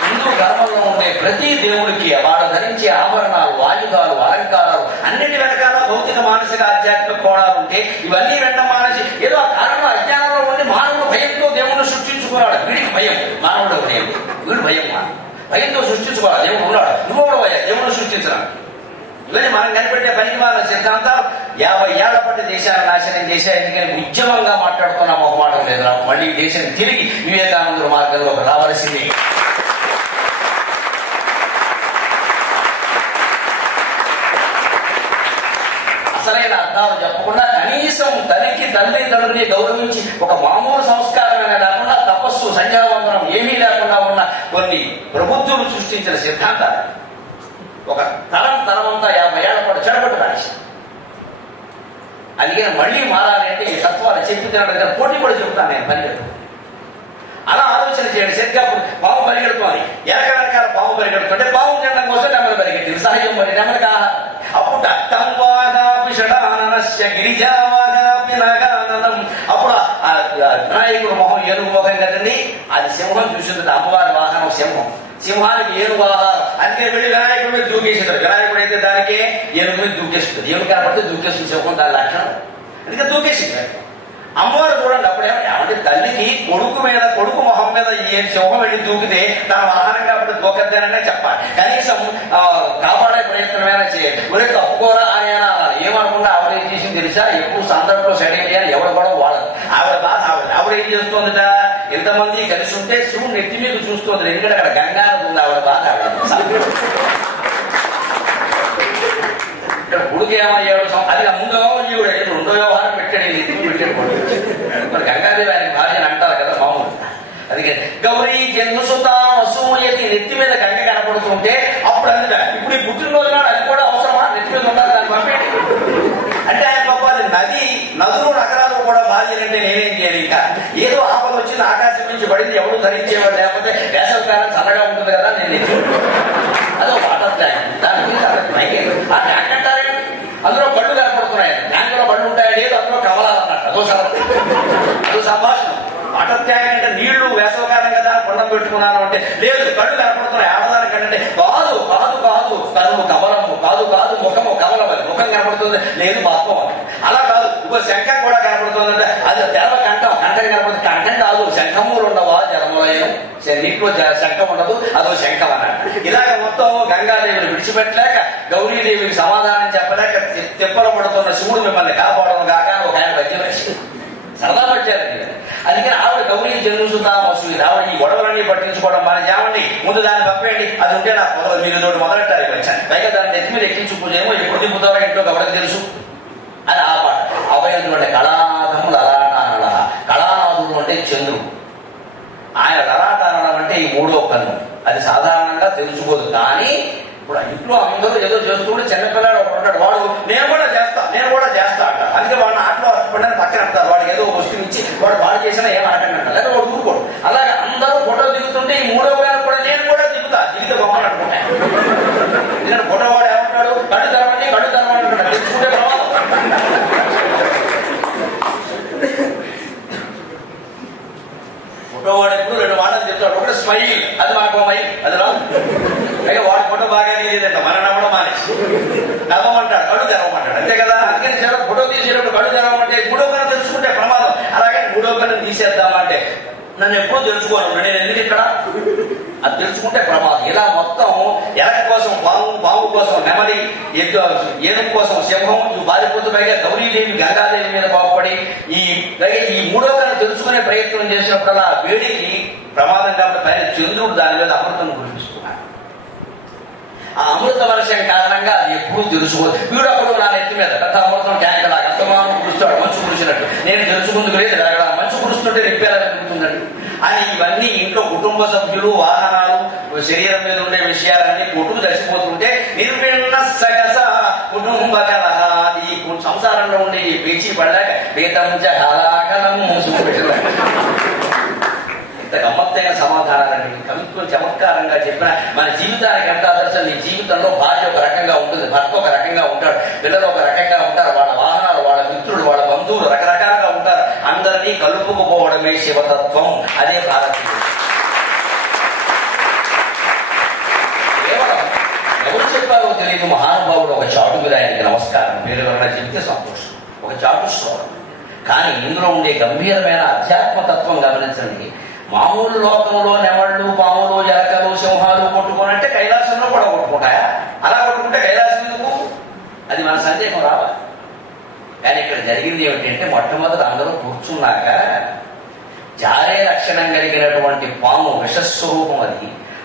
హిందూ ధర్మంలో ఉండే ప్రతి దేవుడికి వాడు ధరించే ఆభరణాలు, ఆయుధాలు, అలంకారాలు అన్నిటి వెనకాల భౌతిక, మానసిక, ఆధ్యాత్మిక కోణాలు ఉంటే ఇవన్నీ వెంట మానసి ఏదో ఆ కారణంలో అజ్ఞానంలో ఉండి మానవుడు భయంతో దేవుడిని సృష్టించుకున్నాడు. వీడికి భయం, మానవుడు భయం, వీడు భయం. భయంతో సృష్టించుకోవాలి. దేవుడు ఉన్నాడు, నువ్వు కూడా భయం, దేవుడిని సృష్టించడం. ఇవన్నీ మనం కనిపెట్టే పనికి మాన సిద్ధాంతాలు 50 ఏళ్ల పాటు దేశాన్ని నాశనం చేశారు. ఎందుకని ఉద్యమంగా మాట్లాడుతున్నాం, ఒక మాట లేదు. మళ్ళీ దేశం తిరిగి వివేకానందుల మార్గంలో రావాల్సింది. అసలైన అర్థాలు చెప్పకుండా కనీసం తల్లికి, తండ్రిని గౌరవించి ఒక మామూలు సంస్కారమే లేకుండా తపస్సు, సంధ్యావందనం ఏమీ లేకుండా ఉన్న కొన్ని ప్రబుద్ధులు సృష్టించిన సిద్ధాంతాలు ఒక తరమంతా 50 ఏళ్ల పాటు చెడగొట్టు రాశారు. అందుకని మళ్ళీ మారాలంటే ఈ తత్వాలు చెప్పి తినడం పోటీ పడి చెబుతాను నేను పరిగెత్తు. అలా ఆలోచన చేయండి. సరిగ్గా పాము పరిగెడుతుంది, వెనకాల పాము పరిగెడుతుంటే పాము తినడం కోసం నెమలి పరిగెట్టింది. సహజం మరి నెమలికి ఆహారం. అప్పుడు అప్పుడు వినాయకుడు మొహం ఏనుగు మొహం కదండి, అది సింహం చూసింది. అమ్మవారి వాహనం సింహం, సింహానికి ఏనుగు ఆహారం. అందుకే వెళ్ళి వినాయకుడి మీద దూకేసింటారు. వినాయకుడు అయితే దానికే ఏనుగు మీద దూకేస్తుంది. ఏనుగు కాబట్టి దూకేస్తుంది సింహం, దాని లక్షణం. అందుకే దూకేసింది. అమ్మవారు చూడండి, అప్పుడేమంటే తల్లికి కొడుకు మొహం మీద ఏ సింహం వెళ్ళి దూకితే తన వాహనం కాబట్టి దూకద్దాననే చెప్పాలి. కనీసం కాపాడే ప్రయత్నమైనా చేయాలి. ఒరే తప్పుకోరా అని అనాలి. ఏమనుకుంటే ఆవిడ ఏం చేసింది తెలుసా? ఎక్కువ సందర్భంలో సెటిల్ చేయాలి, ఎవరు కూడా వాడదు. ఆవిడ బాధ ఆవిడ ఏం చేస్తుందట? ఎంతమంది కలిసి ఉంటే శివుడు నెత్తి మీద చూస్తుంది. ఎందుకంటే అక్కడ గంగా ఉంది. ఆవిడ బాధ ఇక్కడ గుడికి ఏమయ్యాడు? అది ముందు జీవుడు రెండో వ్యవహారం పెట్టాడు, నెత్తి పెట్టాడు. మరి గంగాదేవి ఆయన భార్యని అంటారు కదా మామూలు. అందుకే గౌరీ జన్మసుత వసూయతి నెత్తి మీద గంగ కనపడుతుంటే అప్పుడు అందుక ఇప్పుడు ఈ పుట్టినరోజు నాడు అది కూడా అవసరమా? నెత్తి మీద ఉండాలి, దాన్ని పంపేయండి అంటే ఆయన గొప్ప. అది నదులు, నగరాలు కూడా భార్యలంటే నేనేం చేయాలి? ఇంకా ఏదో ఆపద వచ్చింది, ఆకాశం నుంచి పడింది, ఎవరు ధరించేవాడు లేకపోతే వేసవికాలం చల్లగా ఉంటుంది కదా, నేను అదో వాటర్ ట్యాంక్. దాని మీద ఆ ట్యాంక్ అంటారేంటి? అందులో బళ్ళు కనపడుతున్నాయి. ట్యాంక్ లో బళ్ళు ఉంటాయి, లేదు అందులో కవలాలన్నట్టు. అదో సంభాషణ. వాటర్ ట్యాంక్ అంటే నీళ్లు వేసవకాలం కదా కొండం పెట్టుకున్నాను అంటే లేదు, కళ్ళు కనపడుతున్నాయి. ఆడదానికంటే కాదు కాదు కాదు కరువు కమలము, కాదు కాదు ముఖము కమలం, అది ముఖం కనపడుతుంది, లేదు బాత్మం అని. అలా కాదు, ఇంకో శంఖం కూడా కనపడుతుందంటే అది తెరవ కంఠం, కంఠం కనపడుతుంది. కంఠం కాదు, శంఖములు ఉండవా జలమలయం, నీటిలో శంఖం ఉండదు, అదో శంఖం అన్నట్టు. ఇలాగ మొత్తం గంగాదేవిని విడిచిపెట్టలేక గౌరీదేవికి సమాధానం చెప్పలేక తిప్పలు పడుతున్న శివుడు మిమ్మల్ని కాపాడడం కాక ఒక ఆయన పద్యం వేసి సరదా పట్టారు. అందుకని ఆవిడ గౌరీ జన్మసుతామసు ఆవిడ ఈ గొడవలన్నీ పట్టించుకోవడం మన జామండి ముందు దాన్ని పంపేయండి, అది ఉంటే నాకు కుదరదు, మీరు తోటి మొదలెట్టాలి వచ్చాను, పైగా దాన్ని నెత్తి మీద ఎక్కించుకోలేమో ఎప్పుడు దింపుతారో ఇంట్లో ఎవరికి తెలుసు అని ఆ పాట. అభయంతుడు అంటే కళాధములు లలాటానల, కళానాథుడు అంటే చంద్రుడు, ఆయన లలాటానడం అంటే ఈ మూడో కన్ను. అది సాధారణంగా తెలుసుకోదు. కానీ ఇప్పుడు ఇంట్లో అందరూ ఏదో చేస్తుంటే చిన్నపిల్లాడు ఒకడు ఉంటాడు, వాడు నేను కూడా చేస్తా అంట. అందుకే వాడిని ఆటలో అర్పడని పక్కన అంటారు, వాడికి ఏదో వస్తువు ఇచ్చి వాడు చేసినా ఏం అడగండి లేదా వాడు ఊరుకోడు. అలాగే అందరూ ఫోటో దిగుతుంటే ఈ మూడో గారు కూడా నేను కూడా దిగితే బొమ్మలు అనుకుంటాను. ఎందుకంటే ఫోటో వాడు ఏమంటాడు, కళ్ళు తెరవండి అంటున్నాడు, తెలుసుకుంటే ప్రమాదం. ఫోటో వాడు ఎప్పుడు 2 మాటలు చెప్తాడు, ఒకటి స్మైల్, అది మనకు మైల్, అది రాదు. పైగా వాడి ఫోటో బాగానే లేదంట, మన నవ్వడం మానేసి నవ్వమంటాడు, కళ్ళు తెరవమంటాడు, అంతే కదా. అందుకని ఫోటో తీసేటప్పుడు కళ్ళు తెరవమంటే మూడో కన్ను తెలుసుకుంటే ప్రమాదం. అలాగే మూడో కన్ను తీసేద్దామంటే నన్ను ఎప్పుడూ తెలుసుకోను, నేను ఎందుకు ఇక్కడ, అది తెలుసుకుంటే ప్రమాదం. ఇలా మొత్తం ఎలక కోసం పాము కోసం నెమలి, ఏనుగు కోసం సింహం, ఇవి బాధిపోతూ పైగా గౌరీదేవి గంగాదేవి మీద కోపడి ఈ మూడో కన్ను తెలుసుకునే ప్రయత్నం చేసినప్పుడల్లా వేడికి ప్రమాదం కాబట్టి పైన చంద్రుడు దాని మీద అమృతం కురిపిస్తున్నాడు. ఆ అమృత వర్షం కారణంగా అది ఎప్పుడూ తెలుసుకోదు. వీడు అప్పుడు నా నెత్తి మీద పెద్ద అమృతం ట్యాంక్ లాగా అస్తమానం కురుస్తాడు, మంచు కురిసినట్టు. నేను తెలుసుకుందుకు లేదు, మంచు కురుస్తుంటే రెప్పేలా పెరుగుతుందండి అని ఇవన్నీ ఇంట్లో కుటుంబ సభ్యులు, వాహనాలు, శరీరం మీద ఉండే విషయాలన్నీ కొట్టుకు చచ్చిపోతుంటే నిర్విణ సగస కుటుంబ కలహ, ఈ సంసారంలో ఉండే ఈ పేచీ పడలేక వేతంచ కళాకలం ఇంత గమ్మత్తైన సమాధానాలండి. కవిత్వం చమత్కారంగా చెప్పిన మన జీవితానికి ఎంత ఆదర్శం. నీ జీవితంలో భార్య ఒక రకంగా ఉంటుంది, భర్త ఒక రకంగా ఉంటాడు, పిల్లలు ఒక రకంగా ఉంటారు, వాళ్ళ వాహనాలు, వాళ్ళ మిత్రులు, వాళ్ళ బంధువులు రకరకాలుగా ఉంటారు. అందరినీ కలుపుకుపోవడమే శివతత్వం, అదే భారతీయుడు. కేవలం ఎవరు చెప్పారో తెలియదు మహానుభావుడు ఒక చాటు మీద ఆయనకి నమస్కారం పేరు ఎవరైనా చెప్తే సంతోషం, ఒక చాటు శ్లోకం. కానీ ఇందులో ఉండే గంభీరమైన అధ్యాత్మతత్వం గమనించండి. మామూలు లోకంలో నెమళ్ళు, పాములు, ఎలకలు, సింహాలు కొట్టుకోనంటే కైలాసంలో కూడా కొట్టుకుంటాయా? అలా కొట్టుకుంటే కైలాసం ఎందుకు? అది మన సందేహం రావాలి. కానీ ఇక్కడ జరిగింది ఏమిటంటే మొట్టమొదటి అందరూ కూర్చున్నాక జారే లక్షణం కలిగినటువంటి పాము విషస్వరూపం,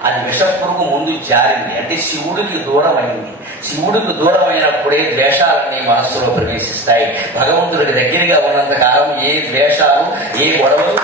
అది విషపురుగు ముందు జారింది, అంటే శివుడికి దూరం అయింది. శివుడికి దూరం అయినప్పుడే ద్వేషాలన్నీ మనస్సులో ప్రవేశిస్తాయి. భగవంతుడికి దగ్గరగా ఉన్నంత కాలం ఏ ద్వేషాలు, ఏ గొడవలు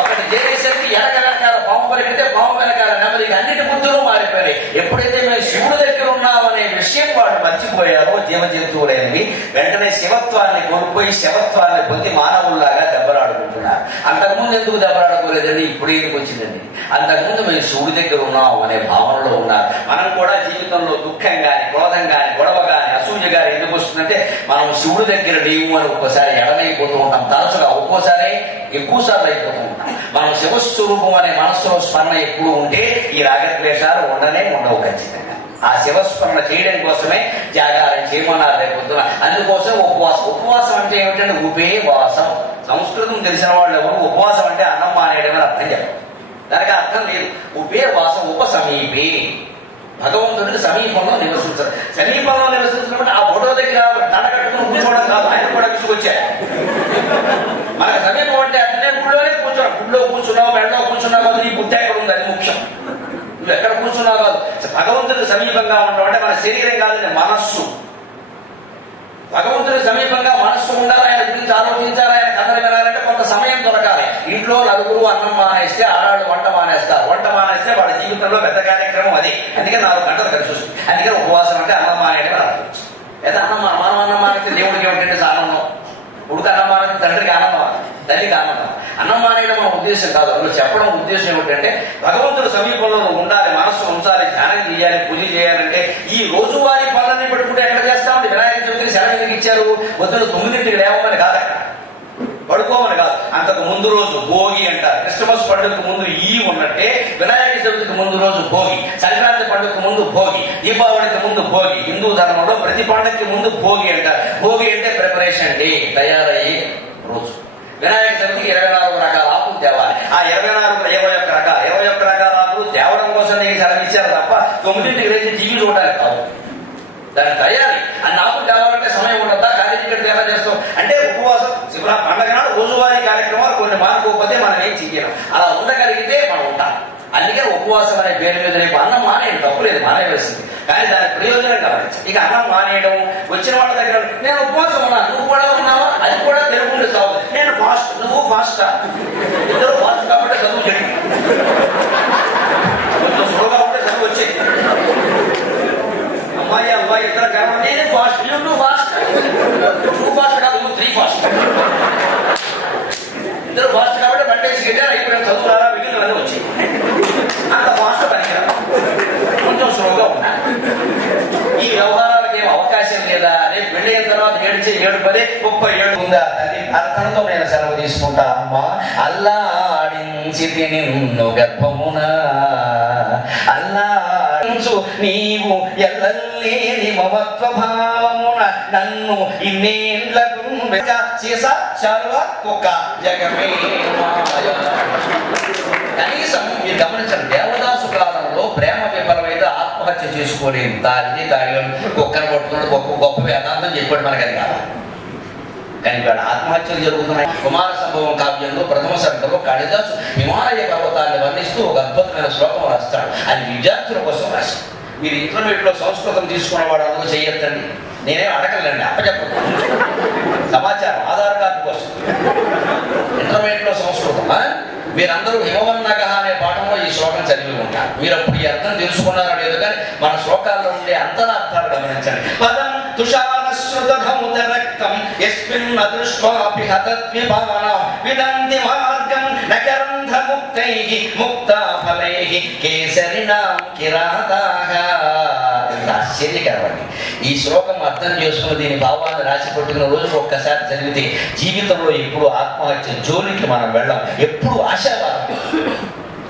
ఒకటి చేసేసరికి వెనకాల పాము పరిగితే పాము వెనకాల నెమ్మదిగా అన్నిటి బుద్ధులు మారిపోయాయి. ఎప్పుడైతే మేము శివుడి దగ్గర ఉన్నామనే విషయం వాడు మర్చిపోయారో జీవ జంతువులైనవి వెంటనే శివత్వాన్ని కోల్పోయి శవత్వాన్ని పొంది మానవుల్లాగా దెబ్బలాడుకుంటున్నారు. అంతకుముందు ఎందుకు దెబ్బలాడుకోలేదండి, ఇప్పుడు ఎందుకు వచ్చిందండి? అంతకుముందు మేము శివుడి దగ్గర ఉన్నాం అనే భావనలో ఉన్నారు. మనం కూడా జీవితంలో దుఃఖం గాని, క్రోధం గాని, గొడవ గాని, అసూయ గాని ఎందుకు వస్తుందంటే మనం శివుడి దగ్గర లేవు అని ఒక్కోసారి ఎడమైపోతూ ఉంటాం. తరచుగా ఒక్కోసారి ఎక్కువ సార్లు అయిపోతూ ఉంటాం. మనం శివస్వరూపం అనే మనస్సులో స్మరణ ఎక్కువ ఉంటే ఈ రాగద్వేషాలు ఉండవు ఖచ్చితంగా. ఆ శివస్మరణ చేయడం కోసమే జాగారం చేయమన్నారు రేపొద్దున. అందుకోసం ఉపవాసం అంటే ఏమిటంటే ఉపేవాసం. సంస్కృతం తెలిసిన వాళ్ళు ఎవరు ఉపవాసం అంటే అన్నం మానేయడమని అర్థం చెప్పారు. దానికి అర్థం లేదు. ఉపేవాసం ఉపసమీపే, భగవంతుడికి సమీపంలో నివసించారు. సమీపంలో నివసించినప్పుడు ఆ ఫోటో దగ్గర దండకట్టుకుని కూర్చోవడం కాదు, ఆయన కూడా విసుగొచ్చారు. మనకు సమీపం అంటే అట్లనే గుళ్ళోనే కూర్చోడం. గుళ్ళో కూర్చున్నావు, మెడలో కూర్చున్నావు కాదు, నీ బుద్ధి ఎక్కడ ఉంది అది ముఖ్యం. నువ్వు ఎక్కడ కూర్చున్నావు కాదు. భగవంతుడికి సమీపంగా ఉండడం అంటే మన శరీరం కాదండి, మనస్సు. భగవంతుడికి సమీపంగా మనస్సు ఉండాలి, ఆయన గురించి ఆలోచించాలి, ఆయన కథలు వినాలంటే కొంత సమయం దొరకాలి. ఇంట్లో నలుగురు అన్నం మానేస్తే ఆడాళ్ళు వంట మానేస్తారు. వంట మానేస్తే వాళ్ళ జీవితంలో పెద్ద కార్యక్రమం అది. అందుకే 4 గంటలు కలిసి వస్తుంది. అందుకే ఉపవాసం అంటే అన్నం మానేయడం అర్థం. లేదా మనం అన్నం మానేస్తే దేవుడికి ఏమిటంటే ఆనందం. ఉడుకు అన్నం మానేస్తే తండ్రికి ఆనందం, తల్లికి ఆనందం. అన్నం మానేయడం మన ఉద్దేశం కాదు. అందులో చెప్పడం ఉద్దేశం ఏమిటంటే భగవంతుడు సమీపంలో ఉండాలి, మనస్సు ఉంచాలి, ధ్యానం చేయాలి, పూజ చేయాలంటే ఈ రోజువారీ పనులన్నీ పెట్టుకుంటే ఎక్కడ చేస్తామంటే వినాయక చవితికి సెలవు ఎందుకు ఇచ్చారు? పొద్దున 9ంటికి లేవమని కాదు, పడుకోమని కాదు. అంతకు ముందు రోజు భోగి అంటారు. క్రిస్టమస్ పండుగకు ముందు ఈ ఉన్నట్టే వినాయక చవితికి ముందు రోజు భోగి, సంక్రాంతి పండుగకు ముందు భోగి, దీపావళికి ముందు భోగి. హిందూ ధర్మంలో ప్రతి పండుగకి ముందు భోగి అంటారు. భోగి అంటే ప్రిపరేషన్ డే, తయారయ్యే రోజు. వినాయక చవితికి 24 రకాల ఆకులు తేవాలి. ఆ 21 రకాల ఆకులు తేవడం కోసం నీకు సెలవు ఇచ్చారు తప్ప 9ంటికి లేచి టీవీ చూడడానికి కాదు. దాని తయారీ అని నాకు కావాలంటే సమయం ఉండదా, కాలేజీకి ఎలా చేస్తాం అంటే ఉపవాసం శివరా పండగ నాడు రోజువారీ కార్యక్రమాలు కొన్ని మానుకోకపోతే మనం ఏం చెయ్యడం. అలా ఉండగలిగితే మనం ఉంటాం. అందుకే ఉపవాసం అనే పేరు మీద రేపు అన్నం మానేయడం తప్పు లేదు, మానేయవలసింది. కానీ దాని ప్రయోజనం గమనించి ఇక అన్నం మానేయడం, వచ్చిన వాళ్ళ దగ్గర నేను ఉపవాసం ఉన్నా, నువ్వు కూడా ఉన్నావా, అది కూడా తెలుగుండే సాగు. నేను ఫాస్ట్, నువ్వు ఫాస్టా, ఇద్దరు ఫాస్ట్ కాబట్టి చదువు జరిగింది. కొంచెం స్లోగా ఉంటే చదువు వచ్చేది. అమ్మాయి అబ్బాయి ఇద్దరు కాబట్టి నేను ఫాస్ట్, నువ్వు ఫాస్ట్, నువ్వు ఫాస్ట్ కాదు, నువ్వు 3 ఫాస్ట్. ఇద్దరు ఫాస్ట్ కాబట్టి బండేసి గెట్టారు. ఇప్పుడు చదువు రారా మిగిలిన వచ్చి అంత ఫాస్ట్ పనికిరా, కొంచెం స్లోగా ఉన్నా. ఈ వ్యవహారాలకు ఏం అవకాశం లేదా? రేపు పెళ్లి అయిన తర్వాత 7-10-37 ఉందా తల్లి? అర్థంతో నేను సెలవు తీసుకుంటా. అమ్మా అల్లాడించి నిన్ను గర్భమున అల్లాడించు నీవు ఎల్లలేని మమత్వ భావమున నన్ను ఇన్నేండ్లకు సీసా శాలువ కుక్క జగమే మాయ. కనీసం మీరు గమనించండి, దేవదాసు కాలంలో ప్రేమ విఫలమైతే ఆత్మహత్య చేసుకోలేదు. తాగి కుక్కను కొట్టుకున్నాడు, గొప్ప వేదాంతం చెప్పాడు మనకి, అది కాదు. కానీ ఇక్కడ ఆత్మహత్యలు జరుగుతున్నాయి. కుమార సంభవం కావ్యంలో ప్రథమ సర్గలో కాళిదాసు హిమాలయ పర్వతాన్ని వర్ణిస్తూ ఒక అద్భుతమైన శ్లోకం రాస్తాడు. అది విద్యార్థుల కోసం రాస్తాడు. మీరు ఇంటర్మీడియట్లో సంస్కృతం తీసుకున్న వాడు అందులో చేయొద్దండి, నేనేం అడగలేండి, అప్పచెప్పదు. సమాచారం ఆధార్ కార్డు కోసం ఇంటర్మీడియట్లో సంస్కృతం. మీరందరూ హిమవన్నగ అనే పాఠంలో ఈ శ్లోకం చదివి ఉంటారు. మీరు అప్పుడు ఈ అర్థం తెలుసుకున్నారో లేదు, కానీ మన శ్లోకాల్లో ఉండే అంతరార్థాలు గమనించండి. పదం తుషారశ్రుతముదరక్తం యస్మిన్ అదృష్టాపి హతద్విమానం విదంతి మార్గం నకరంధ ముక్తైః ముక్తాఫలైః కేసరినాం కిరాతాః. ఆశ్చర్యకరమండి. ఈ శ్లోకం అర్థం చేసుకుని దీని భావాన్ని రాసి పట్టుకున్న రోజుకు ఒక్కసారి చదివితే జీవితంలో ఎప్పుడు ఆత్మహత్య జోలికి మనం వెళ్ళాం. ఎప్పుడు ఆశావాదం.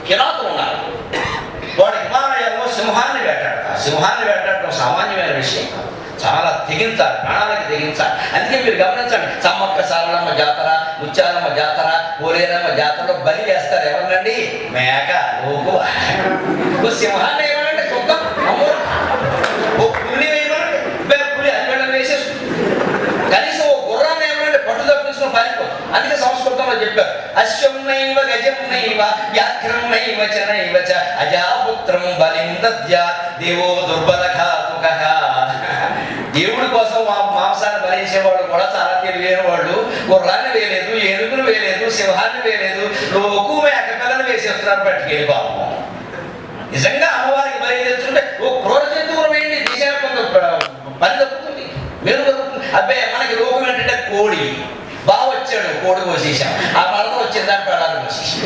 కిరాతులు ఉన్నారు, వాడు హిమాలయాల్లో సింహాన్ని వేటాడతారు. సింహాన్ని వేటాడటం సామాన్యమైన విషయం కాదు, చాలా తెగించాలి, ప్రాణాలకి తెగించాలి. అందుకే మీరు గమనించండి, సమ్మక్క సారలమ్మ జాతర, ముత్యాలమ్మ జాతర, పోలేరమ్మ జాతరలో బలి చేస్తారు. ఎవరినండి? మేక, లోకు. సింహాన్ని ఏమనంటే చూద్దాం, ఓ పులిని వేయమనండి, పులి అక్కడ వేసేస్తుంది. కనీసం ఓ గుర్రాన్ని ఏమనంటే పట్టు తప్పించుకుని పారిపోతుంది. అందుకే సంస్కృతంలో చెప్పారు, అశ్వం నైవ గజం నైవ వ్యాఘ్రం నైవ చ నైవ చ అజాపుత్రం బలిం దద్యాత్ దేవో దుర్బలఘాతుకః. దేవుడి కోసం మాంసాన్ని భరించేవాళ్ళు కూడా చాలా తెలివైన వాళ్ళు. గుర్రాన్ని వేయలేదు, ఏనుగును వేయలేదు, సింహాన్ని వేయలేదు, లోకు మేక పిల్లని వేసేస్తున్నారు పట్టుకెళ్ళి. బాబు నిజంగా అమ్మవారికి బలి తెచ్చుకుంటే ఓ క్రూర జంతువులు వేయండి, దేశానికి కొంత పని తప్పుతుంది, మేలు తప్పుతుంది. అబ్బాయి మనకి లోకం ఏంటంటే కోడి. బాగా వచ్చాడు, కోడి కోసేసాం, ఆ మరణ వచ్చింది దాని ప్రాణాలు కోసేసాం.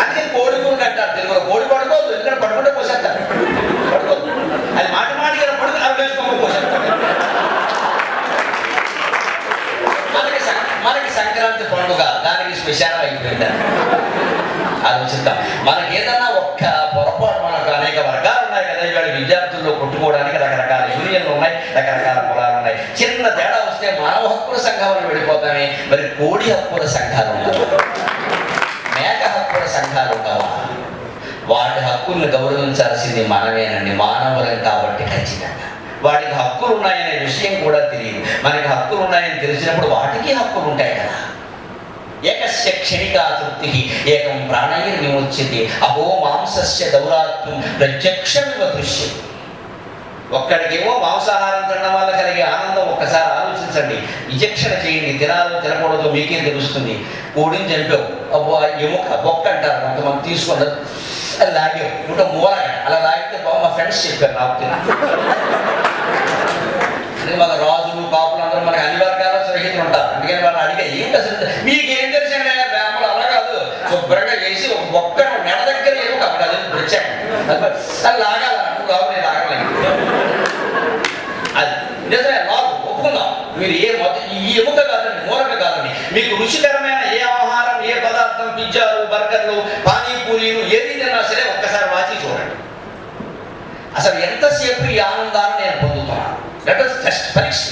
అందుకే కోడి కూరని అంటారు తెలుగులో. కోడి పడుకోవద్దు, ఎందుకంటే పడుకుంటే కోసేస్తారు, పడుకోవద్దు. అది మాట మాటిగా పడుకు అవి వేసుకోమని కోసేస్తారు. మనకి సంక్రాంతి పండుగ, దానికి స్పెషల్ అయిపోయింది. ఆలోచిద్దాం. మనకి ఏదన్నా ఒక్క పొరపాటు, మనకు అనేక వర్గాలు ఉన్నాయి కదా, ఇవాళ విద్యార్థుల్లో కొట్టుకోవడానికి రకరకాల యూనియన్లు ఉన్నాయి, రకరకాల కులాలు ఉన్నాయి. చిన్న తేడా వస్తే మానవ హక్కుల సంఘాలను వెళ్ళిపోతామే, మరి కోడి హక్కుల సంఘాలు ఉండవు, మేక హక్కుల సంఘాలు ఉండవా? వాటి హక్కుల్ని గౌరవించాల్సింది మనమేనండి, మానవులం కాబట్టి. ఖచ్చితంగా వాటికి హక్కులు ఉన్నాయనే విషయం కూడా తెలియదు. మనకి హక్కులు ఉన్నాయని తెలిసినప్పుడు వాటికి హక్కులు ఉంటాయి కదా. ఏకస్య క్షణికా తృప్తి ఏకం ప్రాణైర్ విముచ్యతే అహో మాంసస్య దౌరాత్మ్యం ప్రత్యక్షమివ దృశ్యం. ఒక్కడికేమో మాంసాహారం తినడం వల్ల కలిగే ఆనందం ఒక్కసారి ఆలోచించండి, విచక్షణ చేయండి. తినాలో తినకూడదు మీకేం తెలుస్తుంది. కోడిని చంపావు, అబ్బో ఎముక బొక్క అంటారు కొంతమంది, తీసుకున్నారు అది లాగావు, ఇంకా మూలగా అలా లాగితే బాబు మా ఫ్రెండ్స్ చెప్పారు నాకు తిన. అంటే మన రాజులు కాపులు అందరూ మనకి అన్ని వర్గాల స్నేహితులు ఉంటారు. అందుకని వాళ్ళు అడిగే ఏంటి అసలు మీకేం తెలిసిండే బ్రాహ్మణులు అలా కాదు, శుభ్రంగా చేసి ఒక బొక్క నెల దగ్గర ఏమో కాబట్టి అది వచ్చాను అది లాగాల లాగు, నేను లాగలేదు. అది నిజమే, లాగు ఒప్పుకుందాం. మీరు ఏ ఈ ఎముక కాదండి, మూలక కాదండి. మీకు రుచికరమైన ఏ ఆహారం, ఏ పదార్థం, పిజ్జాలు, బర్గర్లు, పానీపూరీలు ఏది తిన్నా సరే ఒక్కసారి వాచి చూడండి. అసలు ఎంతసేపు ఈ ఆనందాన్ని నేను పొందుతున్నాను, జస్ట్ పరీక్ష.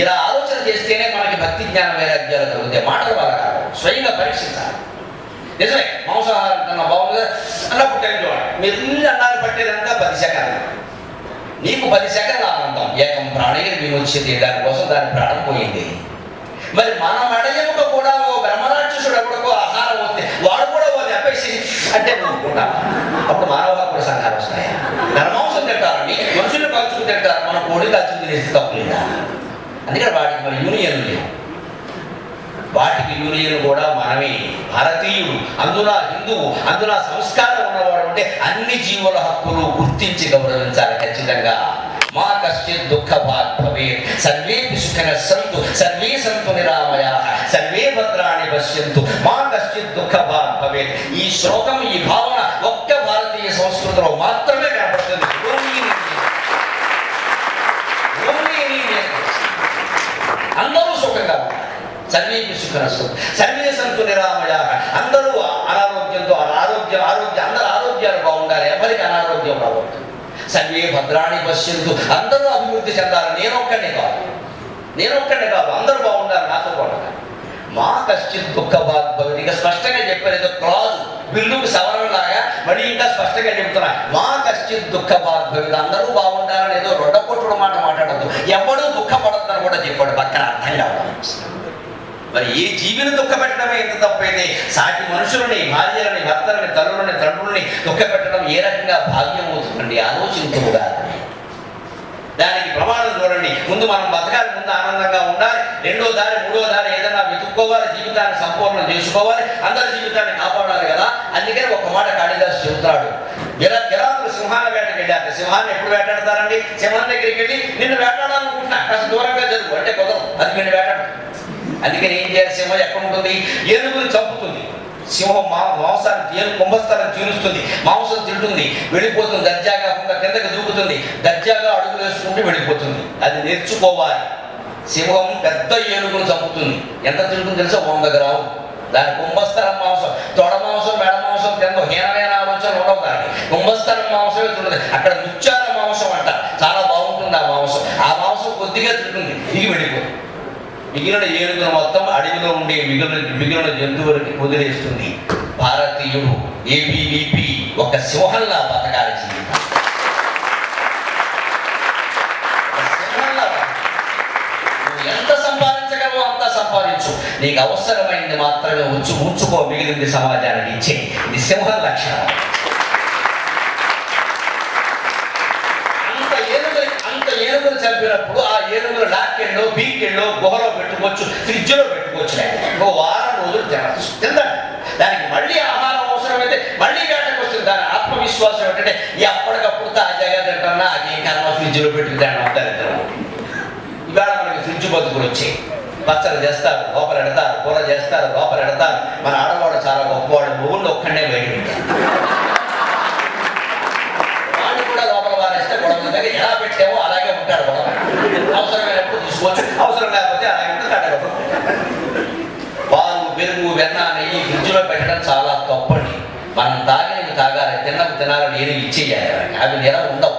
ఇలా ఆలోచన చేస్తేనే మనకి భక్తి జ్ఞాన వైరాగ్యాలు కలుగుతాయి. మాటల వల్ల కాదు, స్వయంగా పరీక్షించాలి. నిజమే, మాంసాహారం కన్నా బాగుంది అన్నప్పుడు టైం చూడండి. మీరు ఇల్లు అన్నాలు పట్టేదంతా 10 సెకండ్లు. నీకు 10 సెకండ్ల ఆనందం. ఏకం ప్రాణిని విముచ్యతే, దానికోసం దాని ప్రాణం పోయింది. మరి మన మడయముకు కూడా ఓ బ్రహ్మరాక్షసుడు ఎవరికో ఆహారం వస్తే వాడు కూడా ఓ దెబ్బేసి అంటే నువ్వుకుంటా. అప్పుడు మానవ హక్కుల సంఘాలు వస్తాయా? నరమాంసం తింటారని మనుషులు కలుచుకు తింటారు, మన కోడి కలుచుకు తినేస్తే తప్పులేదా? అందుకని వాటికి మరి యూనియన్లు లేవు. వాటికి యూనియన్ కూడా మనమే. భారతీయుడు, అందున హిందువు, అందున సంస్కారం ఉన్నవాడు అంటే అన్ని జీవుల హక్కులు గుర్తించి గౌరవించాలి ఖచ్చితంగా. మా కశ్చిత్ దుఃఖ భాగ్ భవేత్, సర్వేపి సుఖినః సంతు, సర్వే సంతు నిరామయాః, సర్వే భద్రాణి పశ్యంతు, మా కశ్చిత్ దుఃఖ భాగ్ భవేత్. ఈ శ్లోకం, ఈ భావన ఒక్క భారతీయ సంస్కృతిలో మాత్రమే కనపడుతుంది. అందరూ సుఖంగా ఉంటారు. సర్వేపి సుఖినః సంతు, సర్వే సంతు నిరామయాః. అందరూ అనారోగ్యంతో ఆరోగ్యం అందరూ ఆరోగ్యాలు బాగుండాలి, ఎవరికి అనారోగ్యం రావద్దు. సర్వే భద్రాణి పశ్యంతు, అందరూ అభివృద్ధి చెందాలి. నేనొక్కడే కాదు, అందరూ బాగుండాలి, నాతో బాగుండాలి. మా కశ్చిత్ దుఃఖ భాగ్ భవేత్. ఇక స్పష్టంగా చెప్పారు, క్లాజ్ బిల్లుకు సవరణలాగా మళ్ళీ ఇంకా స్పష్టంగా చెబుతున్నా. మా కశ్చిత్ దుఃఖ భాగ్ భవేత్, అందరూ బాగుండాలని ఏదో రొడ్డపొట్టుడు మాట మాట్లాడద్దు. ఎవడూ దుఃఖపడద్దని కూడా చెప్పాడు, పక్కన అర్థం కావాలి. మరి ఏ జీవిని దుఃఖపెట్టడమే ఎంత తప్పైతే సాటి మనుషులని, భార్యలని, భర్తలని, తల్లులని, తండ్రులని దుఃఖపెట్టడం ఏ రకంగా భాగ్యం అవుతుందండి? ఆలోచించుగా. దానికి ప్రమాణం చూడండి. ముందు మనం బతకాలి, ముందు ఆనందంగా ఉండాలి. రెండో దారి, మూడో దారి ఏదైనా వెతుక్కోవాలి, జీవితాన్ని సంపూర్ణం చేసుకోవాలి, అందరి జీవితాన్ని కాపాడాలి కదా. అందుకని ఒక మాట కాళిదాసు చెబుతాడు. కిరాతులు సింహాన్ని వేటకి వెళ్ళారు. సింహాన్ని ఎప్పుడు వేటాడతారండి? సింహం దగ్గరికి వెళ్ళి నిన్ను వేటాడాలనుకుంటున్నా, కాస్త దూరంగా జరుగు అంటే కుదరం, అది నేను వేటాడు. అందుకని ఏం చేయాలి? సింహం ఎక్కడ ఉంటుంది? ఏనుగుని చంపుతుంది. సింహం మాంసాన్ని కుంభస్థానం తీరుస్తుంది, మాంసం తింటుంది, వెళ్ళిపోతుంది. దర్జాగా కిందకి దూకుతుంది, దర్జాగా అడుగులు వేసుకుంటూ వెళ్ళిపోతుంది. అది నేర్చుకోవాలి. సింహం పెద్ద ఏనుగును చంపుతుంది. ఎంత తింటుంది తెలుసా? 100 గ్రాములు. దాని కుంభస్థలం మాంసం, తొడ మాంసం, మెడ మాంసం తిందో హీనమైన ఆలోచన ఉండవు. దానికి కుంభస్థలం మాంసమే తింటుంది. అక్కడ ముచ్చాల మాంసం అంట, చాలా బాగుంటుంది ఆ మాంసం. ఆ మాంసం కొద్దిగా తింటుంది, దిగి వెళ్ళిపోతుంది. మిగిలిన ఏనుగును మొత్తం అడవిలో ఉండే మిగిలిన జంతువులకి వదిలేస్తుంది. భారతీయుడు ఏబీవీపీ ఒక సింహంలా బతకాలి జీవితం. నువ్వు ఎంత సంపాదించగలవో అంత సంపాదించు, నీకు అవసరమైంది మాత్రమే ఉంచుకో, మిగిలింది సమాజానికి ఇచ్చే. ఇది సింహం లక్షణం. ఏనుగులు చంపినప్పుడు ఆ ఏనుగులు లాక్కెళ్ళో, బీకెళ్ళో, గుహలో పెట్టుకోవచ్చు, ఫ్రిడ్జ్లో పెట్టుకోవచ్చు. ఇంకో వారం రోజులు తిందండి. దానికి మళ్ళీ ఆహారం అవసరమైతే మళ్ళీ వేటకు వస్తుంది. దాని ఆత్మవిశ్వాసం ఏంటంటే ఎప్పటికప్పుడు తాజాగా తింటున్నా అదేం కన్నా ఫ్రిడ్జ్లో పెట్టుకు తింటాం దరిద్రం. ఇవాళ మనకి ఫ్రిడ్జ్ బతుకులు వచ్చాయి. పచ్చడి చేస్తారు, లోపల ఎడతారు, కూర చేస్తారు, లోపల ఎడతారు. మన ఆడవాడు చాలా గొప్పవాడు, మొగుళ్ళు ఒక్కడే బయట పెట్టారు. వాడు కూడా లోపల వారేస్తే గొడవ ఎలా పెట్టామో అలాగే ఉంటాడు. గొడవ అవసరమైనప్పుడు తీసుకోవచ్చు, అవసరం లేకపోతే అలాగే ఉంటుంది. కట్టగొట్టం. పాలు, పెరుగు, వెన్న, నెయ్యి ఫ్రిడ్జ్లో పెట్టడం చాలా తప్పండి. మనం తాగినవి తాగాలి, తిన్నవి తినాలని ఏమి ఇచ్చేయాలి. అవి నిలవ ఉండవు.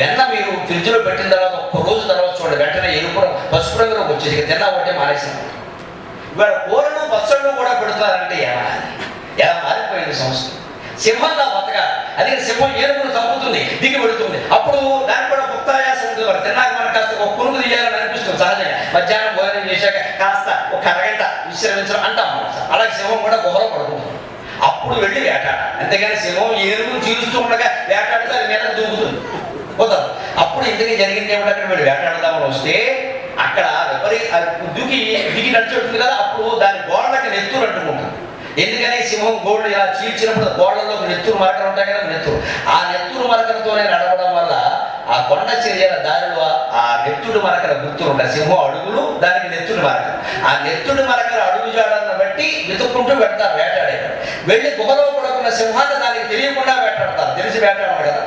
వెన్న మీరు ఫ్రిడ్జ్లో పెట్టిన తర్వాత ఒక్క రోజు తర్వాత చూడండి, వెంటనే ఎరుపు పసుపు రంగులోకి వచ్చేసి తిన్నా ఒకటే మానేసిన. ఇవాళ కూరలు, పచ్చళ్ళు కూడా పెడతారంటే ఎలా మారిపోయింది సంస్కృతి. సింహంలా బతకాలి. అదే సింహం ఏనుగును చంపుతుంది, దిగి పెడుతుంది. అప్పుడు దానికి కూడా ముక్తాయాసం ఉంటుంది. మరి తిన్నాక మనకు కాస్త ఒక పురుగు తీయాలని అనిపిస్తుంది సహజంగా. మధ్యాహ్నం భోజనం చేశాక కాస్త ఒక అరగంట విశ్రమించడం అంటాం. అలాగే సింహం కూడా గుహలో పడుతుంది. అప్పుడు వెళ్ళి వేటాడాలి. అంతేగాని సింహం ఏనుగును చీలుస్తూ ఉండగా వేటాడితే అది మీద దూకుతుంది, పోతారు. అప్పుడు ఇంతకీ జరిగింది ఏమిటి? అక్కడ వీళ్ళు వేటాడదామని వస్తే అక్కడ దిగి నడిచి కదా, అప్పుడు దాని గోడలకి నెత్తురు అంటుకుంటుంది. ఎందుకని? సింహం గోళ్ళు ఇలా చీల్చినప్పుడు గోడల్లో నెత్తురు మరకలు ఉంటాయి కదా, నెత్తురు. ఆ నెత్తురు మరకలతోనే నడవడం వల్ల ఆ కొండ చర్యల దారిలో ఆ నెత్తుడు మరకల గుర్తులు ఉంటాయి. సింహం అడుగులు, దానికి నెత్తుడు మరకలు. ఆ నెత్తుడు మరకల అడుగు జాడలను బట్టి వెతుక్కుంటూ పెడతారు వేటాడేవారు. వెళ్ళి గుహలో పడుకున్న సింహాన్ని దానికి తెలియకుండా వేటాడతారు. తెలిసి వేటాడాలి కదా,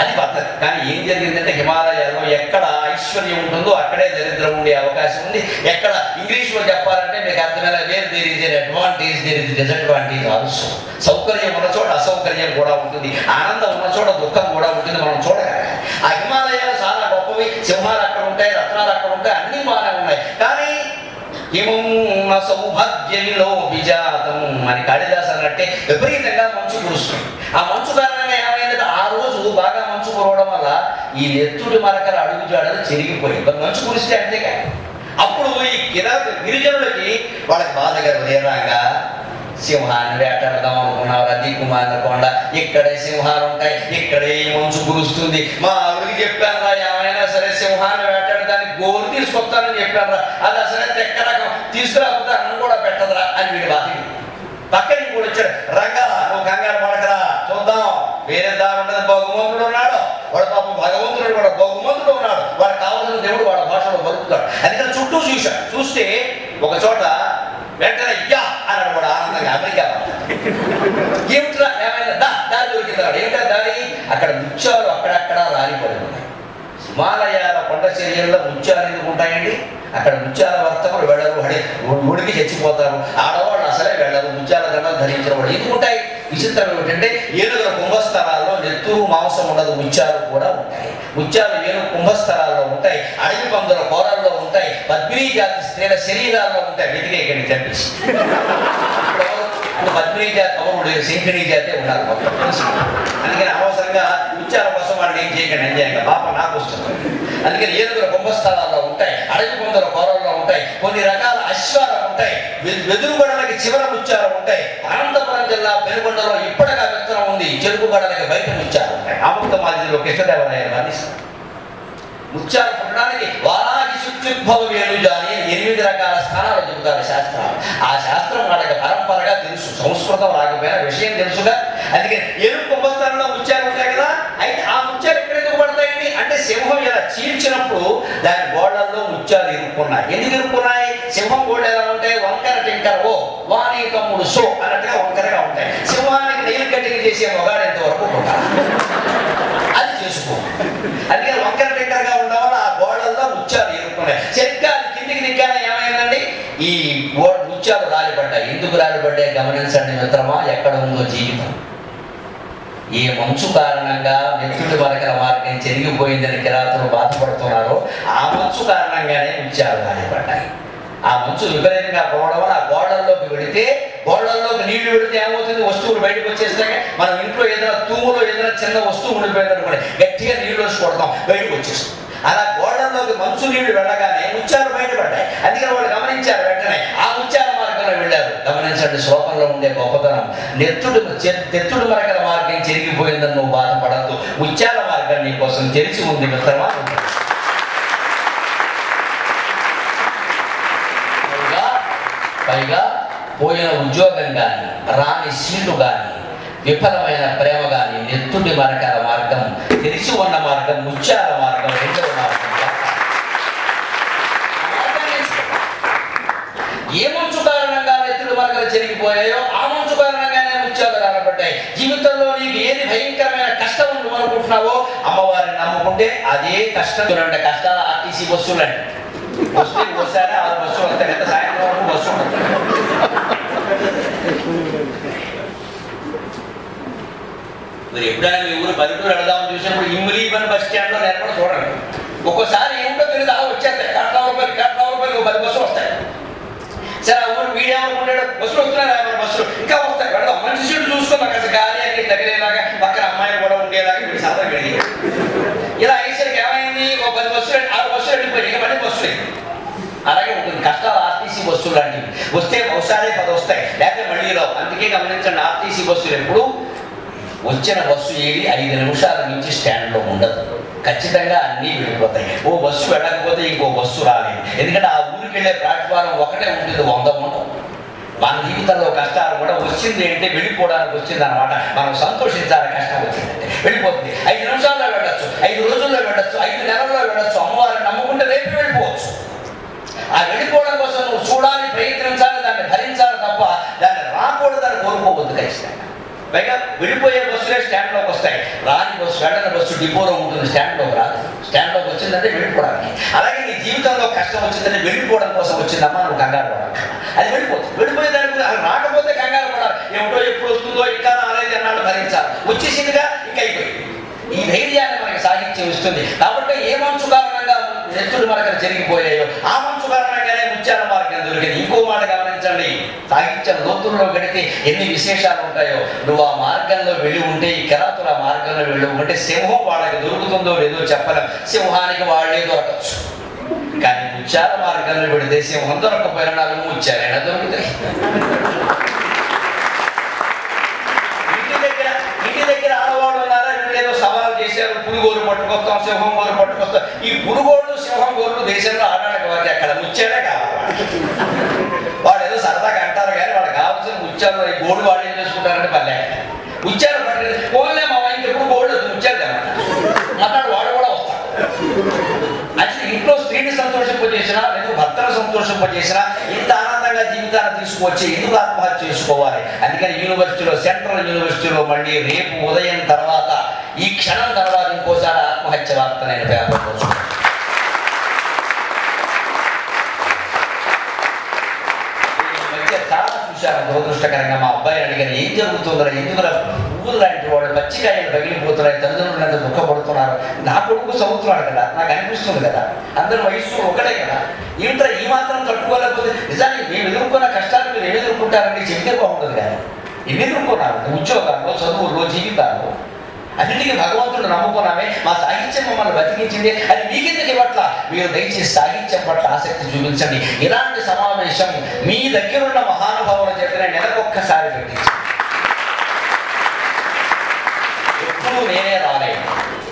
అది పద్ధతి. కానీ ఏం జరిగిందంటే హిమాలయాల్లో ఎక్కడ ఐశ్వర్యం ఉంటుందో అక్కడే దరిద్రం ఉండే అవకాశం ఉంది. ఎక్కడ ఇంగ్లీష్లో చెప్పాలంటే మీకు అర్థమైన where there is an advantage, there is disadvantage also. సౌకర్యం ఉన్న చోట అసౌకర్యం కూడా ఉంటుంది, ఆనందం ఉన్న చోట దుఃఖం కూడా ఉంటుంది. మనం చూడగలగాలి. ఆ హిమాలయాలు చాలా గొప్పవి. సింహాలు అక్కడ ఉంటాయి, రత్నాలు అక్కడ ఉంటాయి, అన్ని బాగానే ఉన్నాయి. కానీ హిమం సౌభాగ్య ఉద్యమిలో విజాతం అని కాళిదాసు అన్నట్టే విపరీతంగా మంచు కురుస్తుంది. ఆ మంచు కారణంగా ఏమైందంటే ఆ రోజు బాగా మంచు కురవడం వల్ల ఈ నెత్తుడి మరకల అడుగు జాడలు చెరిగిపోయింది. మంచు కురిస్తే అంతేగా. అప్పుడు ఈ గిరిజనులకి వాళ్ళకి బాధగా వేరంగా సింహాన్ని వేటాడదాం అనుకున్నారు. దిక్కుమాలిన కొండ, ఇక్కడే సింహాలు ఉంటాయి, ఇక్కడే మంచు కురుస్తుంది. మా ఆవిడికి చెప్పాను ఏమైనా సరే సింహాన్ని వేటాడడానికి గోరు తీసుకొస్తానని చెప్పాను. అది అసలే తెక్క రకం, తీసుకురాకపోతే అన్నం కూడా పెట్టదురా అని వీడి బాధ. పక్కన కూడా వచ్చాడు, రంగా నువ్వు కంగారు పడకరా, చూద్దాం వేరే దారి ఉండదు. భగవంతుడు ఉన్నాడు, వాడు పాపం భగవంతుడు కూడా భగవంతుడు ఉన్నాడు, వాడు కావాల్సిన దేవుడు వాడు భాషలో బతుకుతాడు. అందుకని చుట్టూ చూశాడు. చూస్తే ఒక చోట వెంటనే యా అన్నాడు వాడు ఆనందంగా. అమెరికా ఏమిట్రా ఏమైనా దారి దొరికిందాడు. ఏమిటా దారి? అక్కడ ముత్యాలు అక్కడక్కడ రాలిపడి ఉన్నాయి. హిమాలయాల కొండ చర్యల్లో ముత్యాలు ఎందుకు ఉంటాయండి? అక్కడ ముత్యాల వర్తకులు వెళ్ళరు, ఉడికి చచ్చిపోతారు. ఆడవాళ్ళు అసలే వెళ్ళరు, ముత్యాల దండలు ధరించిన వాళ్ళు ఎందుకు ఉంటాయి? విచిత్రం ఏమిటంటే ఏనుగుల కుంభస్థలాల్లో నెత్తురు మాంసం ఉండదు, ముత్యాలు కూడా ఉంటాయి. ముత్యాలు ఏనుగు కుంభస్థలాల్లో ఉంటాయి, అడవి పందుల కోరల్లో ఉంటాయి, పద్మినీ జాతి స్త్రీల శరీరాల్లో ఉంటాయి. వెతికే ఇక్కడికి చంపేసి పద్మినీ జాతి అవరుడు శంఖిణీ జాతి ఉన్నారు మొత్తం. అందుకని అవసరంగా ముత్యాల కోసం వాళ్ళు ఏం చేయకండి, ఎంజాయంగా పాప నాకు వస్తుంది. అందుకని ఏనుగుల కుంభస్థలాల్లో ఉంటాయి, అడవి పందుల కోరల్లో ఉంటాయి, కొన్ని రకాల అశ్వాలు ఉంటాయి, వెదురుగొడలకి చివర ముత్యాలు ఉంటాయి. అనంతపురం జిల్లా పెనుగొండలో ఇప్పటిగా విత్తనం ఉంది, చెరుకు గడలకి బయట ముత్యాలు ఉంటాయి. ఆముక్త మాదిరిలో కృష్ణదేవరాయలు వర్ణిస్తారు. ముత్యాలు పుట్టడానికి వారాగి సుత్యుద్భవ వేణుజ అని 8 రకాల స్థానాలు చెబుతారు శాస్త్రాలు. ఆ శాస్త్రం వాళ్ళకి పరంపరగా తెలుసు, సంస్కృతం రాకపోయినా విషయం తెలుసుగా. అందుకే ఏనుగు కుంభస్థానంలో ముత్యాలు ఉంటాయి కదా. అయితే ఆ ముత్యాలు ఎక్కడ ఎందుకు పడతాయండి అంటే సింహం ఇలా చీల్చినప్పుడు దాని గోళ్లలో ముత్యాలు ఇరుక్కున్నాయి. ఎందుకు ఇరుక్కున్నాయి? సింహం గోళ్ళు ఎలా ఉంటాయి? వంకర టింకర ఓ వాణి తమ్ముడు సో అన్నట్టుగా వంకరగా ఉంటాయి. సింహానికి నెయిల్ కటింగ్ చేసే మొగాడు ఎంతవరకు అది చేసుకో. అందుకని వంకర టింకరగా ఉండడం వల్ల ఆ గోళ్లలో ముత్యాలు ఇరుక్కున్నాయి. సరిగ్గా కిందికి దిగ్గానే ఏమైందండి? ఈ ముత్యాలు రాలిపడ్డాయి. ఎందుకు రాలిపడ్డాయి గమనించండి మిత్రమా. ఎక్కడ ఉందో జీవితం. ఏ మంచు కారణంగా నెత్తుడి మరకల మార్గం చెరిగిపోయిందని కిరాతులు బాధపడుతున్నారో ఆ మంచు కారణంగానే ముత్యాలు రాలిపడ్డాయి. ఆ మంచు విపరీతంగా పోవడం వల్ల ఆ గోడల్లోకి వెళితే, గోడల్లోకి నీళ్లు వెళితే ఏమవుతుంది? వస్తువులు బయటకు వచ్చేస్తాయి. మనం ఇంట్లో ఏదైనా తూములో ఏదైనా చిన్న వస్తువు ఉండిపోయిందనుకోండి, గట్టిగా నీళ్లు వచ్చి కొడతాం, బయటకు వచ్చేస్తుంది. అలా గోడల్లోకి మంచు నీళ్లు వెళ్ళగానే ముత్యాలు బయటపడ్డాయి. అందుకని వాళ్ళు గమనించారు, వెంటనే ఆ ముత్యాల మార్గంలో వెళ్ళారు. గమనించండి శ్లోకంలో ఉండే గొప్పతనం. నెత్తుడు మరకల మార్గం చెరిగిపోయిందని నువ్వు బాధపడద్దు, ముత్యాల మార్గం నీ కోసం తెరిచి ఉంది మిత్రమా. పైగా పోయిన ఉద్యోగం కానీ, రాని సీటు కానీ, విఫలమైన ప్రేమ కానీ, నెత్తుడి మరకల మార్గం, తెరిచి ఉన్న మార్గం ముత్యాల మార్గం, రెండవ మార్గం. ఏ మంచు కారణంగా నెత్తుడి మరకలు చెరిగిపోయాయో ఆ మంచు కారణంగానే ముత్యాలు రాలబడ్డాయి. జీవితంలో నీకు ఏది భయంకరమైన కష్టం నువ్వు అనుకుంటున్నావో అమ్మవారిని నమ్ముకుంటే అదే కష్టం. చూడండి, కష్టాల ఆర్టీసీ బస్సులు అండి. వస్తే వస్తారా 6 బస్సులు వస్తాయి కదా, సాయంత్రం వరకు బస్సు ఉంటుంది. మీరు ఎప్పుడైనా మీ ఊరు పల్లెటూరు వెళదామని చూసినప్పుడు ఇమ్మిలీపని బస్ స్టాండ్లో నేర్పడి చూడండి. ఒక్కోసారి ఏమిటో తెలియదు, వచ్చేస్తాయి కట్టాల రూపాయలు 10 బస్సులు వస్తాయి. సరే ఆ ఊరు మీడియా అనుకుంటాడు, బస్సులు వస్తున్నాయి, 50 బస్సులు ఇంకా వస్తాయి, వెళదాం. మంచి సీట్లు చూసుకున్నాం అసలు గాలి అన్ని తగిలేలాగా, పక్కన అమ్మాయిలు కూడా ఉండేలాగా వీడు సరదా కలిగాడు. ఇలా అయ్యేసరికి ఏమైంది? 10 బస్సులు 6 బస్సులు వెళ్ళిపోయి ఇక 10 బస్సులు. అలాగే ఉంటుంది కష్టాలు ఆర్టీసీ బస్సులు లాంటివి. వస్తే బహుశాలే 10 వస్తాయి, లేకపోతే మళ్ళీ రావు. అందుకే గమనించండి, ఆర్టీసీ బస్సులు ఎప్పుడు వచ్చిన బస్సు ఏది 5 నిమిషాల నుంచి స్టాండ్లో ఉండదు. ఖచ్చితంగా అన్నీ వెళ్ళిపోతాయి. ఓ బస్సు వెళ్ళకపోతే ఇంకో బస్సు రాలేదు. ఎందుకంటే ఆ ఊరికి వెళ్ళే ప్లాట్ఫారం ఒకటే ఉంటుంది, 100 ఉండవు. మన జీవితంలో కష్టాలు కూడా వచ్చింది అంటే వెళ్ళిపోవడానికి వచ్చింది అనమాట. మనం సంతోషించాలి. కష్టం వచ్చిందంటే వెళ్ళిపోతుంది. 5 నిమిషాల్లో వెళ్ళొచ్చు, 5 రోజుల్లో వెళ్ళొచ్చు, 5 నెలల్లో వెళ్ళొచ్చు. అమ్మవారిని నమ్ముకుంటే రేపు వెళ్ళిపోవచ్చు. ఆ వెళ్ళిపోవడం కోసం నువ్వు చూడాలి, ప్రయత్నించాలి, దాన్ని భరించాలి తప్ప దాన్ని రాకూడదని కోరుకోవద్దు ఖచ్చితంగా. పైగా వెళ్ళిపోయే బస్సులే స్టాండ్లోకి వస్తాయి. రాని బస్సు, వెళ్ళని బస్సు డిపోలో ఉంటుంది, స్టాండ్లోకి రాదు. స్టాండ్లోకి వచ్చిందంటే వెళ్ళిపోవడానికి. అలాగే నీ జీవితంలో కష్టం వచ్చిందంటే వెళ్ళిపోవడం కోసం వచ్చిందమ్మా, నువ్వు కంగారు పడాలి. అది వెళ్ళిపోతుంది. వెళ్ళిపోయేదానికి అది రాకపోతే కంగారు పడాలి. ఏమిటో ఎప్పుడు వస్తుందో ఇంకా రాలేదు అన్నాడు, భరించాలి. వచ్చేసిందిగా ఇంకా అయిపోయింది. ఈ ధైర్యాన్ని మనకి సాహిత్యం ఇస్తుంది. కాబట్టి ఏ మంచు కారణంగా నెత్తుడి మరకలు జరిగిపోయాయో ఆ మంచు కారణంగానే ముత్యాల మార్గం దొరికింది. ఇంకో మాట గమనించండి, ఆలోచించండి. సాహిత్యం లోతుల్లో గడితే ఎన్ని విశేషాలు ఉంటాయో. నువ్వు ఆ మార్గంలో వెళ్ళి ఉంటే, ఈ కిరాతుల మార్గంలో వెళ్ళి ఉంటే సింహం వాళ్ళకి దొరుకుతుందో లేదో చెప్పలేం. సింహానికి వాళ్ళే దొరకచ్చు. కానీ ముత్యాల మార్గంలో పెడితే సింహం దొరకపోయినా నాకు ముత్యాలైనా దొరుకుతాయి. ఇంటి దగ్గర ఆడవాళ్ళు ఉన్నారా, వీళ్ళేదో సవాలు చేశారు, పురుగోలు పట్టుకొస్తాం, సింహం గోలు పట్టుకొస్తాం. ఈ పురుగోళ్ళు సింహం గోళ్ళు దేశంలో ఆడడానికి వారికి అక్కడ ముత్యాలే కావాలి. వాడు ఏదో సరదాగా అంటారు కానీ వాడు కావాల్సిన ముత్యాలు గోడు వాళ్ళు ఏం చేసుకుంటారంటే పల్లె ముత్యాలు పట్టు పోలే మా ఇంకెప్పుడు గోడు ముత్యాలు అనమాట. అన్నాడు వాడు కూడా వస్తాడు. అంటే ఇంట్లో స్త్రీని సంతోషింపజేసినా లేదు భర్తను సంతోషింపజేసినా ఇంత ఆనందంగా జీవితాన్ని తీసుకువచ్చి ఎందుకు ఆత్మహత్య చేసుకోవాలి? అందుకని యూనివర్సిటీలో, సెంట్రల్ యూనివర్సిటీలో మళ్ళీ రేపు ఉదయం తర్వాత, ఈ క్షణం తర్వాత ఇంకోసారి ఆత్మహత్య వార్త నేను పేపర్ చూసుకున్నాను. చాలా చూశాను దురదృష్టకరంగా. మా అబ్బాయిని అడిగాను, ఏం జరుగుతుందా, ఎందుకు పువ్వులు లాంటి వాడు పచ్చికాయలు పగిలిపోతున్నాయి, తల్లిదండ్రులు ఎంత దుఃఖపడుతున్నారు. నా కొడుకు చదువుతున్నాడు కదా, నాకు అనిపిస్తుంది కదా, అందరి వయస్సు ఒకటే కదా, ఏంట్రా ఈ మాత్రం తట్టుకోలేకపోతే. నిజానికి మేము ఎదుర్కొన్న కష్టాలు మీరు ఏమి ఎదుర్కొంటారండి చెప్తే బాగుంటుంది. కానీ ఎన్ని ఎదుర్కొన్నారు ఉద్యోగాల్లో, చదువుల్లో, జీవితాల్లో. అన్నింటికీ భగవంతుడు నమ్ముకున్నామే. మా సాహిత్యం మమ్మల్ని బతికించింది. అది మీకెందుకు ఇవ్వట్ల? మీరు దయచేసి సాహిత్యం పట్ల ఆసక్తి చూపించండి. ఇలాంటి సమావేశం మీ దగ్గరున్న మహానుభావుల చెప్పిన నెలకొక్కసారి పెట్టించండి. ఎప్పుడు నేనే రాలేదు,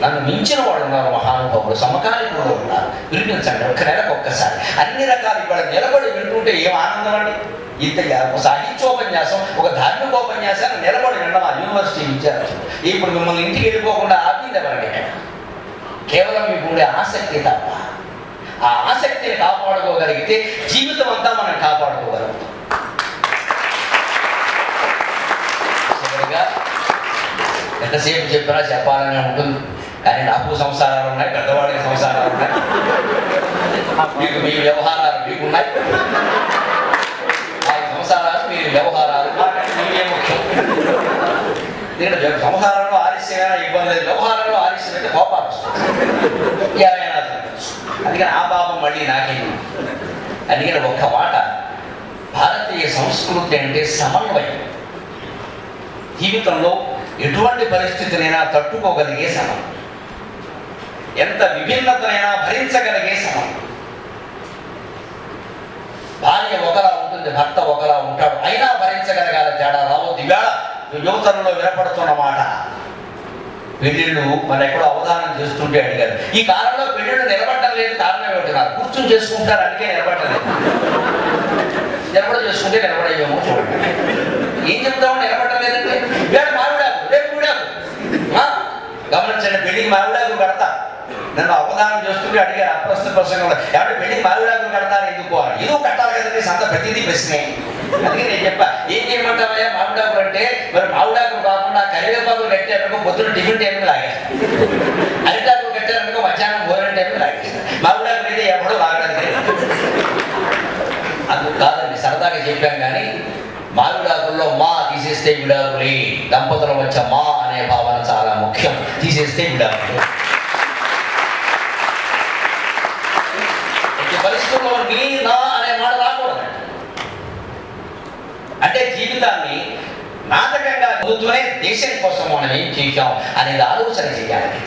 నన్ను మించిన వాళ్ళు ఉన్నారు, మహానుభావులు సమకాలీనులు ఉన్నారు, పిలిపించండి ఒక్క నెలకు ఒక్కసారి. అన్ని రకాలు ఇక్కడ నిలబడి వింటుంటే ఏం ఆనందం అండి. ఇంత సాహిత్యోపన్యాసం, ఒక ధార్మికోపన్యాసాన్ని నిలబడి వినడం ఆ యూనివర్సిటీ విద్యార్థులు. ఇప్పుడు మిమ్మల్ని ఇంటికి వెళ్ళిపోకుండా ఆపింది ఎవరండి? కేవలం మీకు ఉండే ఆసక్తి తప్ప. ఆ ఆసక్తిని కాపాడుకోగలిగితే జీవితం అంతా మనం కాపాడుకోగలుగుతాం. చివరిగా ఎంతసేపు చెప్పినా చెప్పాలని ఉంటుంది, కానీ నాకు సంసారాలు ఉన్నాయి, పెద్దవాడికి సంసారాలు ఉన్నాయి, మీకు మీ వ్యవహారాలు మీకున్నాయి. ఆ సంసారాలు మీ వ్యవహారాలు నాకంటే మీవే ముఖ్యం. ఎందుకంటే సంసారంలో ఆలస్యమైనా ఇబ్బంది లేదు, వ్యవహారంలో ఆలస్యం అయితే కోపాలు వస్తుంది, ఏమైనా. అందుకని ఆ పాపం మళ్ళీ నాకేంటి. అందుకని ఒక్క మాట, భారతీయ సంస్కృతి అంటే సమన్వయం. జీవితంలో ఎటువంటి పరిస్థితినైనా తట్టుకోగలిగే సమం, ఎంత విభిన్నతనైనా భరించగలిగే సమం. భార్య ఒకలా ఉంటుంది, భర్త ఒకలా ఉంటాడు, అయినా భరించగలగాలి. తేడా రావద్దు. ఈవేళ యువతరంలో వినపడుతున్న మాట, పెళ్లిళ్ళు మన ఎక్కడో అవధానం చేస్తుంటే అడిగారు, ఈ కాలంలో పెళ్లిళ్ళు నిలబడటం లేదు, కారణం ఏమిటన్నారు? కూర్చుని చేసుకుంటారు, అందుకే నిలబడలేదు. నిలబడ చేసుకుంటే నిలబడేమో చూడండి. ఏం చెప్తామని నిలబడటం లేదంటే, వేడ మావిడాకు, రేపు విడాకు. గమనించండి, పెళ్లికి మావిడాకు కడతా. నన్ను అవధానం చేస్తుంటే అడిగారు అప్రస్తుత ప్రసంగంలో, ఏమంటే పెళ్లికి మావిడాకులు కడతారు ఎందుకు అని. ఎందుకు కట్టాలి కదండి, సంత ప్రతిదీ ప్రశ్నే. అందుకే నేను చెప్పా, ఏం చేయమంటావయ్యా మామిడాకులు అంటే, మరి మామిడాకులు కాకుండా కరివేపాకులు కట్టారనుకో పొద్దున్న టిఫిన్ టైంకి లాగేస్తాను, అరిటాకులు కట్టారనుకో మధ్యాహ్నం భోజనం టైంకి లాగేస్తాను. మామిడాకులు అయితే ఎవడో లాగడానికి అందుకు కాదండి, సరదాగా చెప్పాం. కానీ మామిడాకుల్లో మా తీసేస్తే విడాకులే, దంపతుల మధ్య మా అనే భావన చాలా ముఖ్యం. తీసేస్తే విడాకులు. పరిస్థితుల్లో నీ నా అనే మాట రాకూడదు. అంటే జీవితాన్ని నాటకంగా చదువుతూనే దేశం కోసం మనం ఏం చేశాం అనేది ఆలోచన చేయాలి.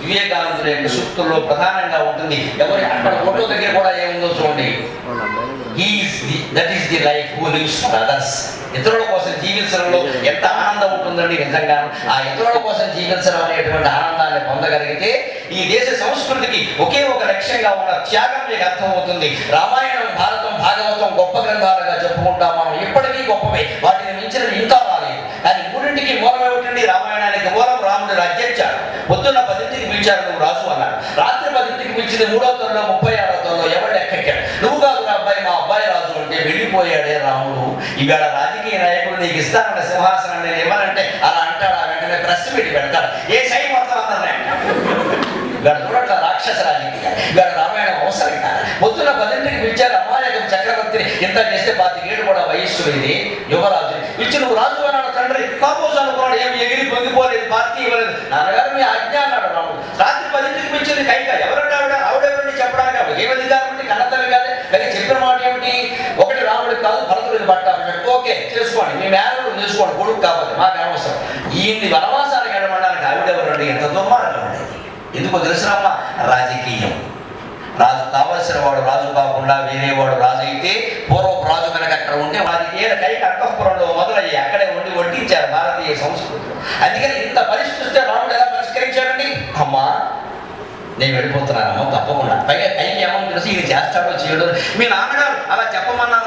వివేకానందుల యొక్క సూక్తుల్లో ప్రధానంగా ఉంటుంది. ఎవరి అక్కడ ఫోటో దగ్గర కూడా ఏముందో చూడండి, that is the life who lives for others. ఇతరుల కోసం జీవించడంలో ఎంత ఆనందం ఉంటుందండి. నిజంగా ఆ ఇతరుల కోసం జీవించడం అనేటువంటి ఆనందాన్ని పొందగలిగితే ఈ దేశ సంస్కృతికి ఒకే ఒక లక్ష్యంగా ఉన్న త్యాగం మీకు అర్థమవుతుంది. రామాయణం, భారతం, భాగవతం గొప్ప గ్రంథాలుగా చెప్పుకుంటాం మనం, ఇప్పటికీ గొప్పవే. వాటిని మించినవి ఇంకా రాలేదు. కానీ మూడింటికి మూలం ఏమిటండి? రామాయణానికి మూలం రాముడు రాజ్యాచాడు. పొద్దున్న 10ంటికి పిలిచాడు, నువ్వు రాజు అన్నాడు. రాత్రి 10ంటికి పిలిచింది 3వ తరలో 36వ తరలో ఎవరు ఎక్కడికాడు. నువ్వు కాదు నా అబ్బాయి, మా అబ్బాయి రాజు అంటే వెళ్ళిపోయాడే రాముడు. ఇవాళ రాజకీయ నాయకుడు నీకు ఇస్తానన్న సింహాసనం నేను ఇవ్వనంటే అలా అంటాడు. ఆ వెంటనే ప్రెస్ మీట్ పెడతాడు, ఏ సై మొత్తం అందరినీ ఇవాళ చూడట్ల రాక్షస రాజకీయ. ఇవాళ రామాయణం అవసరం కాదు. పొద్దున్న 10ంటికి పిలిచారు అమాయకం చక్రవర్తిని. ఇంత చేస్తే 25 కూడా వయస్సు ఇది యువరాజు పిలిచి నువ్వు రాజు అన్నాడు. తండ్రి కాపోజ్ అనుకున్నాడు, ఏమి ఎగిరి పొంగిపోలేదు, పార్టీ ఇవ్వలేదు. నాన్నగారు మీ ఆజ్ఞ అన్నాడు రాముడు. రాత్రి 10ంటికి పిలిచింది కైక. ఎవరన్నా ఆవిడెవరిని చెప్పడానికి ఏమి అధికారం ఉంటే కన్నతల్లి కాదే. కానీ చెప్పిన మాట ఏమిటి? ఒకటి రాముడు మీ మేనలు చూసుకోండి, కొడుకు కాకపోతే మాకు అనవసరం. ఈయన్ని వనవాసానికి వెళ్ళమడానికి ఆవిడెవరండి? ఎంత దుర్మార్గం ఉండేది. ఎందుకో తెలుసునమ్మా? రాజకీయం. రాజు కావలసిన వాడు రాజు కాకుండా వేరేవాడు రాజు అయితే, పూర్వపు రాజు కనుక అక్కడ ఉంటే రాజకీయ కైకి అంతఃపురంలో మొదలయ్యి అక్కడే ఉండి వడ్డించారు భారతీయ సంస్కృతిలో. అందుకని ఇంత పరిస్థితి రాముడు ఎలా పరిష్కరించాడండి? అమ్మా నేను వెళ్ళిపోతున్నానమ్మా, తప్పకుండా. పైగా కైకి ఏమని తెలిసి ఇది చేస్తాడో చేయడో, మీ నాన్నగారు అలా చెప్పమన్నారా?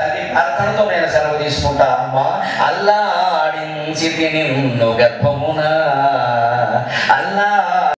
తల్లి అర్థంతో నేను సెలవు తీసుకుంటా. అమ్మా అల్లాడించి నిన్ను గర్భమున అల్లా